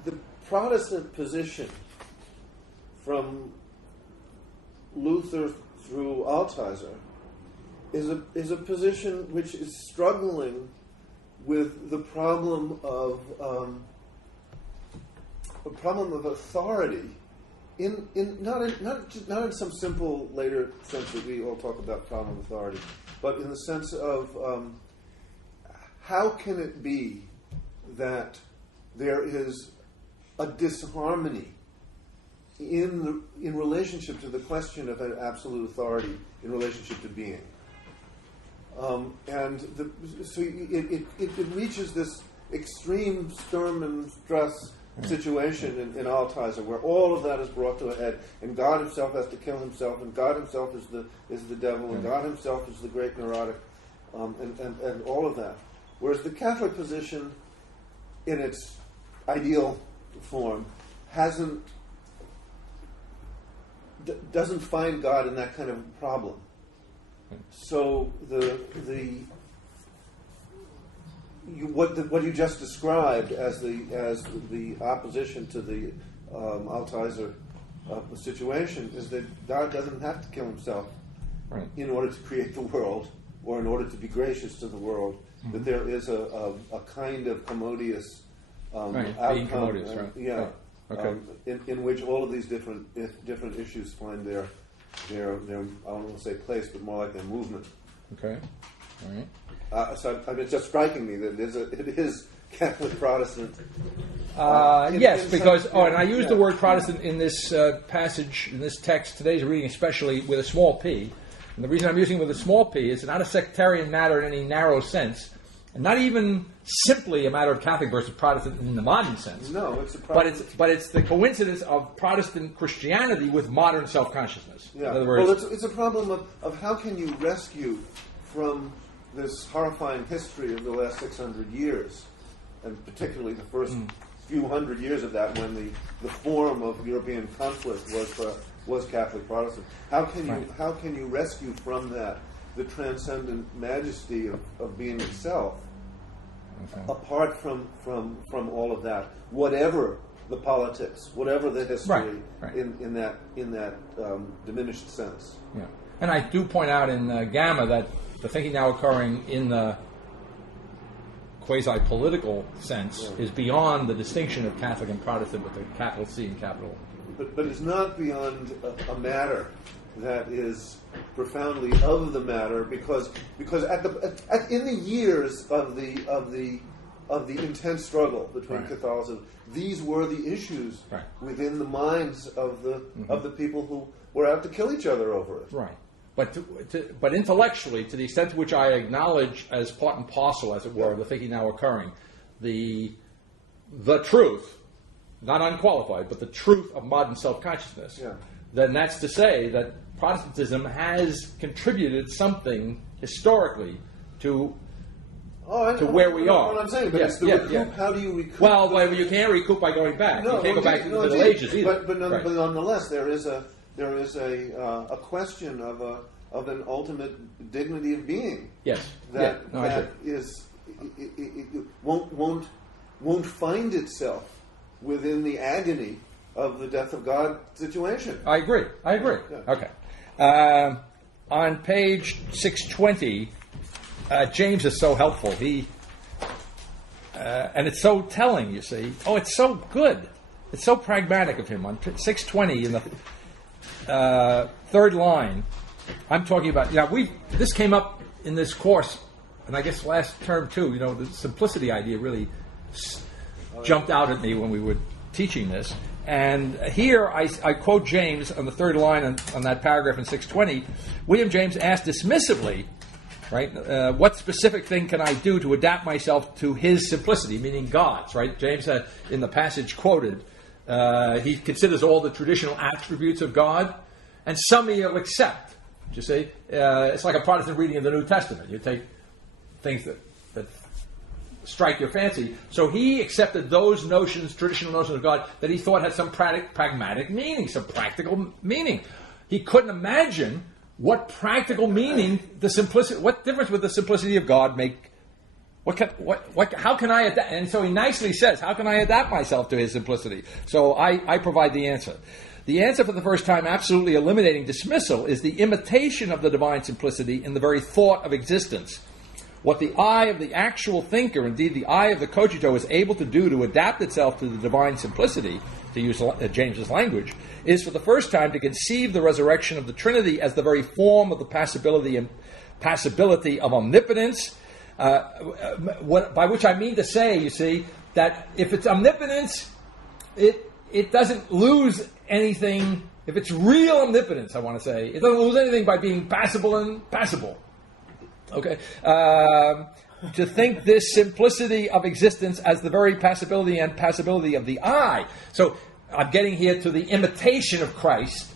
the Protestant position from Luther through Altizer is a position which is struggling with the problem of authority, not in some simple later sense that we all talk about problem of authority, but in the sense of how can it be that there is a disharmony in relationship to the question of an absolute authority in relationship to being. So it reaches this extreme Sturm und Stress situation in Altizer, where all of that is brought to a head, and God himself has to kill himself, and God himself is the devil, and God himself is the great neurotic, and all of that. Whereas the Catholic position, in its ideal form, doesn't find God in that kind of problem. So what you just described as the opposition to the Altizer situation is that God doesn't have to kill himself in order to create the world or in order to be gracious to the world. Mm-hmm. That there is a kind of commodious outcome, being commodious, right? Okay. In which all of these different issues find their I don't want to say place, but more like their movement. Okay. All right. So it's just striking me that it is Catholic Protestant. Yes, because, and I use the word Protestant in this passage, in this text, today's reading especially, with a small p. And the reason I'm using it with a small p is it's not a sectarian matter in any narrow sense, and not even simply a matter of Catholic versus Protestant in the modern sense. No, it's but it's the coincidence of Protestant Christianity with modern self-consciousness. Yeah. In other words, well, it's a problem of how can you rescue from this horrifying history of the last 600 years, and particularly the first few hundred years of that, when the form of European conflict was Catholic Protestant. How can you rescue from that the transcendent majesty of being itself, apart from all of that, whatever the politics, whatever the history, in that diminished sense. Yeah, and I do point out in Gamma that the thinking now occurring in the quasi-political sense is beyond the distinction of Catholic and Protestant with the capital C and capital. But it's not beyond a matter that is profoundly of the matter, because in the years of the intense struggle between Catholicism, these were the issues within the minds of the people who were out to kill each other over it. Right. But intellectually, to the extent to which I acknowledge as part and parcel, as it were, the thinking now occurring, the truth, not unqualified, but the truth of modern self-consciousness, then that's to say that Protestantism has contributed something historically to where we are. What I'm saying, but it's the recoup. How do you recoup? Well, you can't recoup by going back. You can't go back to the Middle Ages either. But nonetheless, there is a question of an ultimate dignity of being. Yes. That won't find itself within the agony of the death of God situation. I agree. Yeah. Okay. On page 620, James is so helpful. And it's so telling, you see. Oh, it's so good. It's so pragmatic of him. On 620 in the third line, I'm talking about, this came up in this course, and I guess last term too, the simplicity idea really jumped out at me when we were teaching this. And here I quote James on the third line on that paragraph in 620. William James asked dismissively, right, what specific thing can I do to adapt myself to his simplicity, meaning God's, right? James had, in the passage quoted, he considers all the traditional attributes of God, and some he'll accept. You see, it's like a Protestant reading of the New Testament. You take things that strike your fancy. So he accepted those notions, traditional notions of God, that he thought had some pragmatic meaning, some practical meaning. He couldn't imagine what practical meaning what difference would the simplicity of God make? How can I adapt? And so he nicely says, how can I adapt myself to his simplicity? So I provide the answer. The answer, for the first time, absolutely eliminating dismissal, is the imitation of the divine simplicity in the very thought of existence. What the eye of the actual thinker, indeed the eye of the cogito, is able to do to adapt itself to the divine simplicity, to use James's language, is for the first time to conceive the resurrection of the Trinity as the very form of the passibility of omnipotence, by which I mean to say, you see, that if it's omnipotence, it doesn't lose anything. If it's real omnipotence, I want to say, it doesn't lose anything by being passible and passible. Okay, to think this simplicity of existence as the very passibility of the eye. So I'm getting here to the imitation of Christ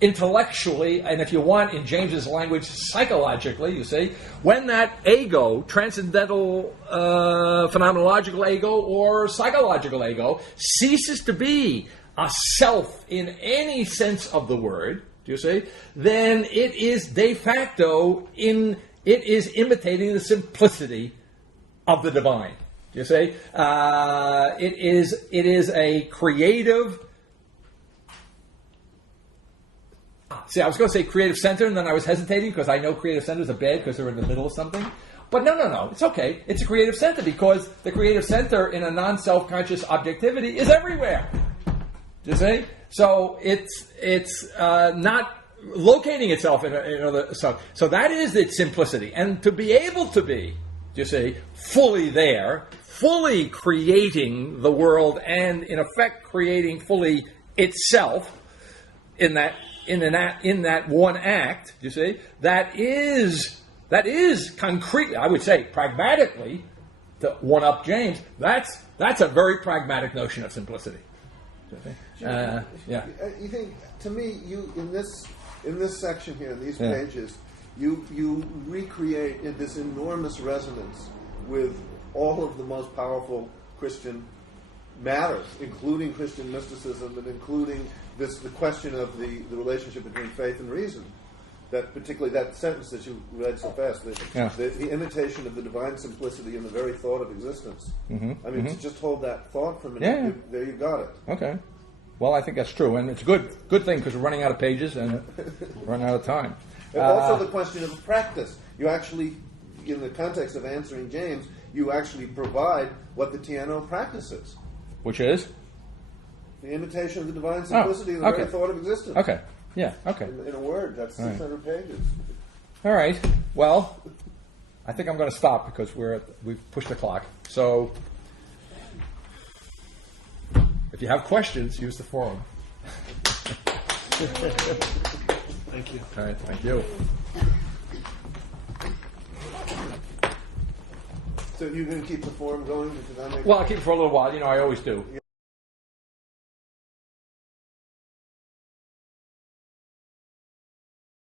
intellectually, and if you want, in James's language, psychologically. You see, when that ego, transcendental, phenomenological ego, or psychological ego, ceases to be a self in any sense of the word, do you see? Then it is de facto It is imitating the simplicity of the divine. Do you see? It is a creative. See, I was going to say creative center, and then I was hesitating because I know creative centers are bad because they're in the middle of something. But no, it's okay. It's a creative center because the creative center in a non-self-conscious objectivity is everywhere. Do you see? So it's not locating itself in another. So that is its simplicity, and to be able to be, you see, fully there, fully creating the world and, in effect, creating fully itself in that one act. You see, that is concretely, I would say, pragmatically, to one up James. That's a very pragmatic notion of simplicity. Yeah. You think, to me, you in this section here, in these pages, you recreate in this enormous resonance with all of the most powerful Christian matters, including Christian mysticism and including the question of the relationship between faith and reason. That particularly that sentence that you read so fast, the imitation of the divine simplicity in the very thought of existence. I mean, to just hold that thought for a minute, there you got it. Okay. Well, I think that's true, and it's a good thing because we're running out of pages and running out of time. And also the question of practice. You actually, in the context of answering James, you actually provide what the Tiano practices. Which is? The imitation of the divine simplicity in the very thought of existence. Okay. Yeah, okay. In a word, that's 600 pages. All right. Well, I think I'm going to stop because we've pushed the clock. So, if you have questions, use the forum. Thank you. All right, thank you. So you're going to keep the forum going? Well, I'll keep it for a little while. I always do.